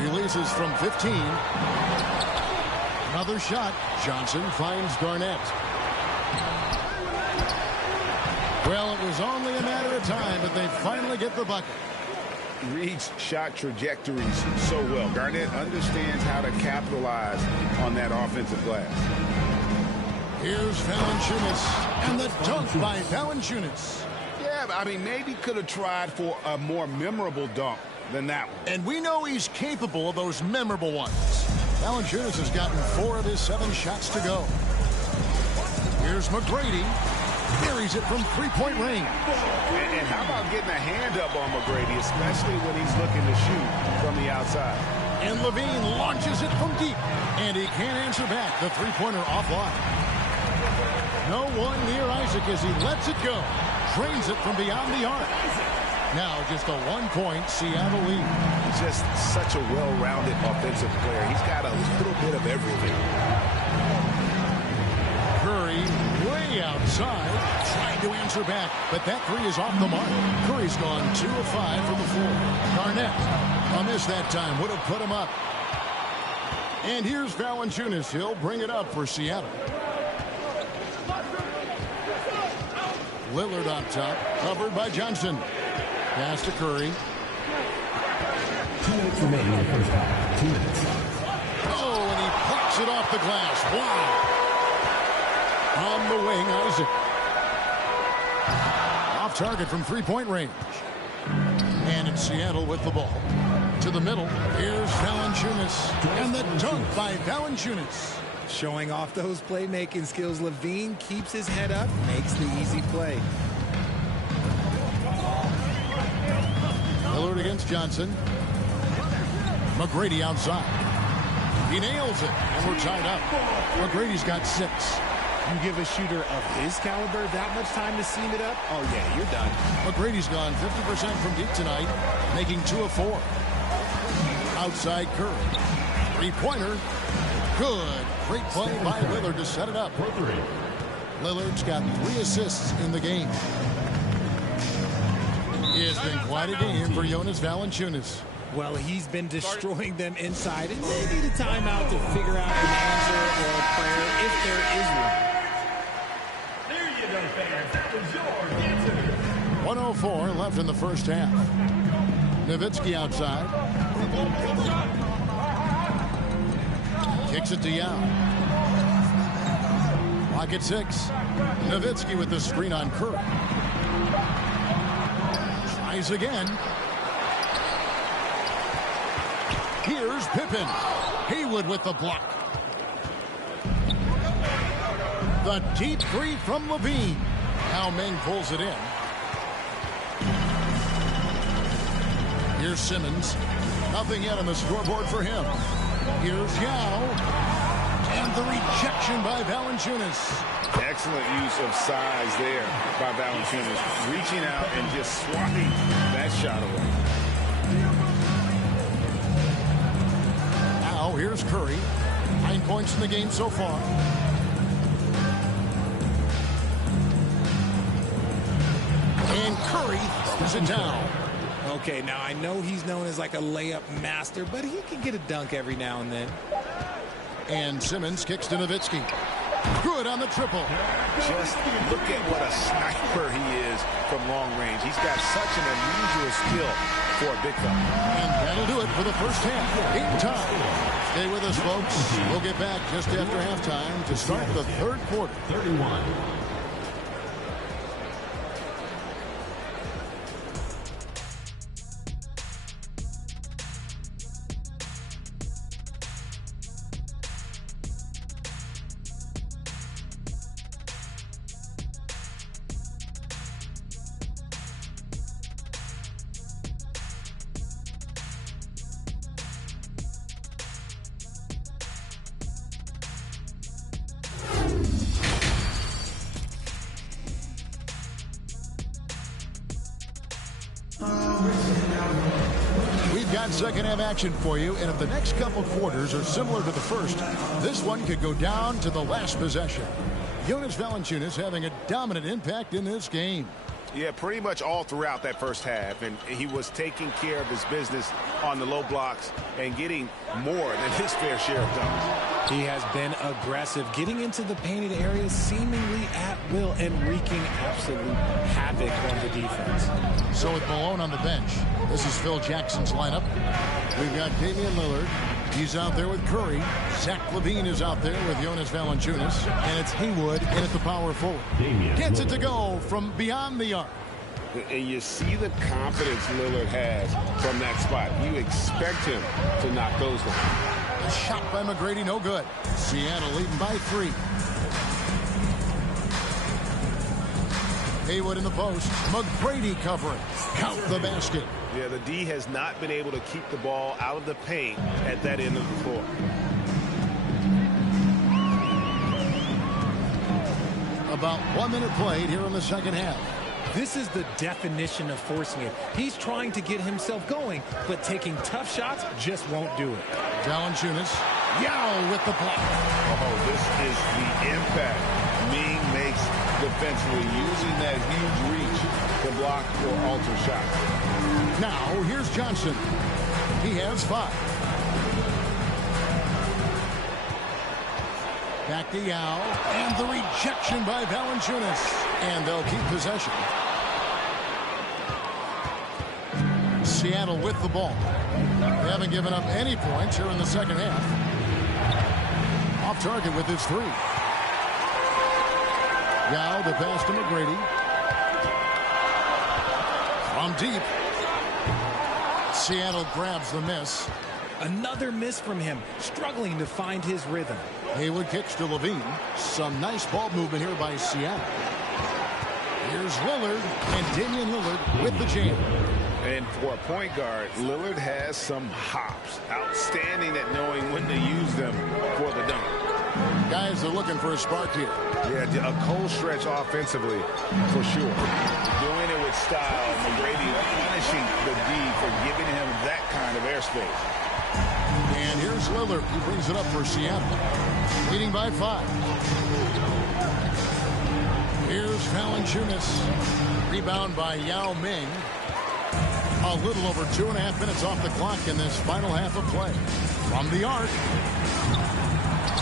Releases from 15. Another shot. Johnson finds Garnett. Well, it was only a matter of time, but they finally get the bucket. Reads shot trajectories so well. Garnett understands how to capitalize on that offensive glass. Here's Valanciunas, and the dunk by Valanciunas. Yeah, I mean, maybe could have tried for a more memorable dunk than that one. And we know he's capable of those memorable ones. Valanciunas has gotten 4 of his 7 shots to go. Here's McGrady. Buries it from three-point range. And how about getting a hand up on McGrady, especially when he's looking to shoot from the outside. And Levine launches it from deep. And he can't answer back. The three-pointer offline. No one near Isaac as he lets it go. Drains it from beyond the arc. Now just a one-point Seattle lead. He's just such a well-rounded offensive player. He's got a little bit of everything. Curry way outside, trying to answer back, but that three is off the mark. Curry's gone 2 of 5 from the floor. Garnett, a miss that time, would have put him up. And here's Valanciunas. He'll bring it up for Seattle. Lillard on top, covered by Johnson. Pass to Curry. 2 minutes remaining in the first half. 2 minutes. Oh, and he plucks it off the glass. Wow. On the wing, Isaac. Off target from three-point range. And it's Seattle with the ball. To the middle. Here's Valanciunas. And the dunk by Valanciunas. Showing off those playmaking skills. Levine keeps his head up, makes the easy play. Lillard against Johnson. McGrady outside. He nails it, and we're tied up. McGrady's got 6. You give a shooter of his caliber that much time to seam it up, oh yeah, you're done. McGrady's gone 50% from deep tonight, making 2 of 4. Outside Curry. Three-pointer. Good. Great play by Lillard to set it up. Lillard's got 3 assists in the game. It's been quite a game for Jonas Valanciunas. Well, he's been destroying them inside, and they need a timeout to figure out an answer or a prayer if there is one. There you go, fans. That was your answer. 104 left in the first half. Nowitzki outside. Kicks it to Yao. Clock at 6. Nowitzki with the screen on Curry. Tries again. Here's Pippen. Haywood with the block. The deep three from Levine. Now Meng pulls it in. Here's Simmons. Nothing yet on the scoreboard for him. Here's Yao. And the rejection by Valanciunas. Excellent use of size there by Valanciunas. Reaching out and just swatting that shot away. Now here's Curry. 9 points in the game so far. And Curry throws it down. Okay, now I know he's known as like a layup master, but he can get a dunk every now and then. And Simmons kicks to Nowitzki. Good on the triple. Just look at what a sniper he is from long range. He's got such an unusual skill for a big fella. And that'll do it for the first half. Game time. Stay with us, folks. We'll get back just after halftime to start the third quarter. 31. We've got second half action for you, and if the next couple quarters are similar to the first, this one could go down to the last possession. Jonas Valanciunas having a dominant impact in this game. Yeah, pretty much all throughout that first half, and he was taking care of his business on the low blocks and getting more than his fair share of dunks. He has been aggressive, getting into the painted areas seemingly at will and wreaking absolute havoc on the defense. So with Malone on the bench, this is Phil Jackson's lineup. We've got Damian Lillard. He's out there with Curry. Zach LaVine is out there with Jonas Valanciunas. And it's Haywood in at the power forward. Gets it to go from beyond the arc. And you see the confidence Lillard has from that spot. You expect him to knock those down. A shot by McGrady, no good. Seattle leading by 3. Haywood in the post. McGrady covering. Count the basket. Yeah, the D has not been able to keep the ball out of the paint at that end of the floor. About 1 minute played here in the second half. This is the definition of forcing it. He's trying to get himself going, but taking tough shots just won't do it. Valanciunas. Yao with the block. Oh, this is the impact Ming makes defensively, using that huge reach to block or alter shots. Now, here's Johnson. He has 5. Back to Yao. And the rejection by Valanciunas. And they'll keep possession. Seattle with the ball. They haven't given up any points here in the second half. Off target with his 3. Yao the pass to McGrady. From deep. Seattle grabs the miss. Another miss from him, struggling to find his rhythm. Haywood kicks to Levine. Some nice ball movement here by Seattle. Here's Lillard, and Damian Lillard with the jam. And for a point guard, Lillard has some hops. Outstanding at knowing when to use them for the dunk. Guys are looking for a spark here. Yeah, a cold stretch offensively, for sure. Doing it with style. McGrady punishing the D for giving him that kind of airspace. And here's Lillard. He brings it up for Seattle. Leading by 5. Here's Valanciunas. Rebound by Yao Ming. A little over 2.5 minutes off the clock in this final half of play. From the arc.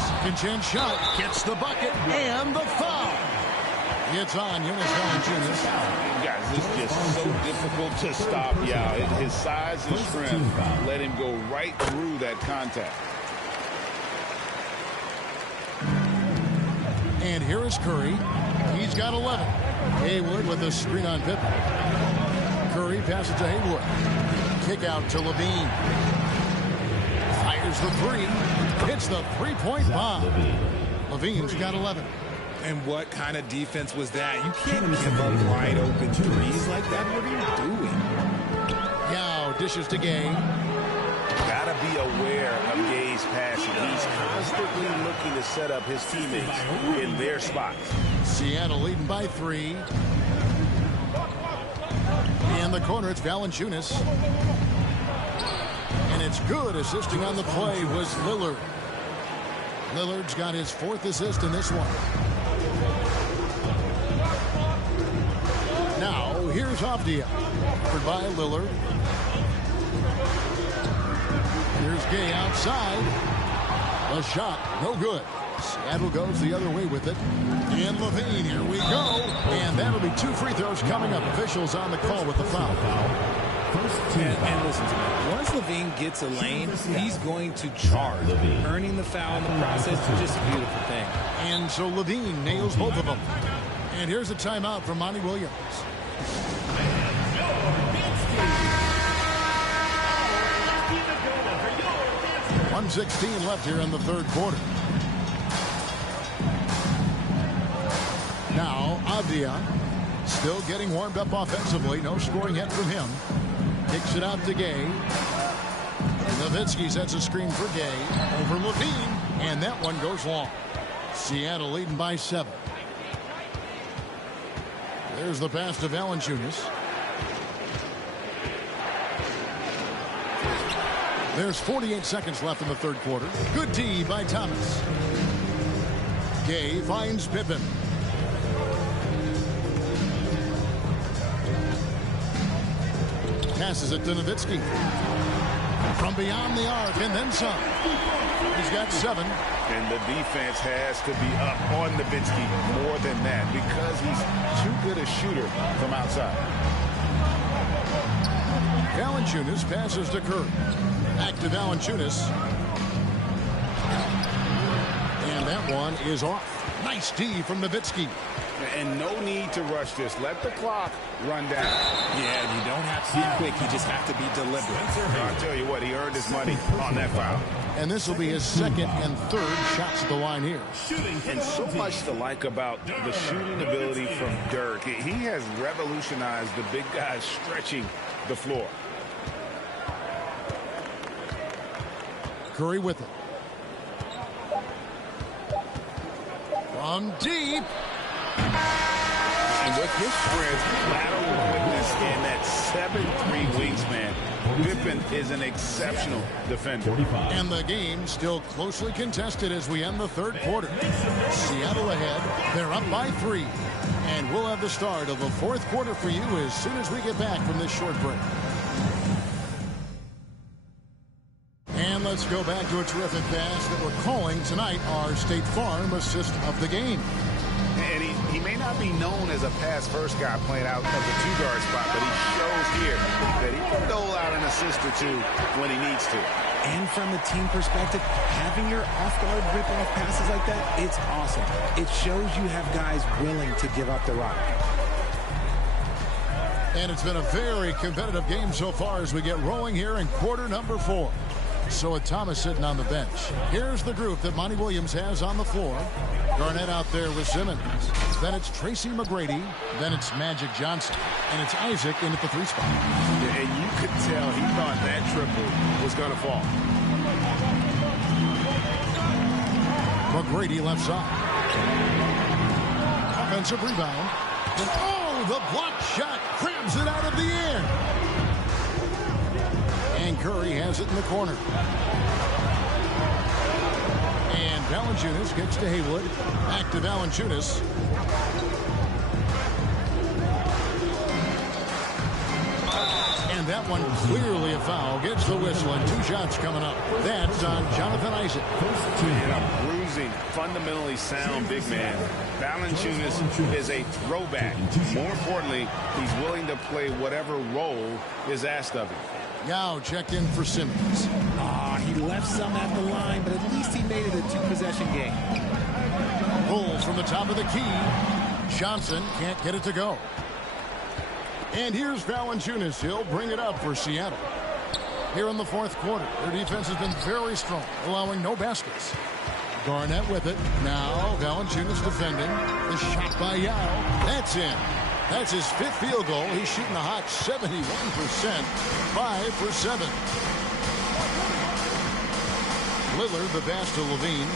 Second chance shot. Gets the bucket. And the foul. It's on Jonas Valanciunas. Guys, this is just so difficult to stop Yao. His size and strength let him go right through that contact. And here is Curry. He's got 11. Haywood with a screen on Pippen. Curry passes to Haywood. Kick out to Levine. Fires the 3. Hits the three-point bomb. Levine's got 11. And what kind of defense was that? You can't give up wide open threes like that. What are you doing? Yao dishes to Gay. Gotta be aware of Gay's passing. He's constantly looking to set up his teammates in their spots. Seattle leading by 3. In the corner, it's Valanciunas. And it's good. Assisting on the play was Lillard. Lillard's got his 4th assist in this one. Now, here's Avdia. Covered by Lillard. Here's Gay outside. A shot, no good. Seattle goes the other way with it. And Levine, here we go. And that'll be 2 free throws coming up. Officials on the call with the foul. And listen to me. Once Levine gets a lane, he's going to charge. Earning the foul in the process is just a beautiful thing. And so Levine nails both of them. And here's a timeout from Monty Williams. .116 left here in the third quarter. Now, Avdia still getting warmed up offensively. No scoring yet from him. Kicks it out to Gay. Nowitzki sets a screen for Gay. Over Levine. And that one goes long. Seattle leading by 7. There's the pass to Valanciunas. There's 48 seconds left in the third quarter. Good D by Thomas. Gay finds Pippen. Passes it to Nowitzki. From beyond the arc and then some. He's got 7. And the defense has to be up on Nowitzki more than that because he's too good a shooter from outside. Valanciunas passes to Curry. Back to Valanciunas. And And that one is off. Nice D from Nowitzki. And no need to rush this. Let the clock run down. Yeah, you don't have to be quick. You just have to be deliberate. I'll tell you what, he earned his money on that foul. And this will be his second and third shots at the line here. And so much to like about the shooting ability from Dirk. He has revolutionized the big guys stretching the floor. Curry with it. From deep. And with his strength, lateral quickness, and that 7'3" wingsman, Pippen is an exceptional defender. And the game still closely contested as we end the third quarter. Seattle ahead. They're up by 3. And we'll have the start of the fourth quarter for you as soon as we get back from this short break. And let's go back to a terrific pass that we're calling tonight our State Farm assist of the game. And he may not be known as a pass-first guy playing out of the two-guard spot, but he shows here that he can dole out an assist or two when he needs to. And from a team perspective, having your off-guard rip-off passes like that, it's awesome. It shows you have guys willing to give up the rock. And it's been a very competitive game so far as we get rolling here in quarter number 4. So with Thomas sitting on the bench, here's the group that Monty Williams has on the floor. Garnett out there with Simmons. Then it's Tracy McGrady. Then it's Magic Johnson. And it's Isaac in at the 3 spot. And you could tell he thought that triple was going to fall. McGrady left side. Offensive rebound. And oh, the block shot grabs it out of the air. And Curry has it in the corner. And Valanciunas gets to Haywood. Back to Valanciunas. And that one clearly a foul. Gets the whistle and 2 shots coming up. That's on Jonathan Isaac. And a bruising, fundamentally sound big man. Valanciunas is a throwback. More importantly, he's willing to play whatever role is asked of him. Yao checked in for Simmons. He left some at the line, but at least he made it a 2-possession game. Bulls from the top of the key. Johnson can't get it to go. And here's Valanciunas. He'll bring it up for Seattle. Here in the fourth quarter, their defense has been very strong, allowing no baskets. Garnett with it. Now Valanciunas defending. The shot by Yao. That's in. That's his 5th field goal. He's shooting a hot 71%. 5 for 7. Lillard, the pass to Levine.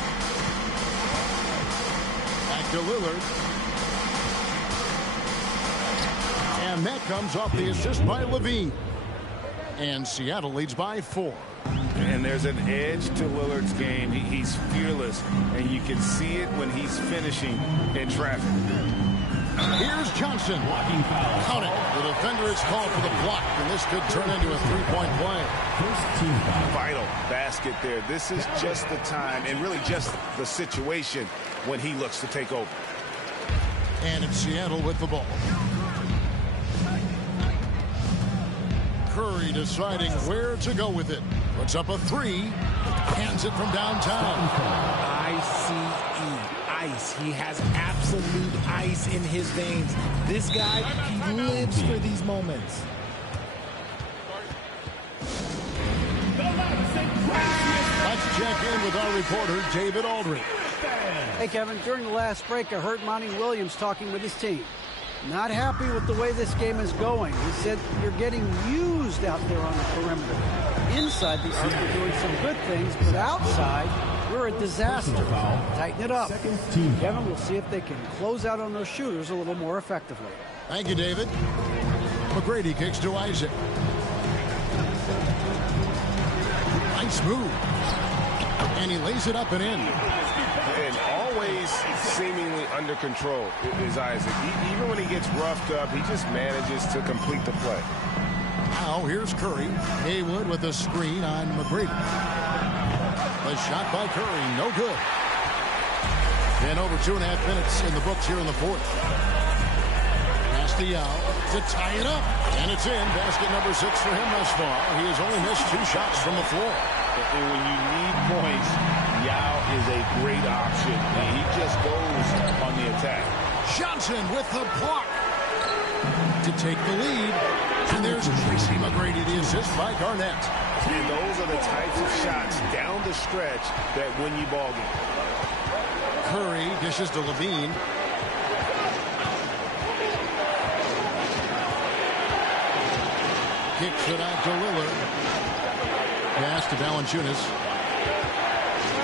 Back to Lillard. And that comes off the assist by Levine. And Seattle leads by 4. And there's an edge to Lillard's game. He's fearless, and you can see it when he's finishing in traffic. Here's Johnson. Blocking foul. Count it. The defender is called for the block, and this could turn into a 3-point play. First team foul. Vital basket there. This is just the time, and really just the situation when he looks to take over. And it's Seattle with the ball. Curry deciding where to go with it. Puts up a 3. Hands it from downtown. ICE. Ice. He has absolute ice in his veins. This guy, he lives for these moments. Let's check in with our reporter, David Aldridge. Hey, Kevin, during the last break, I heard Monty Williams talking with his team. Not happy with the way this game is going. He said you're getting used out there on the perimeter. Inside the arc, you're doing some good things, but outside, we're a disaster. Tighten it up. Kevin, we'll see if they can close out on those shooters a little more effectively. Thank you, David. McGrady kicks to Isaac. Nice move. And he lays it up and in. And always seemingly under control is Isaac. Even when he gets roughed up, he just manages to complete the play. Now here's Curry. Haywood with a screen on McGrady. The shot by Curry, no good. And over 2.5 minutes in the books here in the fourth. Pass to Yao to tie it up. And it's in. Basket number 6 for him thus far. He has only missed 2 shots from the floor. And when you need points, Yao is a great option. He just goes on the attack. Johnson with the block to take the lead. And there's Tracy McGrady, the assist by Garnett. And those are the types of shots down the stretch that win you ball game. Curry dishes to Levine. Kicks it out to Lillard. Pass to Valanciunas.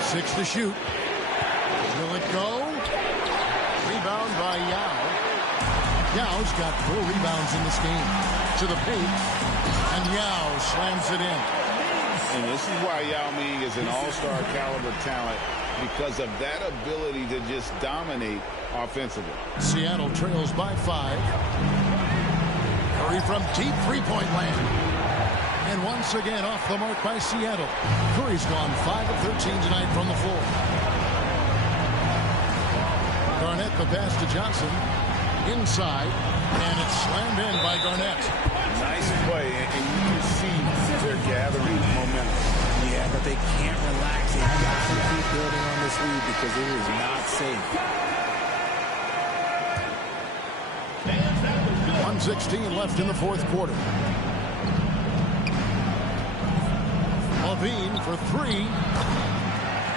6 to shoot. Will it go? Rebound by Yao. Yao's got 4 rebounds in this game. To the paint. And Yao slams it in. And this is why Yao Ming is an all-star caliber talent, because of that ability to just dominate offensively. Seattle trails by 5. Curry from deep three-point land. And once again off the mark by Seattle. Curry's gone 5 of 13 tonight from the floor. Garnett the pass to Johnson. Inside. And it's slammed in by Garnett. Nice play, and you can see they're gathering momentum. Yeah, but they can't relax. They've got to keep building on this lead because it is not safe. 1:16 left in the fourth quarter. Levine for 3.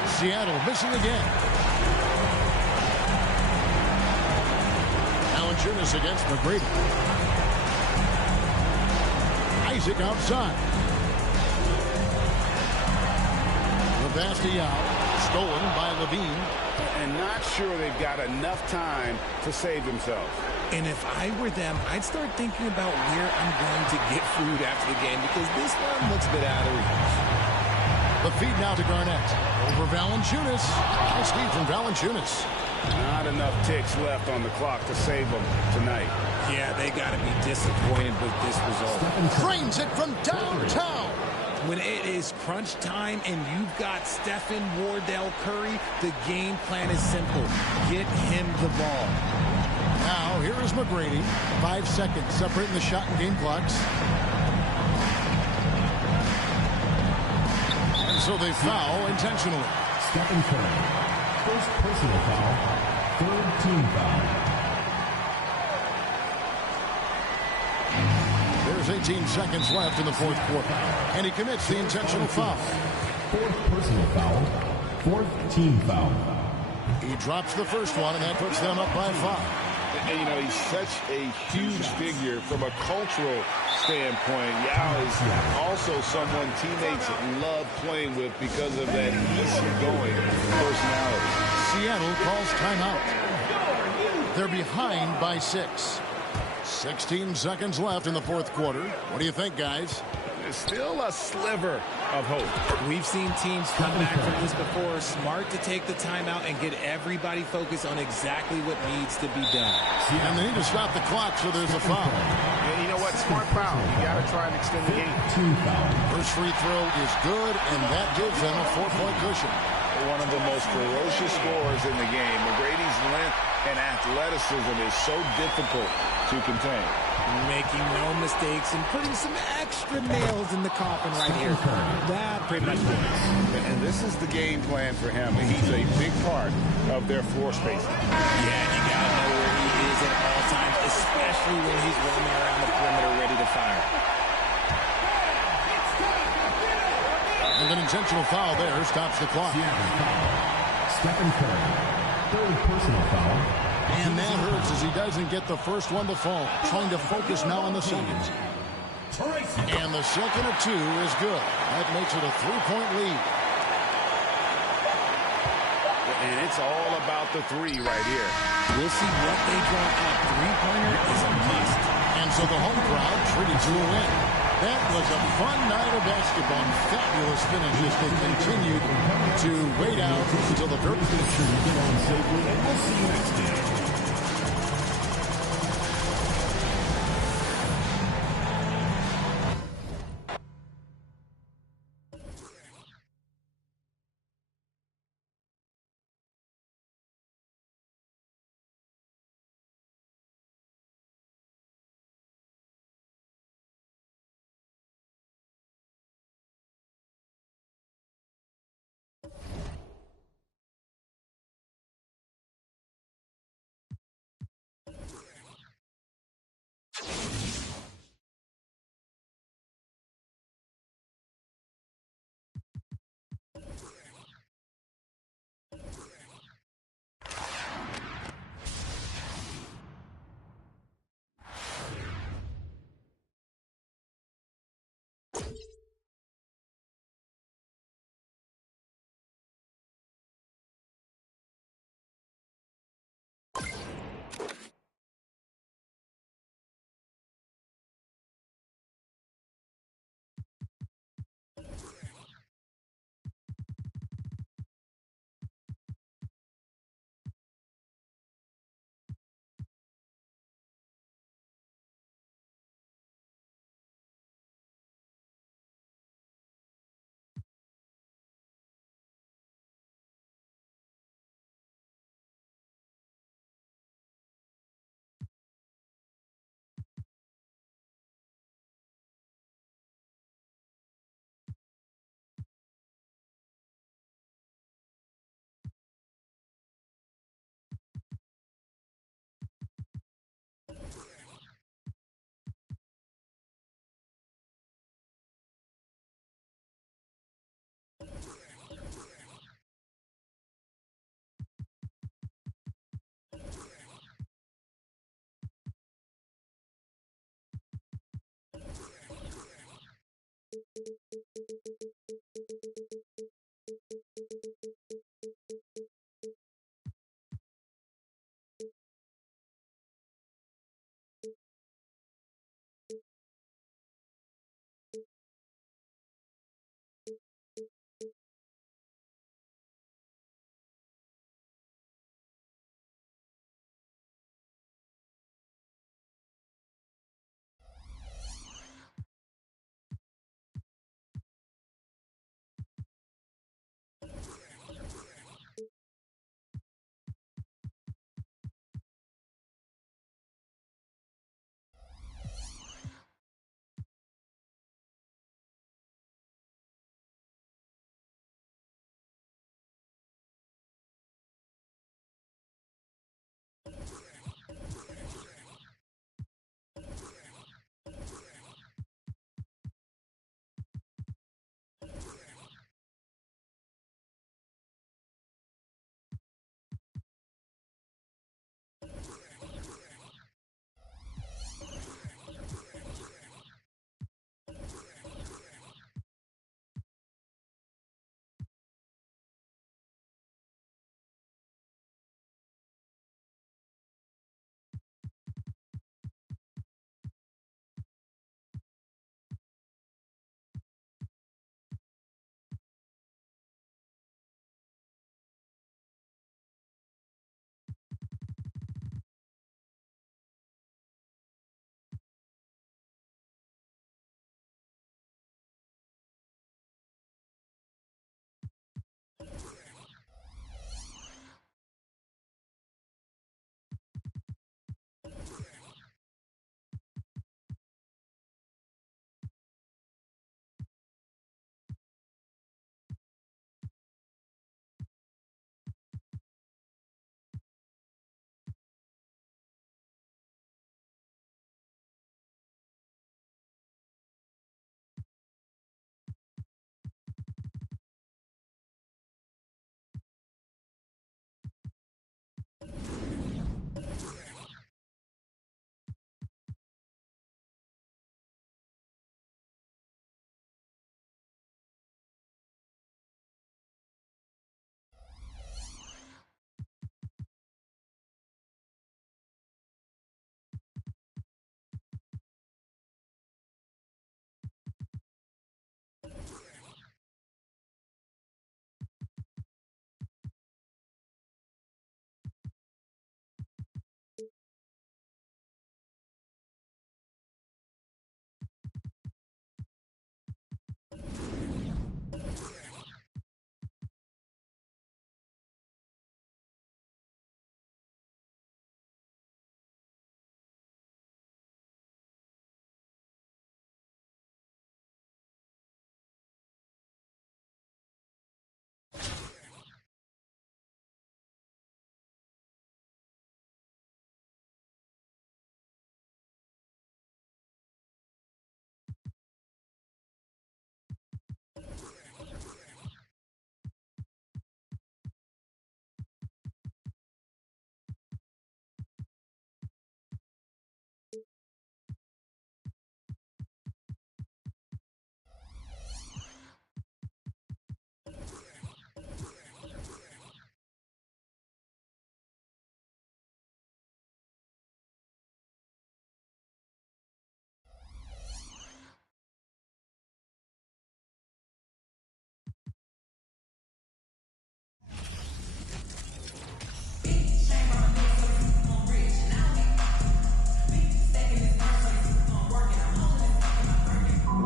Seattle missing again. Valanciunas against McGrady. Isaac outside. The pass to Yao. Stolen by Levine. And not sure they've got enough time to save themselves. And if I were them, I'd start thinking about where I'm going to get food after the game because this one looks a bit out of reach. The feed now to Garnett. Over Valanciunas. Nice feed from Valanciunas. Not enough ticks left on the clock to save them tonight. Yeah, they got to be disappointed with this result. Drains it from downtown. When it is crunch time and you've got Stephen Wardell Curry, the game plan is simple. Get him the ball. Now, here is McGrady. 5 seconds separating the shot and game clocks. And so they foul intentionally. Stephen Curry. First personal foul. Third team foul. There's 18 seconds left in the fourth quarter. And he commits the intentional foul. Fourth personal foul. Fourth team foul. He drops the first one, and that puts them up by 5. And, you know, he's such a huge figure from a cultural standpoint. Yao is also someone teammates love playing with because of that easygoing personality. Seattle calls timeout. They're behind by 6. 16 seconds left in the fourth quarter. What do you think, guys? There's still a sliver of hope. We've seen teams come back from this before. Smart to take the timeout and get everybody focused on exactly what needs to be done. And they need to stop the clock, so there's a foul. And you know what? Smart foul. You got to try and extend the game. First free throw is good, and that gives them a 4-point cushion. One of the most ferocious scorers in the game. McGrady's length and athleticism is so difficult to contain. Making no mistakes and putting some extra nails in the coffin right here. That pretty much works. And this is the game plan for him. He's a big part of their floor spacing. Yeah, you got to know where he is at all times, especially when he's roaming around the perimeter ready to fire. And an intentional foul there stops the clock. Stephen Curry. Third personal foul. And that hurts as he doesn't get the first one to fall. Trying to focus now on the second. And the second of 2 is good. That makes it a 3-point lead. And it's all about the 3 right here. We'll see what they draw up. Three-pointer is a must. And so the home crowd treated to a win. That was a fun night of basketball. Fabulous finishes. They continued to wait out until the very Sure you get on safely, and we'll see you next game.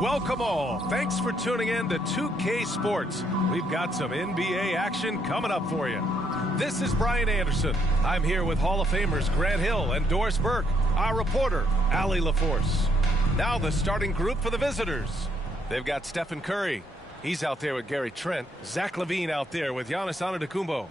Welcome all. Thanks for tuning in to 2K Sports. We've got some NBA action coming up for you. This is Brian Anderson. I'm here with Hall of Famers Grant Hill and Doris Burke, our reporter, Allie LaForce. Now the starting group for the visitors. They've got Stephen Curry. He's out there with Gary Trent. Zach LaVine out there with Giannis Antetokounmpo.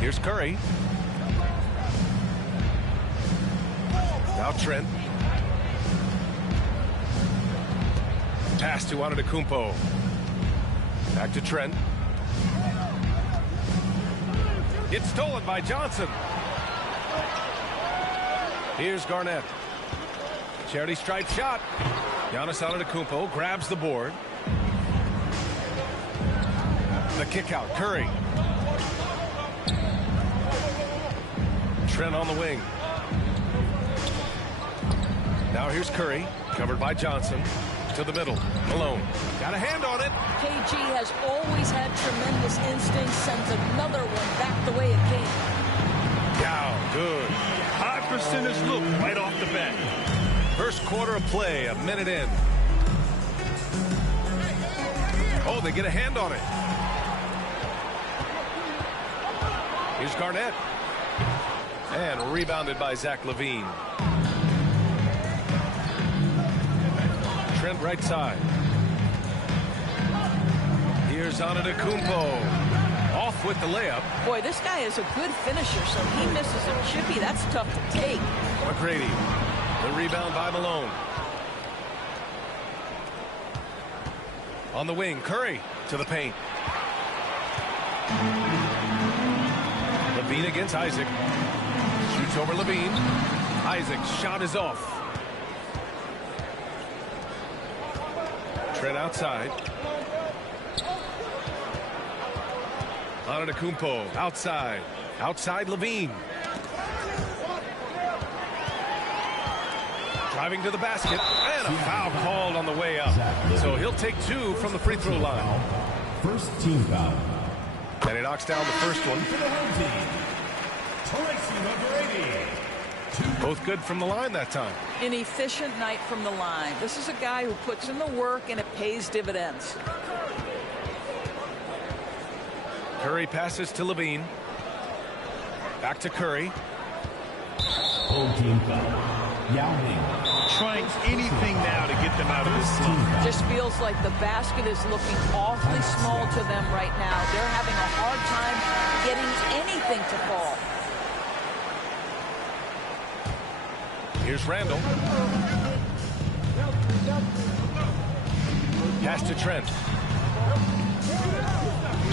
Here's Curry. Now Trent. Pass to Antetokounmpo. Back to Trent. It's stolen by Johnson. Here's Garnett. Charity stripe shot. Giannis Antetokounmpo grabs the board. The kick out. Curry. Trent on the wing. Now here's Curry, covered by Johnson. To the middle. Malone. Got a hand on it. KG has always had tremendous instincts. Sends another one back the way it came. Down. Good. High percentage look right off the bat. First quarter of play, a minute in. Oh, they get a hand on it. Here's Garnett. And rebounded by Zach LaVine. Trent right side. Here's Antetokounmpo. Off with the layup. Boy, this guy is a good finisher, so he misses a chippy. That's tough to take. McGrady. The rebound by Malone. On the wing, Curry to the paint. LaVine against Isaac. Shoots over LaVine. Isaac's shot is off. Trent outside. Antetokounmpo outside. Outside LaVine. Driving to the basket. And a foul called on the way up. So he'll take two from the free throw line. First team foul. And he knocks down the first one. Both good from the line that time. An efficient night from the line. This is a guy who puts in the work and it pays dividends. Curry passes to LaVine. Back to Curry. Full team foul. Yao Ming. Trying anything now to get them out of this slump. Just feels like the basket is looking awfully small to them right now. They're having a hard time getting anything to fall. Here's Randall. Pass to Trent.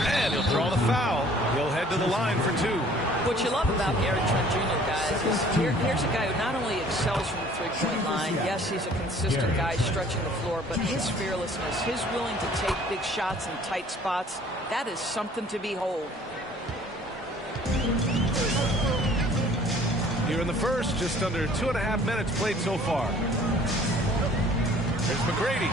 And he'll draw the foul. He'll head to the line for two. What you love about Gary Trent Jr., guys, is here's a guy who not only excels from the three-point line, yes, he's a consistent guy stretching the floor, but his fearlessness, his willing to take big shots in tight spots, that is something to behold. Here in the first, just under 2.5 minutes played so far. There's McGrady.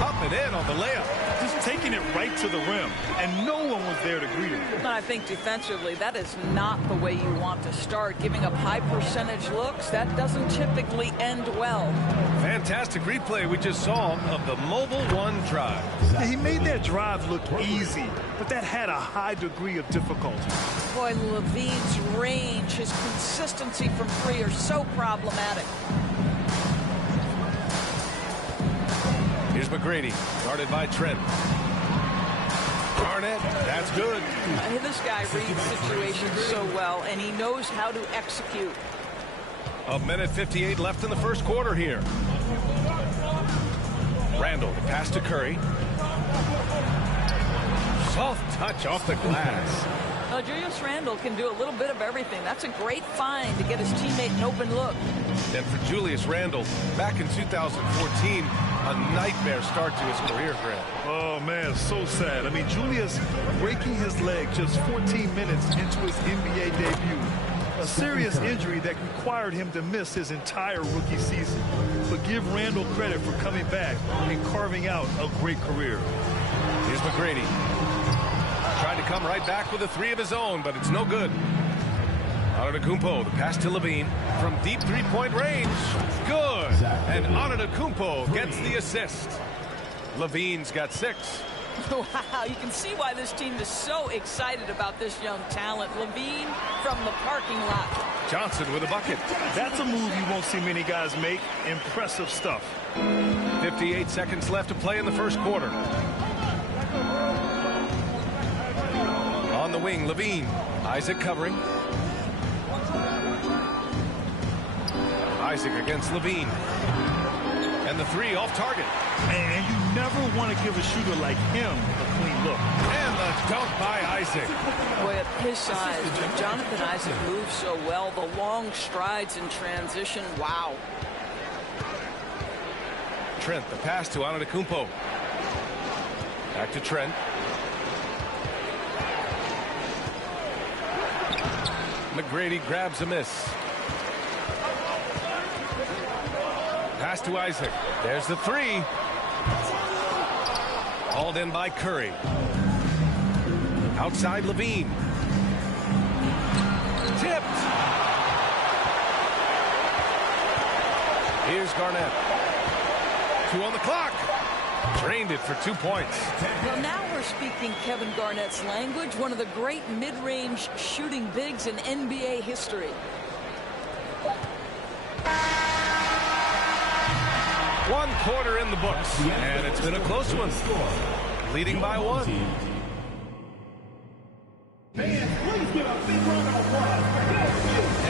Up and in on the layup. Just taking it right to the rim, and no one was there to greet him. I think defensively, that is not the way you want to start. Giving up high percentage looks, that doesn't typically end well. Fantastic replay we just saw of the Mobile One drive. Yeah, he made that drive look easy, but that had a high degree of difficulty. Boy, LaVine's range, his consistency from three are so problematic. Here's McGrady, guarded by Trent. Garnett, that's good. This guy reads situations so well, and he knows how to execute. A minute 58 left in the first quarter here. Randall, pass to Curry. Soft touch off the glass. Now, Julius Randle can do a little bit of everything. That's a great find to get his teammate an open look. And for Julius Randle, back in 2014, a nightmare start to his career, Grant. Oh, man, so sad. I mean, Julius breaking his leg just 14 minutes into his NBA debut. A serious injury that required him to miss his entire rookie season. But give Randall credit for coming back and carving out a great career. Here's McGrady. Tried to come right back with a three of his own, but it's no good. Antetokounmpo, the pass to Levine from deep three-point range. Good. And Antetokounmpo gets the assist. Levine's got 6. Wow, you can see why this team is so excited about this young talent. Levine from the parking lot. Johnson with a bucket. That's a move you won't see many guys make. Impressive stuff. 58 seconds left to play in the first quarter. On the wing, Levine. Isaac covering. Isaac against Levine. And the three off target. And you never want to give a shooter like him a clean look. And the dunk by Isaac. Boy, at his size, Jonathan Isaac moves so well. The long strides in transition. Wow. Trent, the pass to Antetokounmpo. Back to Trent. McGrady grabs a miss. Pass to Isaac. There's the three. Hauled in by Curry. Outside Levine. Tipped. Here's Garnett. 2 on the clock. Drained it for 2 points. Well, now we're speaking Kevin Garnett's language. One of the great mid-range shooting bigs in NBA history. 1 quarter in the books, and it's been a close one. Leading by 1.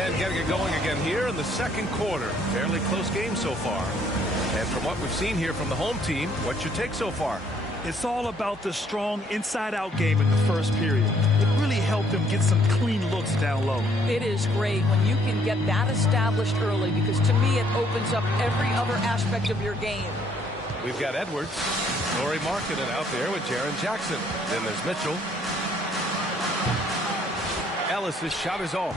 And getting it going again here in the second quarter. Fairly close game so far. And from what we've seen here from the home team, what's your take so far? It's all about the strong inside-out game in the first period. It really helped them get some clean looks down low. It is great when you can get that established early, because to me it opens up every other aspect of your game. We've got Edwards, Laurie Markkinen out there with Jaren Jackson. Then there's Mitchell. Ellis's shot is off.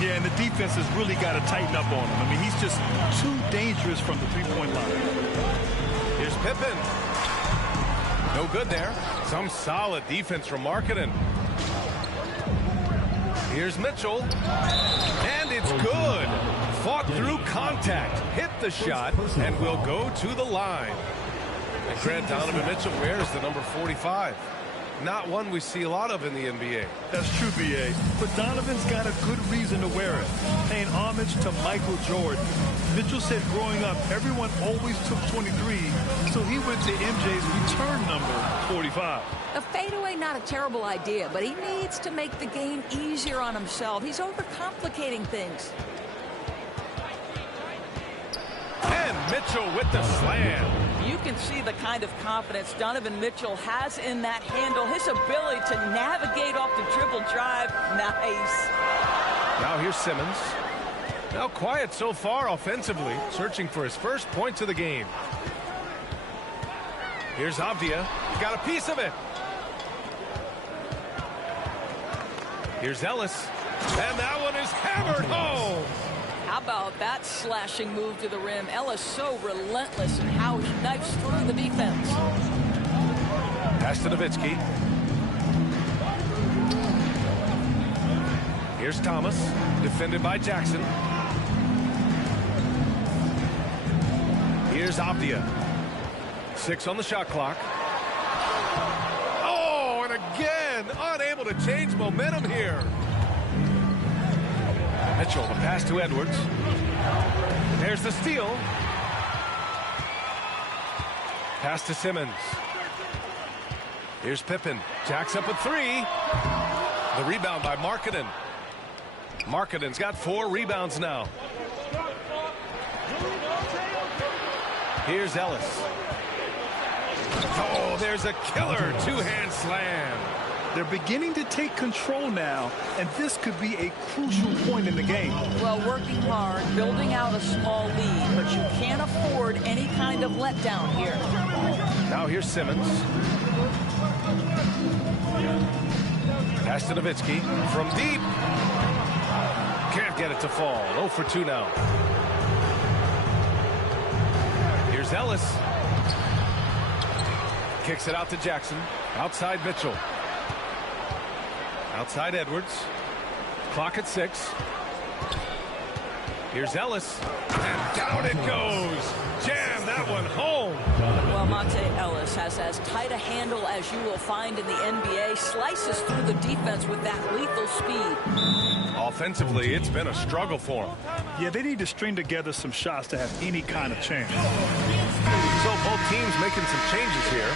Yeah, and the defense has really got to tighten up on him. I mean, he's just too dangerous from the three-point line. Here's Pippen. No good there. Some solid defense from Markkinen. Here's Mitchell. And it's good. Fought through contact. Hit the shot and will go to the line. And Grant Donovan Mitchell wears the number 45. Not one we see a lot of in the NBA. That's true, B.A. But Donovan's got a good reason to wear it, paying homage to Michael Jordan. Mitchell said growing up, everyone always took 23, so he went to MJ's return number, 45. A fadeaway, not a terrible idea, but he needs to make the game easier on himself. He's overcomplicating things. And Mitchell with the slam. You can see the kind of confidence Donovan Mitchell has in that handle. His ability to navigate off the dribble drive. Nice. Now here's Simmons. Now quiet so far offensively, searching for his first points of the game. Here's Avdia. Got a piece of it. Here's Ellis. And that one is hammered home. How about that slashing move to the rim? Ellis so relentless in how he knifes through the defense. Pass to Nowitzki. Here's Thomas, defended by Jackson. Here's Avdia. 6 on the shot clock. Oh, and again, unable to change momentum here. Mitchell, the pass to Edwards. There's the steal. Pass to Simmons. Here's Pippen. Jacks up a 3. The rebound by Markkinen. Markkinen's got 4 rebounds now. Here's Ellis. Oh, there's a killer 2-hand slam. They're beginning to take control now, and this could be a crucial point in the game. Well, working hard, building out a small lead, but you can't afford any kind of letdown here. Now here's Simmons. Pass to Nowitzki from deep. Can't get it to fall. 0 for 2 now. Here's Ellis. Kicks it out to Jackson. Outside Mitchell. Outside Edwards. Clock at 6. Here's Ellis. And down it goes. Jam that one home. Well, Monte Ellis has as tight a handle as you will find in the NBA. Slices through the defense with that lethal speed. Offensively, it's been a struggle for him. Yeah, they need to string together some shots to have any kind of chance. So both teams making some changes here.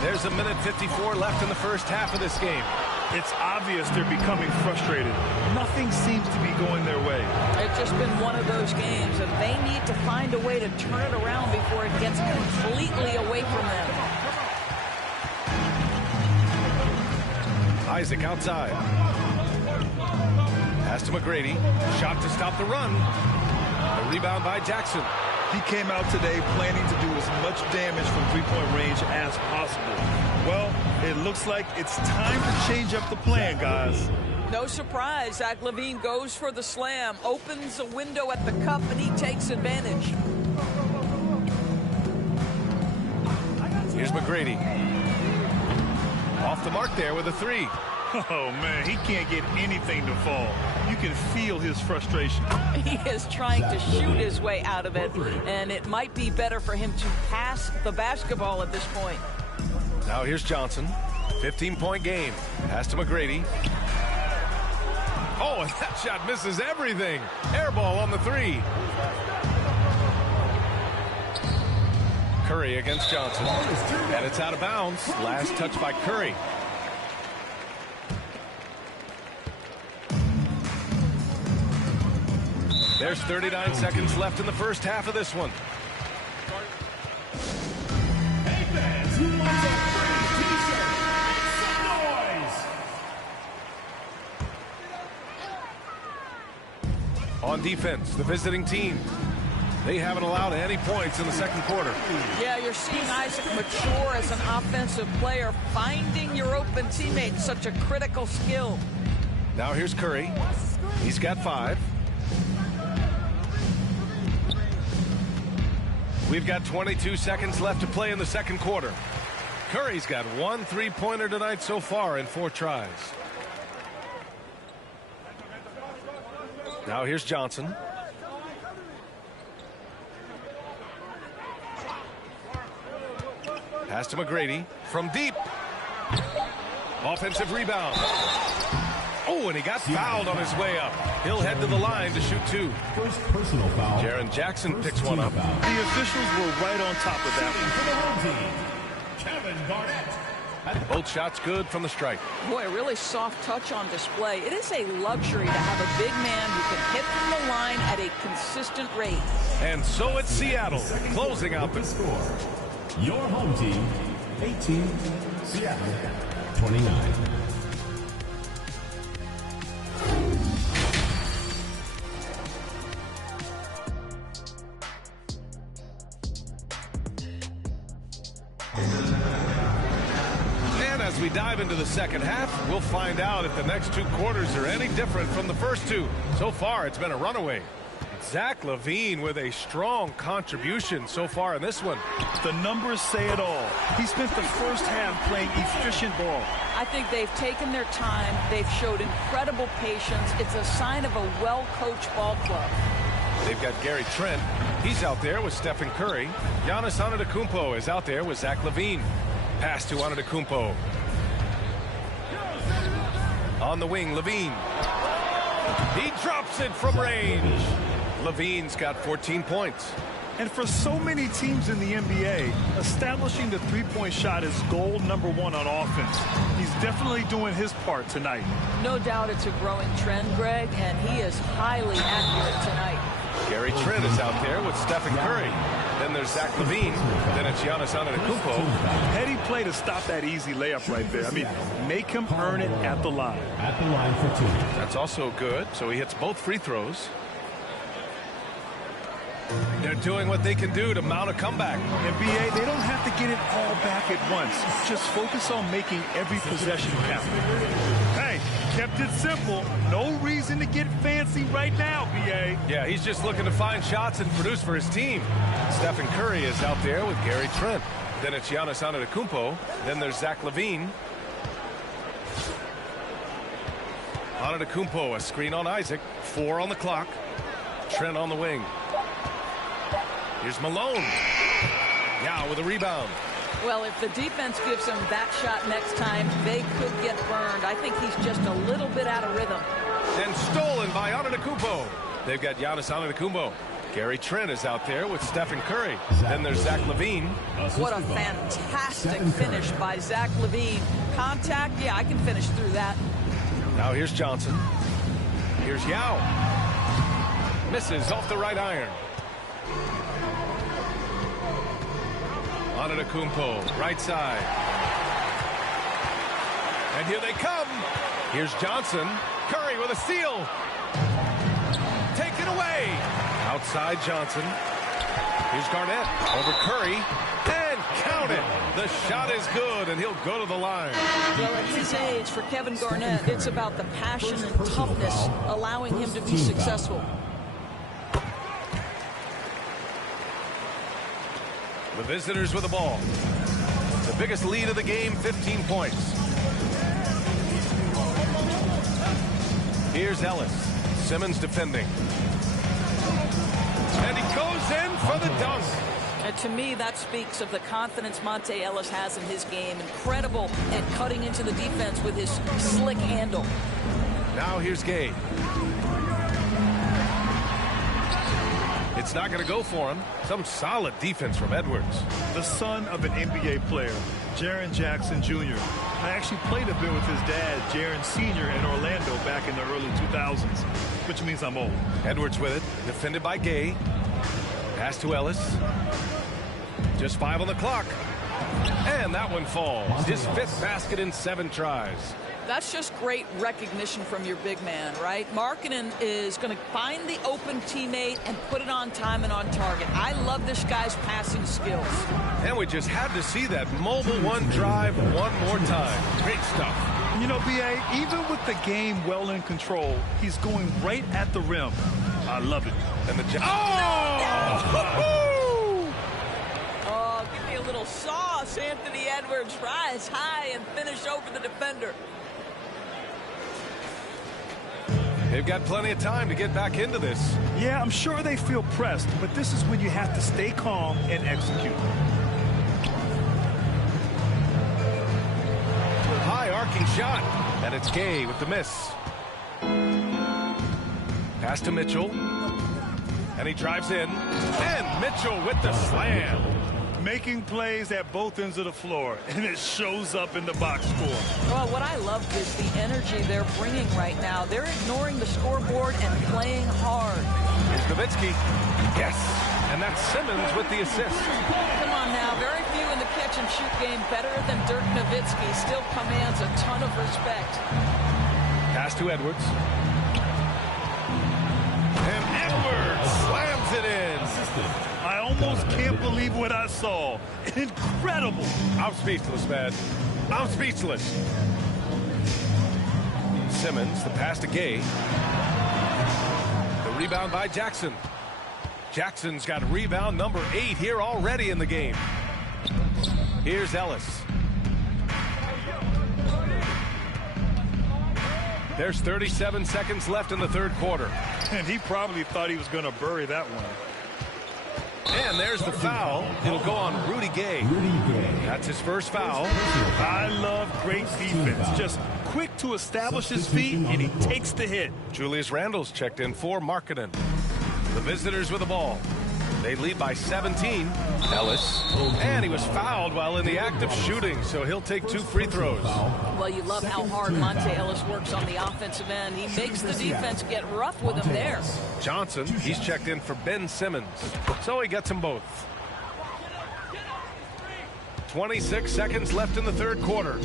There's a minute 54 left in the first half of this game. It's obvious they're becoming frustrated. Nothing seems to be going their way. It's just been one of those games, and they need to find a way to turn it around before it gets completely away from them. Isaac outside. Pass to McGrady. Shot to stop the run. A rebound by Jackson. He came out today planning to do as much damage from three-point range as possible. Well, it looks like it's time to change up the plan, guys. No surprise, Zach LaVine goes for the slam, opens a window at the cup, and he takes advantage. Here's McGrady. Off the mark there with a 3. Oh, man, he can't get anything to fall. You can feel his frustration. He is trying to shoot his way out of it, and it might be better for him to pass the basketball at this point. Now here's Johnson. 15-point game. Pass to McGrady. Oh, and that shot misses everything. Air ball on the 3. Curry against Johnson. And it's out of bounds. Last touch by Curry. There's 39 seconds left in the first half of this one. Hey fans, who wants a free t-shirt? Make some noise! On defense, the visiting team. They haven't allowed any points in the second quarter. Yeah, you're seeing Isaac mature as an offensive player. Finding your open teammate, such a critical skill. Now here's Curry. He's got 5. We've got 22 seconds left to play in the second quarter. Curry's got 1 3-pointer tonight so far in 4 tries. Now here's Johnson. Pass to McGrady from deep. Offensive rebound. Oh, and he got fouled on his way up. He'll head to the line to shoot 2. First personal foul. Jaren Jackson picks one up. The officials were right on top of that one. Kevin Garnett. Both shots good from the strike. Boy, a really soft touch on display. It is a luxury to have a big man who can hit from the line at a consistent rate. And so it's Seattle closing out the score. Your home team, 18, Seattle, 29. And as we dive into the second half, we'll find out if the next 2 quarters are any different from the first 2. So far, it's been a runaway. Zach LaVine with a strong contribution so far in this one. The numbers say it all. He spent the first half playing efficient ball. I think they've taken their time. They've showed incredible patience. It's a sign of a well-coached ball club. They've got Gary Trent. He's out there with Stephen Curry. Giannis Antetokounmpo is out there with Zach LaVine. Pass to Antetokounmpo. On the wing, LaVine. He drops it from range. LaVine's got 14 points. And for so many teams in the NBA, establishing the three-point shot is goal number 1 on offense. He's definitely doing his part tonight. No doubt it's a growing trend, Greg, and he is highly accurate tonight. Gary Trent is out there with Stephen Curry. Then there's Zach LaVine. Then it's Giannis Antetokounmpo. Heady play to stop that easy layup right there. I mean, make him earn it at the line. At the line for 2. That's also good. So he hits both free throws. They're doing what they can do to mount a comeback. And BA, they don't have to get it all back at once. Just focus on making every possession count. Hey, kept it simple. No reason to get fancy right now, BA. Yeah, he's just looking to find shots and produce for his team. Stephen Curry is out there with Gary Trent. Then it's Giannis Antetokounmpo. Then there's Zach LaVine. Antetokounmpo, a screen on Isaac. 4 on the clock. Trent on the wing. Here's Malone. Yao with a rebound. Well, if the defense gives him that shot next time, they could get burned. I think he's just a little bit out of rhythm. Then stolen by Antetokounmpo. They've got Giannis Antetokounmpo. Gary Trent is out there with Stephen Curry. Then there's Zach LaVine. What a fantastic finish by Zach LaVine. Contact, yeah, I can finish through that. Now here's Johnson. Here's Yao. Misses off the right iron. Antetokounmpo, right side. And here they come. Here's Johnson. Curry with a steal. Taken away. Outside Johnson. Here's Garnett over Curry. And count it. The shot is good, and he'll go to the line. Well, at his age, for Kevin Garnett, it's about the passion and toughness allowing him to be successful. The visitors with the ball. The biggest lead of the game, 15 points. Here's Ellis. Simmons defending. And he goes in for the dunk. And to me, that speaks of the confidence Monte Ellis has in his game. Incredible at cutting into the defense with his slick handle. Now here's Gay. It's not going to go for him. Some solid defense from Edwards. The son of an NBA player, Jaren Jackson Jr. I actually played a bit with his dad, Jaren Sr. in Orlando back in the early 2000s, which means I'm old. Edwards with it, defended by Gay. Pass to Ellis. Just 5 on the clock. And that one falls. His 5th basket in 7 tries. That's just great recognition from your big man, right? Markkanen is going to find the open teammate and put it on time and on target. I love this guy's passing skills. And we just had to see that mobile one drive one more time. Great stuff. You know, B.A., even with the game well in control, he's going right at the rim. I love it. And the Oh, give me a little sauce. Anthony Edwards rise high and finish over the defender. They've got plenty of time to get back into this. Yeah, I'm sure they feel pressed, but this is when you have to stay calm and execute. High arcing shot, and it's Gay with the miss. Pass to Mitchell, and he drives in, and Mitchell with the slam. Making plays at both ends of the floor, and it shows up in the box score. Well, what I love is the energy they're bringing right now. They're ignoring the scoreboard and playing hard. Here's Nowitzki. Yes. And that's Simmons with the assist. Come on now. Very few in the catch-and-shoot game better than Dirk Nowitzki. Still commands a ton of respect. Pass to Edwards. And Edwards slams it in. I almost can't believe what I saw. Incredible. I'm speechless, man. I'm speechless. Simmons, the pass to Gay. The rebound by Jackson. Jackson's got rebound number 8 here already in the game. Here's Ellis. There's 37 seconds left in the 3rd quarter. And he probably thought he was going to bury that one. And there's the foul. It'll go on Rudy Gay. That's his first foul. I love great defense. Just quick to establish his feet, and he takes the hit. Julius Randle's checked in for Markkanen. The visitors with the ball. They lead by 17. Ellis. And he was fouled while in the act of shooting, so he'll take 2 free throws. Well, you love how hard Monte Ellis works on the offensive end. He makes the defense get rough with him there. Johnson, he's checked in for Ben Simmons, so he gets them both. 26 seconds left in the 3rd quarter.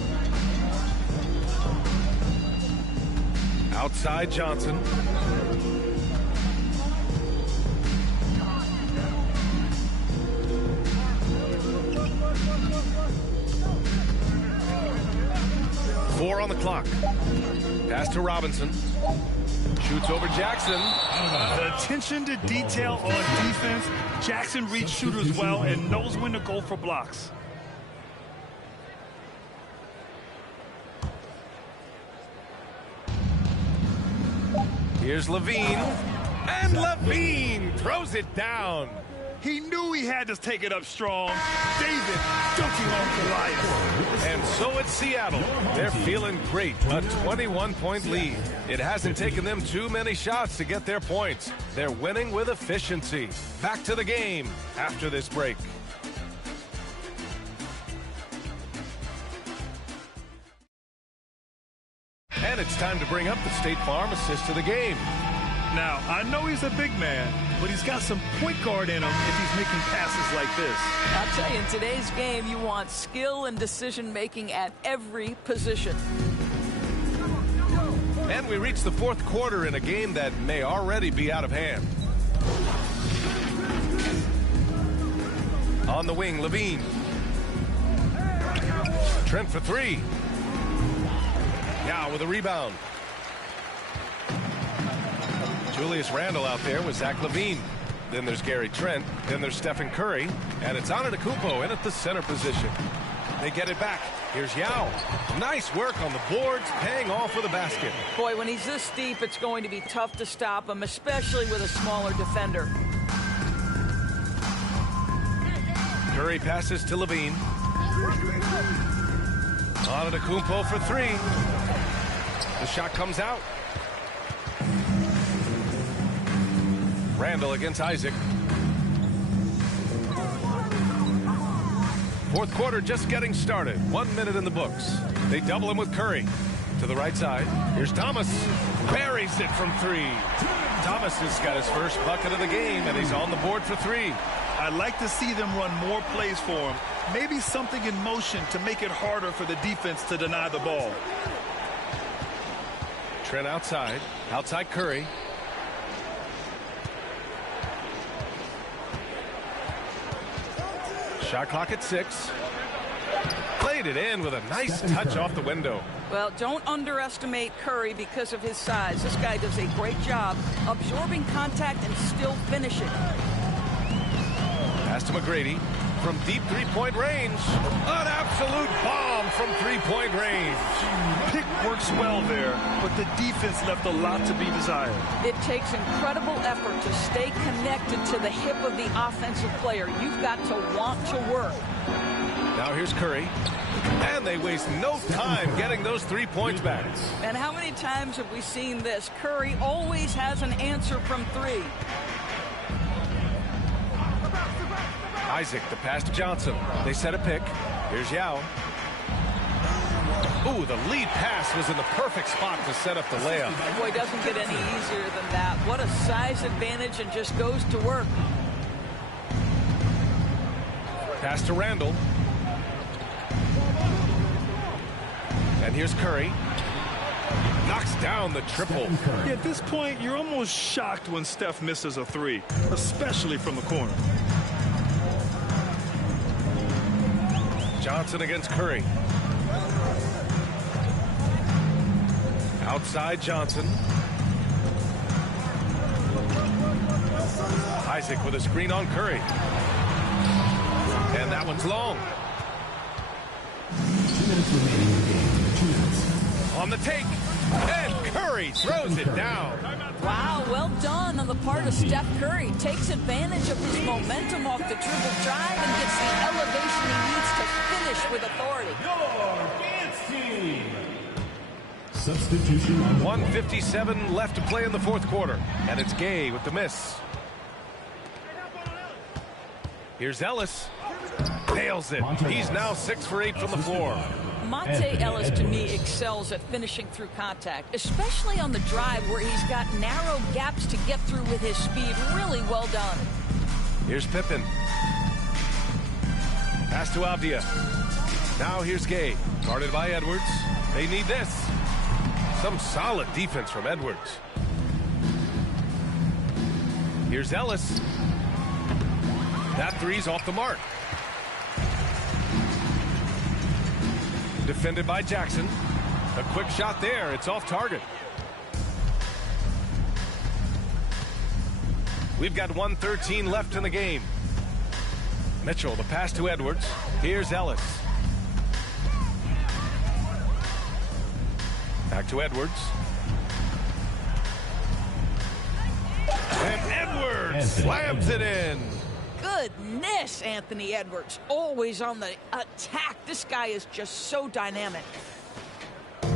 Outside Johnson. 4 on the clock. Pass to Robinson. Shoots over Jackson. The attention to detail on defense. Jackson reads shooters well and knows when to go for blocks. Here's Levine. And Levine throws it down. He knew he had to take it up strong. David dunking on Goliath. And so it's Seattle. They're feeling great. A 21-point lead. It hasn't taken them too many shots to get their points. They're winning with efficiency. Back to the game after this break. And it's time to bring up the State Farm assist to the game. Now, I know he's a big man, but he's got some point guard in him if he's making passes like this. I'll tell you, in today's game, you want skill and decision-making at every position. And we reach the fourth quarter in a game that may already be out of hand. On the wing, Levine. Trent for 3. Now with a rebound. Julius Randle out there with Zach Levine. Then there's Gary Trent. Then there's Stephen Curry. And it's Antetokounmpo in at the center position. They get it back. Here's Yao. Nice work on the boards, paying off with a basket. Boy, when he's this deep, it's going to be tough to stop him, especially with a smaller defender. Curry passes to Levine. Antetokounmpo for 3. The shot comes out. Randall against Isaac. Fourth quarter just getting started. 1 minute in the books. They double him with Curry. To the right side. Here's Thomas. Buries it from 3. Thomas has got his first bucket of the game, and he's on the board for 3. I'd like to see them run more plays for him. Maybe something in motion to make it harder for the defense to deny the ball. Trent outside. Outside Curry. Shot clock at 6. Played it in with a nice touch off the window. Well, don't underestimate Curry because of his size. This guy does a great job absorbing contact and still finishing. Pass to McGrady from deep three-point range. An absolute bomb from three-point range. Pick works well there, but the defense left a lot to be desired. It takes incredible effort to stay connected to the hip of the offensive player. You've got to want to work. Now here's Curry. And they waste no time getting those 3 points back. And how many times have we seen this? Curry always has an answer from 3. Isaac, the pass to Johnson. They set a pick. Here's Yao. Ooh, the lead pass was in the perfect spot to set up the layup. Boy, doesn't get any easier than that. What a size advantage, and just goes to work. Pass to Randall. And here's Curry. Knocks down the triple. Yeah, at this point, you're almost shocked when Steph misses a 3, especially from the corner. Johnson against Curry. Outside Johnson. Isaac with a screen on Curry. And that one's long. 2 minutes remaining in the game. 2 minutes. On the take. And Curry throws it down. Wow, well done on the part of Steph Curry. Takes advantage of his momentum off the dribble drive and gets the elevation he needs to finish with authority. Your dance team. Substitution on 1:57 left to play in the fourth quarter. And it's Gay with the miss. Here's Ellis. Nails it. He's now 6 for 8 from the floor. Monte Ellis, to me, excels at finishing through contact, especially on the drive where he's got narrow gaps to get through with his speed. Really well done. Here's Pippen. Pass to Avdia. Now here's Gay. Guarded by Edwards. They need this. Some solid defense from Edwards. Here's Ellis. That 3's off the mark. Defended by Jackson. A quick shot there. It's off target. We've got 1:13 left in the game. Mitchell, the pass to Edwards. Here's Ellis. Back to Edwards. And Edwards slams it in. Goodness, Anthony Edwards. Always on the attack. This guy is just so dynamic.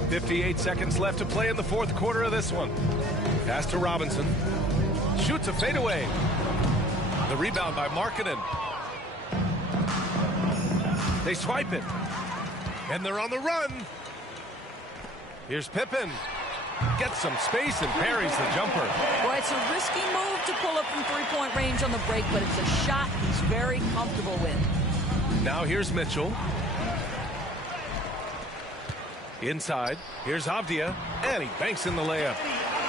58 seconds left to play in the fourth quarter of this one. Pass to Robinson. Shoots a fadeaway. The rebound by Markkanen. They swipe it. And they're on the run. Here's Pippen. Gets some space and parries the jumper. Well, it's a risky move to pull up from three-point range on the break, but it's a shot he's very comfortable with. Now here's Mitchell. Inside. Here's Avdia. And he banks in the layup.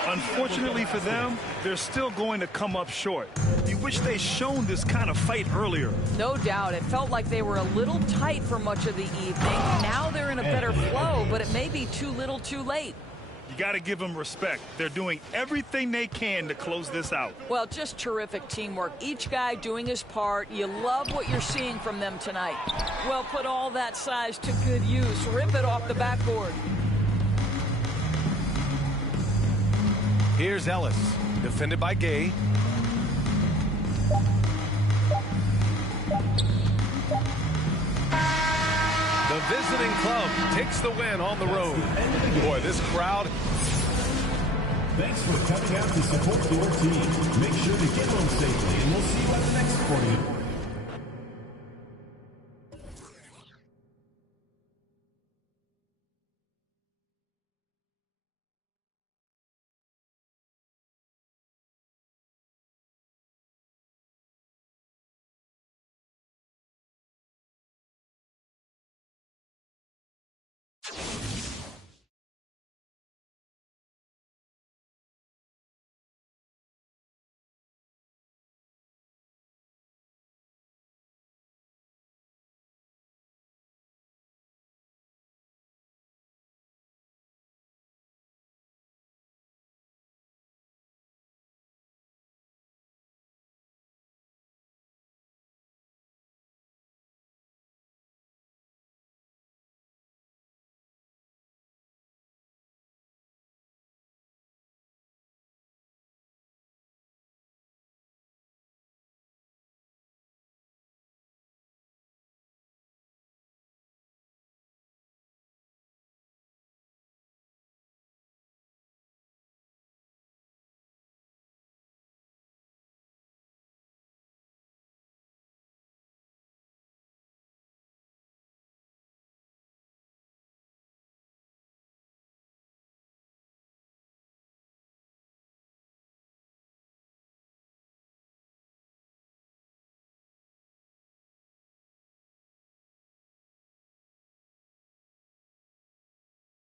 Unfortunately for them, they're still going to come up short. You wish they'd shown this kind of fight earlier. No doubt. It felt like they were a little tight for much of the evening. Now they're in a better flow, but it may be too little too late. You got to give them respect. They're doing everything they can to close this out. Well, just terrific teamwork. Each guy doing his part. You love what you're seeing from them tonight. Well, put all that size to good use. Rip it off the backboard. Here's Ellis, defended by Gay. The visiting club takes the win on the road. Boy, this crowd. Thanks for coming out to support your team. Make sure to get home safely, and we'll see you at the next 40.